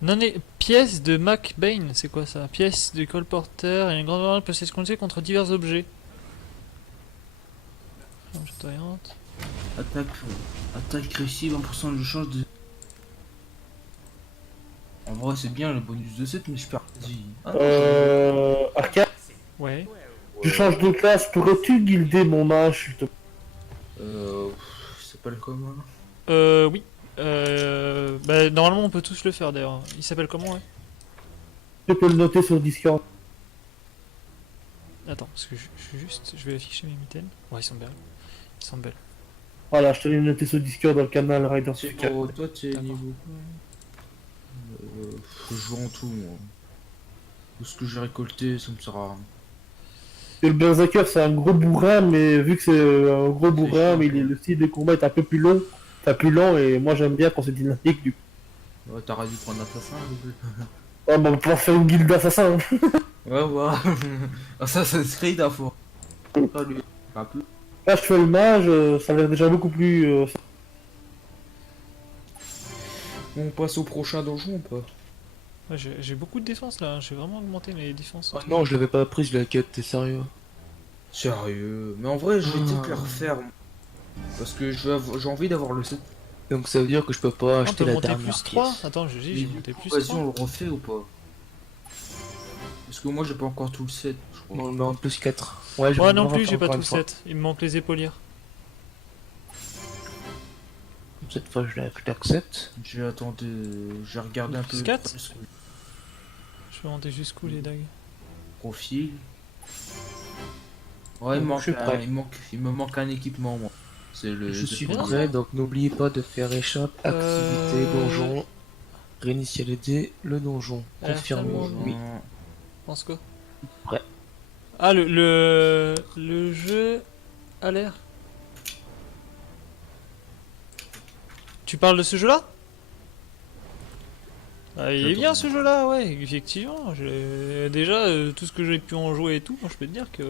Non, mais pièce de MacBain, c'est quoi ça? Pièce de colporteur et une grande variante peut s'escompter contre divers objets. Chatoyante. Attaque réussie, 20% de change de... En vrai, c'est bien le bonus de 7, mais je perds. Arcade, Ouais. je change de classe, pourrais-tu guilder mon mage, s'il te plaît? C'est pas le commun. Oui. Bah, normalement, on peut tous le faire d'ailleurs. Il s'appelle comment, ouais? Je peux le noter sur Discord. Attends, parce que je vais afficher mes mitaines. Ouais, ils sont belles. Ils sont belles. Voilà, je te l'ai noté sur Discord dans le canal Rider C'est Suka. pour toi, tu es D'accord. niveau quoi? Je joue en tout, moi. Tout ce que j'ai récolté, ça me sert à rien. Et le Berserker, c'est un gros bourrin, mais vu que c'est un gros bourrin, chiant, mais quoi. le style de combat est un peu plus long, enfin plus lent, et moi j'aime bien quand c'est dynamique du coup. Ouais, t'aurais dû prendre assassin, le Ah, bah, on va pouvoir faire une guilde d'assassins. Hein. Ouais, voilà. Assassin's Creed à fond. Ah, lui, un peu. Là, je fais le mage, ça a l'air déjà beaucoup plus. On passe au prochain donjon ou pas? Ouais, j'ai beaucoup de défense là. J'ai vraiment augmenté mes défenses. Ah non, je l'avais pas prise la quête, t'es sérieux? Sérieux? Mais en vrai, je vais peut-être Ah. le refaire. Moi. Parce que j'ai envie d'avoir le 7. Donc ça veut dire que je peux pas On acheter peut la monter dernière plus 3. pièce. Attends, j'ai Mais monté du coup, plus vas-y, 3. on le refait ou pas? Parce que moi, j'ai pas encore tout le 7, je crois. On le met en plus 4. Ouais, Ouais, non me plus, refaire j'ai pas encore tout une fois. 7. Il me manque les épaulières. Cette fois, je l'accepte. J'ai attendu, j'ai regardé un peu Plus 4? plus le Je vais monter jusqu'où les dagues? profil. Ouais, Je suis prêt. il me manque un équipement, moi. C'est le. Je suis bien, prêt, donc n'oubliez pas de faire échappe, activité, donjon, réinitialiser le donjon. Confirmé, Tellement. oui. Pense quoi? Prêt. Ah, le jeu a l'air. Tu parles de ce jeu-là? Ah, il est bien ce jeu-là, ouais, effectivement. Déjà, tout ce que j'ai pu en jouer et tout, moi je peux te dire que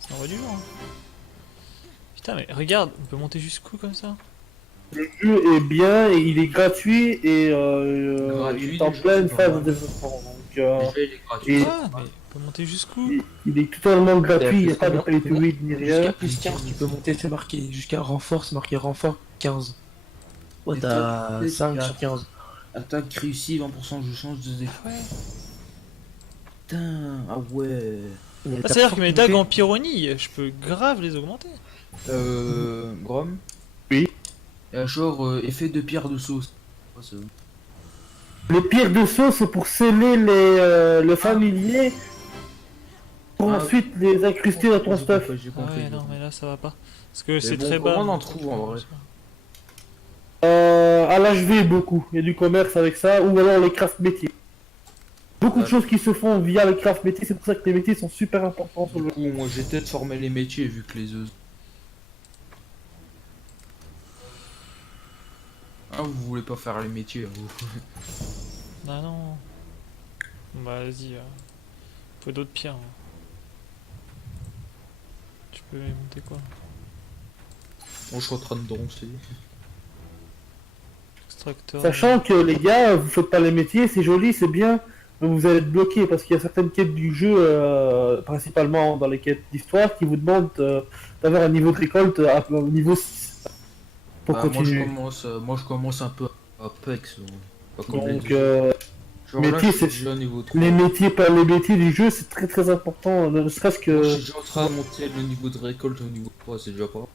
ça envoie du lourd. Hein. Putain, mais regarde, on peut monter jusqu'où comme ça? Le jeu est bien, et il est gratuit, et Gratuit, il est en déjà, pleine c'est phase pas de mal. développement. Donc, Déjà, il est gratuit. et- Ah, mais on peut monter jusqu'où? il est totalement gratuit, il n'y a plus pas de combien pay to win ni Jusqu'à rien. plus 15, tu peux monter, c'est marqué. Jusqu'à renfort, c'est marqué renfort 15. Ouais, Et t'as toi, 5 t'as- sur 15. Attaque réussie, 20% de chance de défaut. Putain, ah ouais. Ah, c'est-à-dire que mes dagues en pyronie, je peux grave les augmenter. Grom? Oui. Genre, effet de pierre de sauce. Ouais, c'est- Les pierres de sauce, c'est pour sceller le familier, pour Ah, ensuite les incruster dans ton J'ai stuff. compris, j'ai Ah compris. ouais, non, mais là ça va pas. Parce que c'est bon, très bas. comment on en trouve, en vrai? À l'HV beaucoup, il y a du commerce avec ça, ou alors les craft métiers. Beaucoup de Ouais. choses qui se font via les craft métiers, c'est pour ça que les métiers sont super importants sur Du le coup, moi j'ai peut-être formé les métiers vu que les œufs. Ah, vous voulez pas faire les métiers, vous? Ah non. Bon, bah vas-y. Faut d'autres pierres. Hein. Tu peux monter quoi? Bon, je suis en train de danser. Extracteur. Sachant que les gars, vous faites pas les métiers, c'est joli, c'est bien, mais vous allez être bloqué parce qu'il y a certaines quêtes du jeu, principalement dans les quêtes d'histoire, qui vous demandent d'avoir un niveau de récolte à un niveau 6 pour Moi continuer. je commence un peu à pex. Pas comme les Donc, deux. Genre là, métier, je suis c'est- déjà au niveau 3. les métiers du jeu, c'est très très important, ne serait-ce Moi, je que... suis déjà en train de monter le niveau de récolte au niveau 3, c'est déjà pas.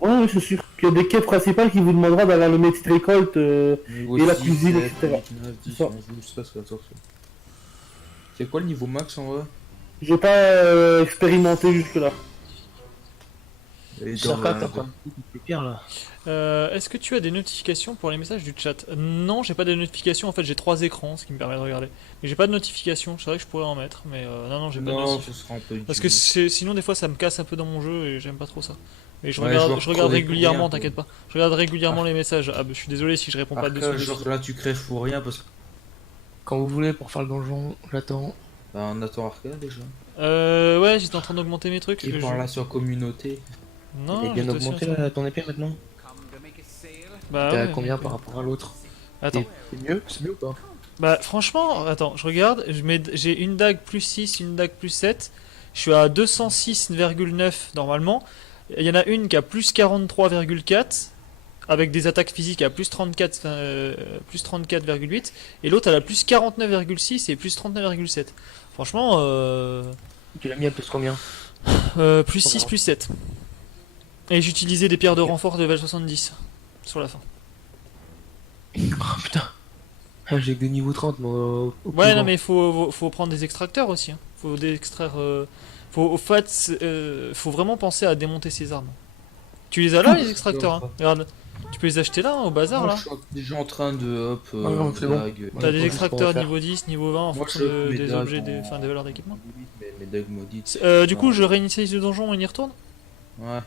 Ouais, oui, c'est sûr qu'il y a des quêtes principales qui vous demandera d'avoir le métier de récolte, Niveau Et la 6, cuisine, 7, etc. 8, 9, 10, Ça. 11, 12, 13, 14. C'est quoi le niveau max en vrai? j'ai pas expérimenté jusque là. Et Sarka, dans- t'as pas les pierres là. Est-ce que tu as des notifications pour les messages du chat? Non, j'ai pas de notifications. En fait, j'ai 3 écrans, ce qui me permet de regarder. Mais j'ai pas de notifications. C'est vrai que je pourrais en mettre, mais non, j'ai pas de Non, notifications. ce sera un peu Parce que utile. sinon, des fois, ça me casse un peu dans mon jeu et j'aime pas trop ça. Mais Ouais, je vois je regarde trop des régulièrement, courriers, t'inquiète pas. Je regarde régulièrement les messages. Ah, bah, je suis désolé si je réponds pas Arca, dessus. genre là tu crèves pour rien parce que Quand vous voulez pour faire le donjon, j'attends. bah, on attend Arca déjà. Ouais, j'étais en train d'augmenter mes trucs. Qui Je- par là sur communauté. Non, Elle est bien j'étais aussi en augmenté train- là, ton épée maintenant. Bah, T'es à ouais, combien mais- par rapport à l'autre? Attends. C'est mieux? C'est mieux ou pas? Bah, franchement, attends, je regarde. J'ai une dague plus 6, une dague plus 7. Je suis à 206,9 normalement. Il y en a une qui a plus 43,4 avec des attaques physiques à plus 34, plus 34,8 et l'autre elle a plus 49,6 et plus 39,7. Franchement, Tu l'as mis à plus combien? plus 6, plus 7. Et j'utilisais des pierres de renfort de level 70 sur la fin. Oh putain. Ah, j'ai que des niveaux 30 moi. Au plus Ouais, non, grand. mais faut prendre des extracteurs aussi. Hein. Faut extraire. Au fait, faut vraiment penser à démonter ses armes. Tu les as là, les extracteurs hein. Regarde, tu peux les acheter là, hein, au bazar Moi, là. je suis déjà en train de hop. non, c'est bon. dague. T'as des Ouais, extracteurs juste pour niveau 10, niveau 20 en Moi, fonction je fais mes des dagues objets, en- enfin, des valeurs d'équipement. mes dagues maudites. Du coup, je réinitialise le donjon et on y retourne. Ouais,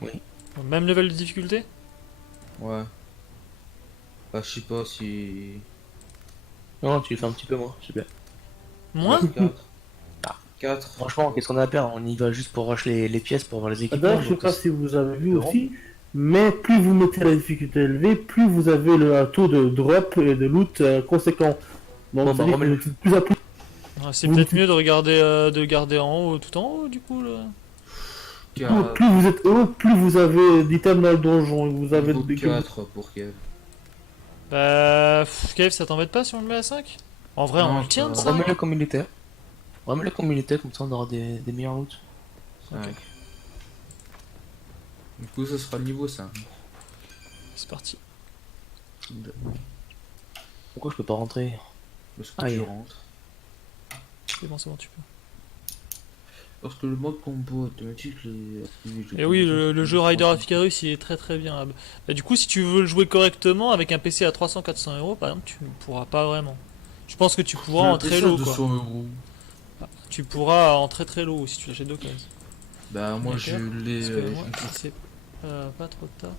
Même level de difficulté. ouais. Bah, je sais pas si. Non, tu le fais un petit peu moins, c'est bien. Moins 4. Ah. 4. Franchement, qu'est-ce qu'on a à perdre? On y va juste pour rush les pièces pour avoir les équipements. D'ailleurs, je sais donc pas si vous avez vu bon. aussi, mais plus vous mettez la difficulté élevée, plus vous avez un taux de drop et de loot conséquent. Donc, Bon, bah, c'est-à-dire que remets- vous êtes de plus en plus. C'est Vous- peut-être mieux de regarder, de garder en haut, tout en haut du coup là. Plus vous êtes haut, plus vous avez d'items dans le donjon et vous avez Niveau des 4 pour Kev. Bah, Kev, ça t'embête pas si on le met à 5? En vrai, on Non, le tient de ça ça. Remets-le comme il était. Remets-le comme il était, comme ça on aura des meilleures routes. 5. Du coup, ça sera le niveau 5. C'est parti. Pourquoi je peux pas rentrer? Parce que Ah, tu yeah. rentres. C'est bon, tu peux. Parce que le mode combo automatique, les. Et oui, le jeu Rider Aficarus il est très très bien. Bah, du coup, si tu veux le jouer correctement avec un PC à 300-400 euros, par exemple, tu ne pourras pas vraiment. Je pense que tu pourras en très low quoi. 200 euros. Tu pourras en très très low si tu l'achètes d'occasion. Bah, moi, D'accord. je l'ai. Parce que moi, c'est pas trop tard.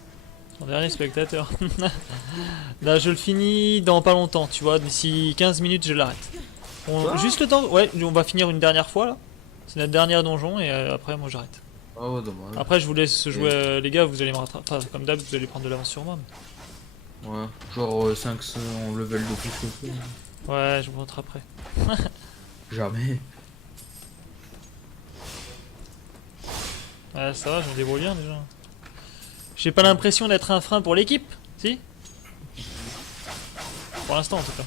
Mon dernier spectateur. Là, je le finis dans pas longtemps, tu vois. D'ici 15 minutes, je l'arrête. Juste le temps. Ouais, on va finir une dernière fois là. C'est notre dernier donjon et après, moi j'arrête. Ah ouais, dommage. Après, je vous laisse jouer, les gars. Vous allez me rattraper. Enfin, comme d'hab, vous allez prendre de l'avance sur moi. Ouais, genre 500 level de plus que ça. Ouais, je vous rattraperai. Jamais. Ouais, ça va, je me débrouille bien déjà. J'ai pas l'impression d'être un frein pour l'équipe, si? Pour l'instant en tout cas.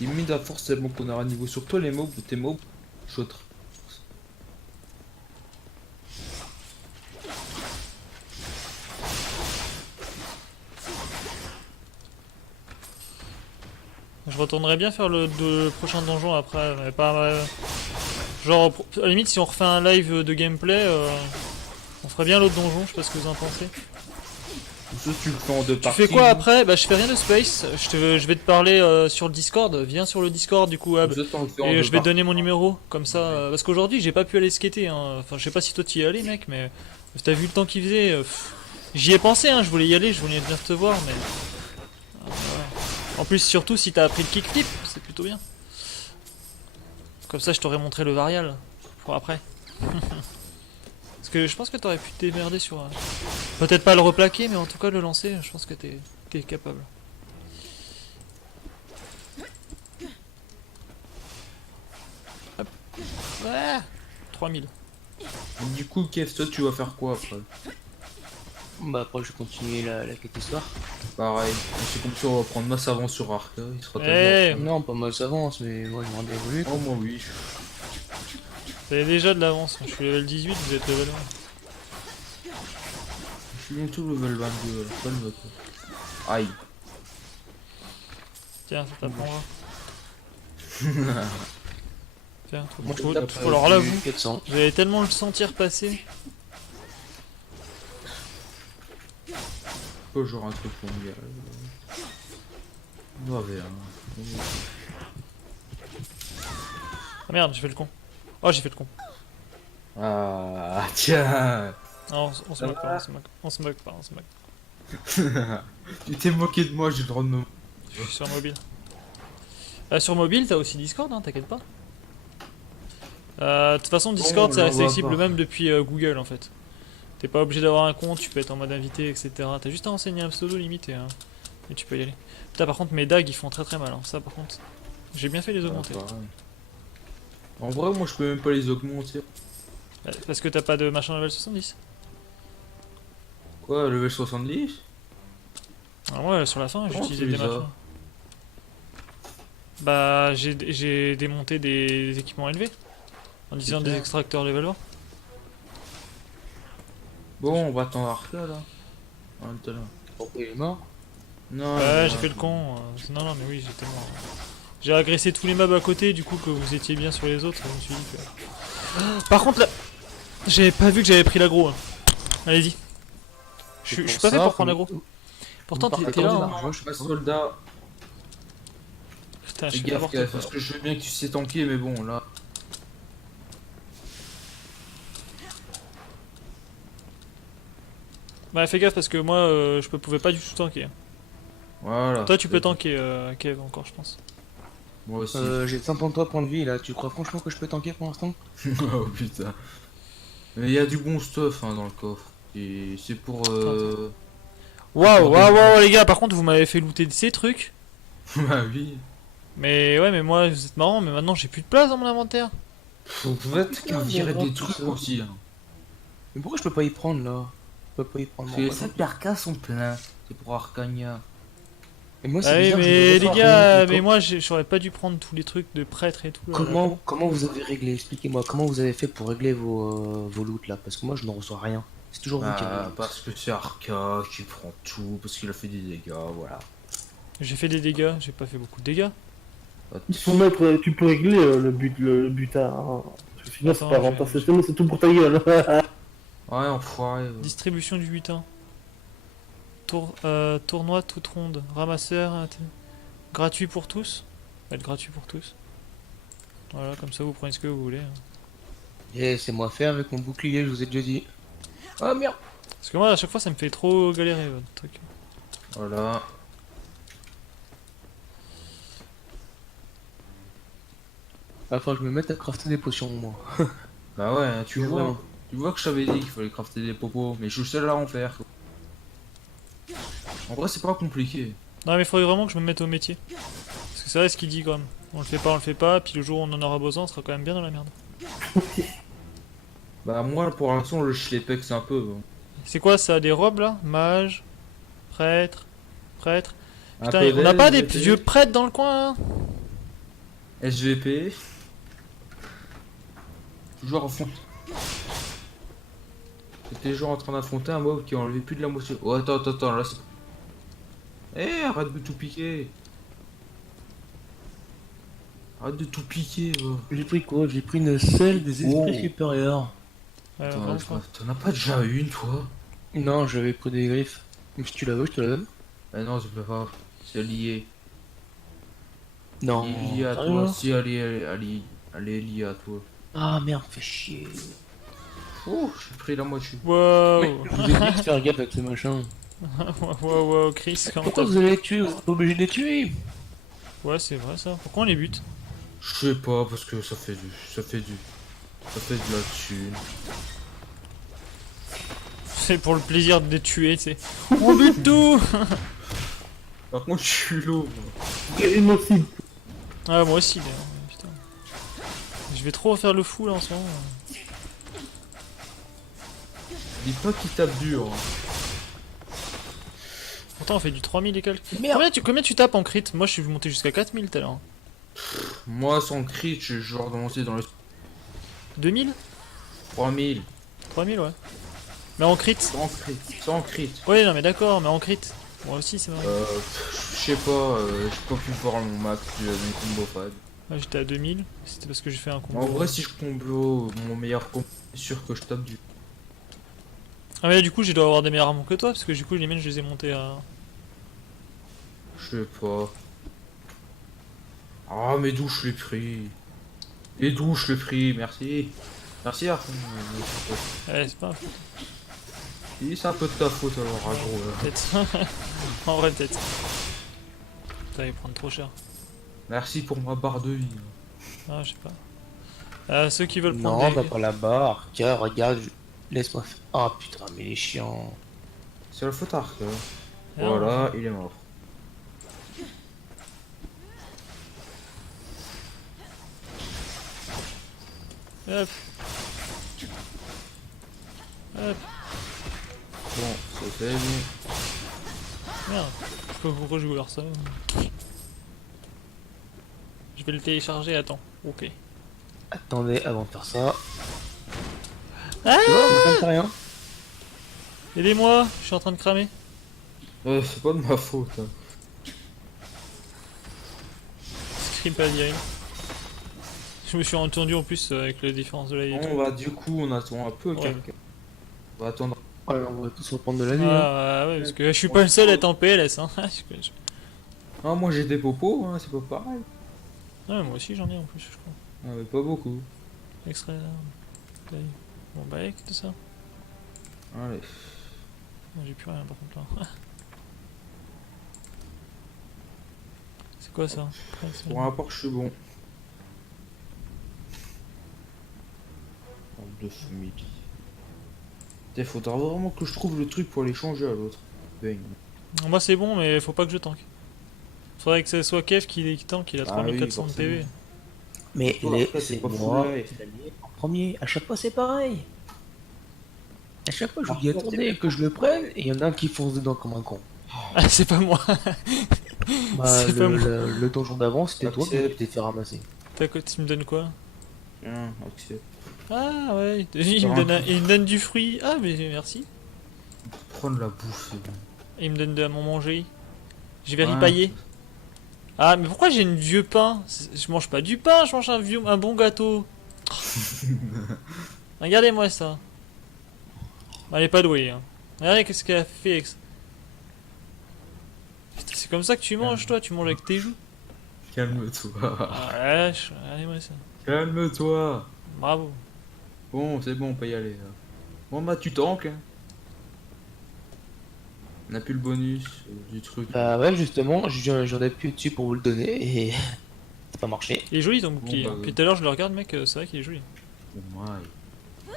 Limite à forcément qu'on aura un niveau sur toi, les mobs, tes mobs, chautre. Je retournerai bien faire le prochain donjon après, mais pas. Genre, à la limite, si on refait un live de gameplay, on ferait bien l'autre donjon, je sais pas ce que vous en pensez. Ça, tu le fais en deux Tu parties. fais quoi après? Bah, je fais rien de space. Je vais te parler sur le Discord. Viens sur le Discord du coup, Ab. Ça, t'en fais en Et deux je vais te parties. donner mon numéro, comme ça. Parce qu'aujourd'hui, j'ai pas pu aller skater. Hein. Enfin, je sais pas si toi t'y es allé, mec, mais t'as vu le temps qu'il faisait. J'y ai pensé, hein. Je voulais y aller, je voulais venir te voir, mais. Ah, voilà. En plus, surtout si t'as appris le kickflip, c'est plutôt bien. Comme ça, je t'aurais montré le varial pour après. Parce que je pense que t'aurais pu te démerder sur. Peut-être pas le replaquer, mais en tout cas le lancer, je pense que t'es capable. Hop. Ouais 3000. Du coup, Kev, toi, tu vas faire quoi après? Bah après je vais continuer la quête histoire. Pareil. C'est comme ça, on va prendre masse avance sur Arca. Il sera Eh, tellement. Non, pas mal s'avance, mais moi j'aimerais bien évoluer. Oh, moi, oui. Vous avez déjà de l'avance, je suis level 18, vous êtes level 20. Je suis bientôt level 22. Pas le vote. Aïe. Tiens, ça t'apprendra. Tiens, Moi, faut- je tape, alors là, vous, 400. j'allais tellement le sentir passer. Pas genre un truc mondial. On va ver. Ah merde, j'ai fait le con. Oh, j'ai fait le con. Ah, tiens. Non, on se moque pas, on se moque pas, on se moque pas. Tu t'es moqué de moi, j'ai le droit de me... Je suis sur mobile. Sur mobile, t'as aussi Discord, hein, t'inquiète pas. De toute façon, Discord, Bon, c'est là, on va accessible pas. même depuis Google en fait. T'es pas obligé d'avoir un compte, tu peux être en mode invité, etc. T'as juste à enseigner un pseudo limité, hein, et tu peux y aller. Putain, par contre, mes dagues ils font très mal, hein. Ça, par contre, j'ai bien fait de les augmenter. En vrai, moi je peux même pas les augmenter. Parce que t'as pas de machin level 70. Quoi, level 70? Alors, moi, sur la fin, Comment j'utilisais tu des les as machins. Bah, j'ai démonté des équipements élevés. En disant des Super. extracteurs level 20. Bon, on va attendre Arca là. Ah, t'es là. Pourquoi il est mort? Non, Ouais, non, j'ai fait le con. Non, non, mais oui, j'étais mort. J'ai agressé tous les mobs à côté, du coup, que vous étiez bien sur les autres. Je me suis dit que... Par contre, là, j'avais pas vu que j'avais pris l'aggro. Hein. Allez-y. Je suis pas fait pour prendre l'aggro. Pourtant, t'es là. Hein. Je suis pas soldat. Putain, je Fais suis gaffe, n'importe gaffe, quoi. parce que je veux bien que tu sais tanker, mais bon, là. Bah, fais gaffe parce que moi, je pouvais pas du tout tanker. Hein. Voilà. Toi, tu peux tanker, Kev, encore, je pense. Moi aussi. J'ai 53 points de vie là, tu crois franchement que je peux tanker pour l'instant? Oh putain. Mais il y a du bon stuff hein, dans le coffre. Et c'est pour. Waouh, les gars, par contre, vous m'avez fait looter ces trucs. Bah oui. Mais ouais, mais moi, vous êtes marrant, mais maintenant, j'ai plus de place dans mon inventaire. Faut peut-être qu'il virer des trucs aussi. Hein. Mais pourquoi je peux pas y prendre là? Je peux pas y prendre. Parce que les sacs d'Arca sont pleins. C'est pour Arcania. Et moi Ah oui, bizarre, je mais ne les vois pas gars, rien. mais moi, j'aurais pas dû prendre tous les trucs de prêtre et tout. Là. Comment vous avez réglé? Expliquez-moi, comment vous avez fait pour régler vos loots là? Parce que moi je n'en reçois rien. C'est toujours vous qui Ah, avez. parce que c'est Arca qui prend tout. Parce qu'il a fait des dégâts, voilà. J'ai fait des dégâts, j'ai pas fait beaucoup de dégâts. Il faut mettre, tu peux régler le butin. Hein. Parce que sinon, c'est Attends, pas rentable. C'est tout pour ta gueule. Ouais, enfoiré. Ouais. Distribution du butin. Tournoi toute ronde. Ramasseur. Gratuit pour tous. Va être gratuit pour tous. Voilà, comme ça vous prenez ce que vous voulez. Hein. Et c'est moi faire avec mon bouclier, je vous ai déjà dit. Ah merde! Parce que moi, à chaque fois, ça me fait trop galérer votre truc. Voilà. Va falloir que je me mette à crafter des potions moi. Bah ouais, hein, tu Mais vois. vraiment. Tu vois que je t'avais dit qu'il fallait crafter des popos. Mais je suis le seul à en faire. En vrai, c'est pas compliqué. Non, mais il faudrait vraiment que je me mette au métier. Parce que c'est vrai ce qu'il dit quand même. On le fait pas, puis le jour où on en aura besoin, on sera quand même bien dans la merde. Bah moi, pour l'instant, le schlepex un peu. Bon. C'est quoi ça, des robes là? Mage, prêtre, prêtre. Un Putain, peu on n'a pas des SVP, vieux prêtres dans le coin là? SVP. Toujours à fond. J'étais genre en train d'affronter un mob qui a enlevé plus de la moitié. Oh attends, là c'est... Eh, arrête de tout piquer. Arrête de tout piquer, va. J'ai pris quoi? J'ai pris une selle des esprits Oh. supérieurs. Attends, t'en as pas déjà une, toi? Non, j'avais pris des griffes. Mais si tu la veux, je te la donne. Ah non, je peux pas. C'est lié. Non. Elle est liée à Sérieux? toi. Si, elle est liée à toi. Ah merde, fais chier. Oh, j'ai pris la moitié. Wow. Je vous ai dit de faire gaffe avec ce machin. Wow, Chris, comment Pourquoi t'as... vous allez les tuer? Vous êtes pas obligé de les tuer. Ouais, c'est vrai ça. Pourquoi on les bute? Je sais pas, parce que ça fait de la thune. C'est pour le plaisir de les tuer, tu sais. On bute tout. Par contre, je suis lourd. Et moi aussi. Ah, moi aussi, d'ailleurs. Putain. Je vais trop faire le fou là en ce moment. Dis pas qu'il tape dur. Hein. Pourtant, on fait du 3000 et quelques. Merde. Combien tu tapes en crit? Moi, je suis monté jusqu'à 4000 tout à l'heure. Moi, sans crit, je genre monter dans les 2000? 3000. 3000, ouais. Mais en crit? Sans crit. Sans crit. Ouais, non, mais d'accord, mais en crit. Moi aussi, c'est vrai. Je sais pas, j'ai pas pu voir mon max du combo fad. Là j'étais à 2000, c'était parce que j'ai fait un combo. En vrai, si je combo mon meilleur combo, c'est sûr que je tape du. Ah mais là, du coup je dois avoir des meilleurs armes que toi, parce que du coup les miennes je les ai montés à... Je sais pas. Ah, mais d'où je l'ai pris? Et d'où je l'ai pris? Merci. Merci, Arthur. Ouais c'est pas... Si, c'est un peu de ta faute alors, agro. Peut-être. En vrai peut-être. Putain ils prennent trop cher. Merci pour ma barre de vie. Ah je sais pas. Ceux qui veulent prendre Non, des... va pas là-bas. Arca, regarde, laisse-moi faire. Ah putain, mais il est chiant. C'est la faute à Arthur. Ah, Voilà, il est mort. Hop. Hop. Bon, ça c'est bon. Merde. Pourquoi j'ai ouvert ça? Je vais le télécharger, attends. Ok. Attendez, avant de faire ça. Ah, Tu vois, ça ne fait rien. aidez-moi, je suis en train de cramer. C'est pas de ma faute. Hein. Scream pas direct. Je me suis entendu en plus avec la différence de la vie. et Bon, tout. bah, du coup, on attend un peu, Ouais. quelqu'un. On va attendre. Ouais, on va tous reprendre de la vie. hein. Ah ouais, parce que je suis pas le seul à être en PLS. Hein. Ah, moi j'ai des popos, hein, c'est pas pareil. Ouais, moi aussi j'en ai en plus, je crois. Ah, mais pas beaucoup. Extrait d'armes. Taille. Bon bah avec tout ça. Allez. Non, j'ai plus rien par contre là. C'est quoi ça? Pour un rapport, je suis bon. De famille. Il faudra vraiment que je trouve le truc pour aller changer à l'autre. Bang. Moi c'est bon, mais faut pas que je tank. Faudrait que ce soit Kev qui tank, il a Ah 3400 oui, de PV. Mais Toi, les- après, c'est pas moi, full life. c'est l'allié en premier. À chaque fois, c'est pareil. À chaque fois, je vous dis Parfois, attendez que je le prenne, et il y en a un qui fonce dedans comme un con. Ah, c'est pas moi. Bah, C'est pas moi. le donjon d'avant, c'était toi qui Accepte. t'es fait ramasser. Tu me donnes quoi? Tiens, accepte. Ah ouais, il me donne du fruit. Ah mais merci. Prendre la bouffe, c'est bon. Et il me donne de mon manger. Je vais Ouais. ripailler. Ah mais pourquoi j'ai une vieux pain? Je mange pas du pain, je mange un bon gâteau. Regardez-moi ça. Elle est pas douée. Hein. Regardez qu'est-ce qu'elle a fait avec ça. Putain, c'est comme ça que tu manges toi, tu manges avec tes joues. Calme-toi. Ah wesh, regardez-moi ça. Calme-toi. Bravo. Bon, c'est bon, on peut y aller. Là. Bon, bah, tu tankes. Hein. On a plus le bonus du truc. Bah ouais, justement, j'en ai plus dessus pour vous le donner, et ça n'a pas marché. Il est joli ton bouclier. bah, Hein. Puis tout à l'heure je le regarde mec, c'est vrai qu'il est joli. Oh my.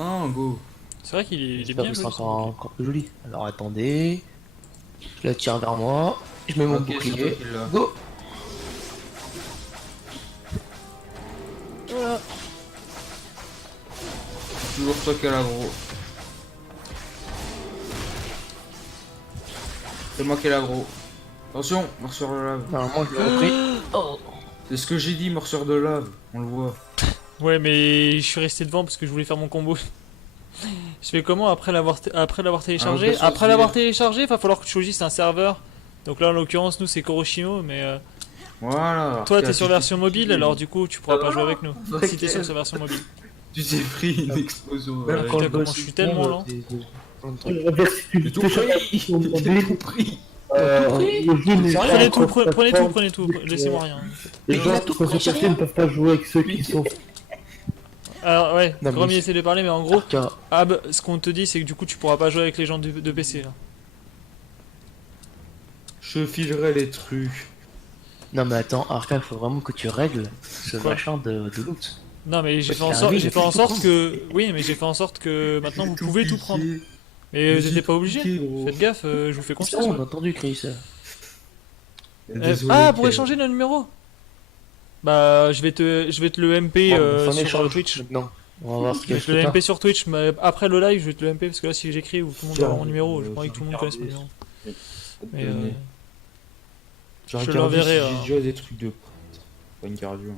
Ah, go. C'est vrai qu'il est J'espère bien que ce sera joli. encore plus joli. Alors attendez, je la tire vers moi, je mets mon Ok, c'est toi bouclier, qui l'as. go. Voilà. C'est toujours toi qui as l'agro. C'est moi qui ai l'agro. Attention, morsure de lave. Normalement je l'ai repris. Oh. C'est ce que j'ai dit, morsure de lave. On le voit. Ouais mais je suis resté devant parce que je voulais faire mon combo. Je fais comment après l'avoir téléchargé? Ah, Après l'avoir téléchargé, il va falloir que tu choisisses un serveur. Donc là en l'occurrence nous c'est Koroshimo mais Voilà. toi Arca, t'es sur tu version t'es mobile pris. alors du coup tu pourras pas jouer avec nous. Ok. Si t'es sur sa version mobile. Tu t'es pris une explosion. Ouais, Ouais. putain, comment je suis tellement lent. J'ai tout pris. J'ai tout pris. Prenez tout, prenez tout, laissez-moi rien. Les gens qui sont sur PC ne peuvent pas jouer avec ceux qui sont. Alors ouais, Non, mais Gromy c'est- essaie de parler mais en gros, Arca, ce qu'on te dit c'est que du coup tu pourras pas jouer avec les gens de PC là. Je filerai les trucs. non mais attends, Arca, il faut vraiment que tu règles ce Quoi machin de loot. Non mais j'ai Ouais, fait en c'est sorte, arrivé, j'ai fait il faut en tout sorte prendre. que, oui mais j'ai fait en sorte que maintenant vous pouvez tout prendre. Mais vous n'étiez pas obligé. Faites gaffe, je vous fais C'est confiance. bon, on a entendu Chris. Pour échanger notre numéro. Bah je vais te le MP Bon, on s'en sur échange Twitch. maintenant. On va voir ce Je qu'il y vais a te le MP sur Twitch, mais après le live je vais te le MP parce que là si j'écris ou tout le monde Tiens, a mon numéro, je crois que tout le monde connaisse mon numéro. Mais je je te l'enverrai, J'ai déjà des trucs de prêtre. Pas une cardio.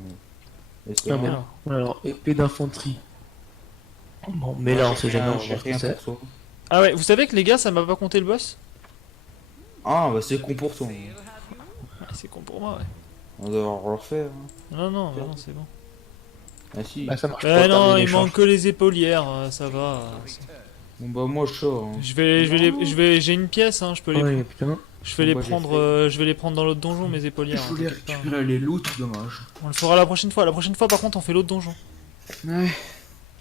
Mais c'est Ah, pas mais grave. alors, épée d'infanterie. Bon, mais là on sait jamais, on va J'ai voir ce que rien c'est. pour toi. Ah ouais, vous savez que les gars ça m'a pas compté le boss? Ah, bah c'est con pour toi. Ah, c'est con pour moi ouais. On doit le refaire. Hein. Non, c'est bon. Ah si. Bah, ça marche Eh pas. non, terminer il l'échange. manque que les épaulières, ça va. Bon bah moi je sors. Hein. J'ai une pièce, hein, je peux les, Ouais, putain. je vais les Bon, bah, j'ai prendre, je vais les prendre dans l'autre donjon, mes épaulières. Je voulais t'inquiète pas. récupérer les loot, dommage. On le fera la prochaine fois. La prochaine fois, par contre, on fait l'autre donjon. Ouais.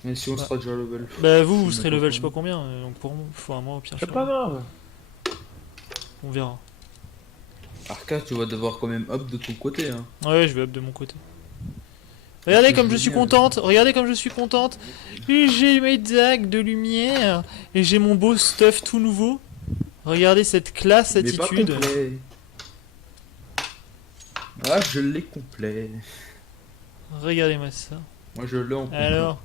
Mais si on Bah. sera déjà level. Bah vous, Je vous sais serez pas level je sais combien. pas combien, donc pour moi, faut un mois au pire. C'est pas grave. On verra. Arca, tu vas devoir quand même up de ton côté. Hein. Ouais, je vais up de mon côté. Regardez que comme je je suis veux bien, contente, regardez comme je suis contente. Et j'ai mes dagues de lumière et j'ai mon beau stuff tout nouveau. Regardez cette classe Mais pas attitude. complet. Ah, je l'ai complet. Regardez-moi ça. Moi je l'ai en complet. Alors,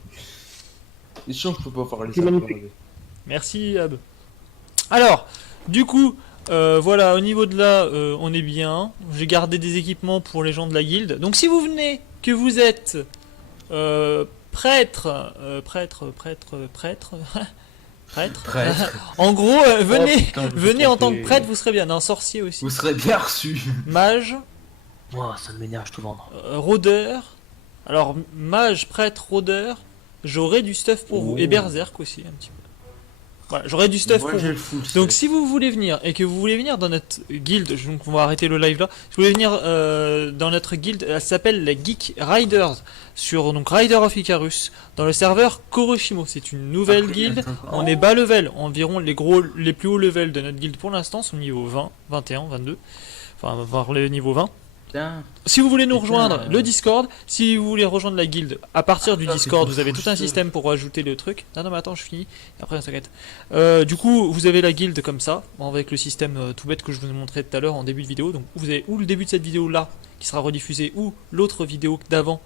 C'est chiant que je peux pas faire les C'est sapeurs magnifique. avec. merci Ab. Alors, du coup, voilà, au niveau de là, on est bien. J'ai gardé des équipements pour les gens de la guilde. Donc si vous venez, que vous êtes prêtre, prêtre. En gros, venez, Oh, putain, je me suis venez en tant que trompé. prêtre, vous serez bien. Un sorcier aussi. Vous serez bien reçu. Mage, Moi, ça m'énerve tout vendre. rôdeur. Alors, mage, prêtre, rôdeur, j'aurai du stuff pour vous. Oh. Et berserk aussi, un petit peu. Voilà, j'aurai du stuff Moi pour j'ai vous. le full Donc set. si vous voulez venir et que vous voulez venir dans notre guilde, donc on va arrêter le live là. Si vous voulez venir dans notre guilde, elle s'appelle la Geek Riders sur donc Rider of Icarus dans le serveur Koroshimo. C'est une nouvelle Après, guilde. attends. On est bas level, environ les plus hauts levels de notre guilde pour l'instant sont niveau 20, 21, 22. Enfin, on va voir le niveau 20. Putain. Si vous voulez nous Putain. rejoindre, le Discord, si vous voulez rejoindre la guilde, à partir du Ah, Discord, c'est vous avez pour tout un ça. système pour ajouter le truc. Non, mais attends, je finis. Et après, on s'inquiète. Du coup, vous avez la guilde comme ça, avec le système tout bête que je vous ai montré tout à l'heure en début de vidéo. Donc, vous avez ou le début de cette vidéo là, qui sera rediffusée, ou l'autre vidéo d'avant,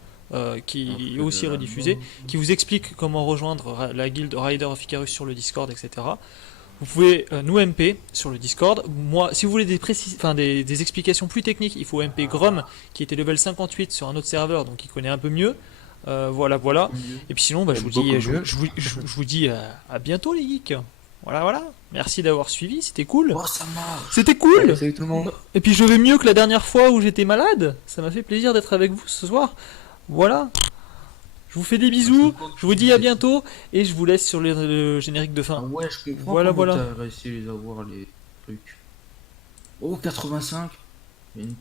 qui est aussi rediffusée, qui vous explique comment rejoindre la guilde Rider of Icarus sur le Discord, etc. Vous pouvez nous MP sur le Discord. Moi, si vous voulez des explications plus techniques, il faut MP Grom, qui était level 58 sur un autre serveur, donc il connaît un peu mieux. Voilà. Et puis sinon, bah, je vous dis, je vous dis à bientôt les geeks. Voilà. Merci d'avoir suivi, c'était cool. Oh ça marche. C'était cool. Allez, salut tout le monde. Et puis je vais mieux que la dernière fois où j'étais malade. Ça m'a fait plaisir d'être avec vous ce soir. Voilà. Je vous fais des bisous. Je vous dis à bientôt et je vous laisse sur le générique de Ah fin. ouais, je comprends. Voilà, comment voilà. T'as réussi à les avoir les trucs. Oh 85. Il y a une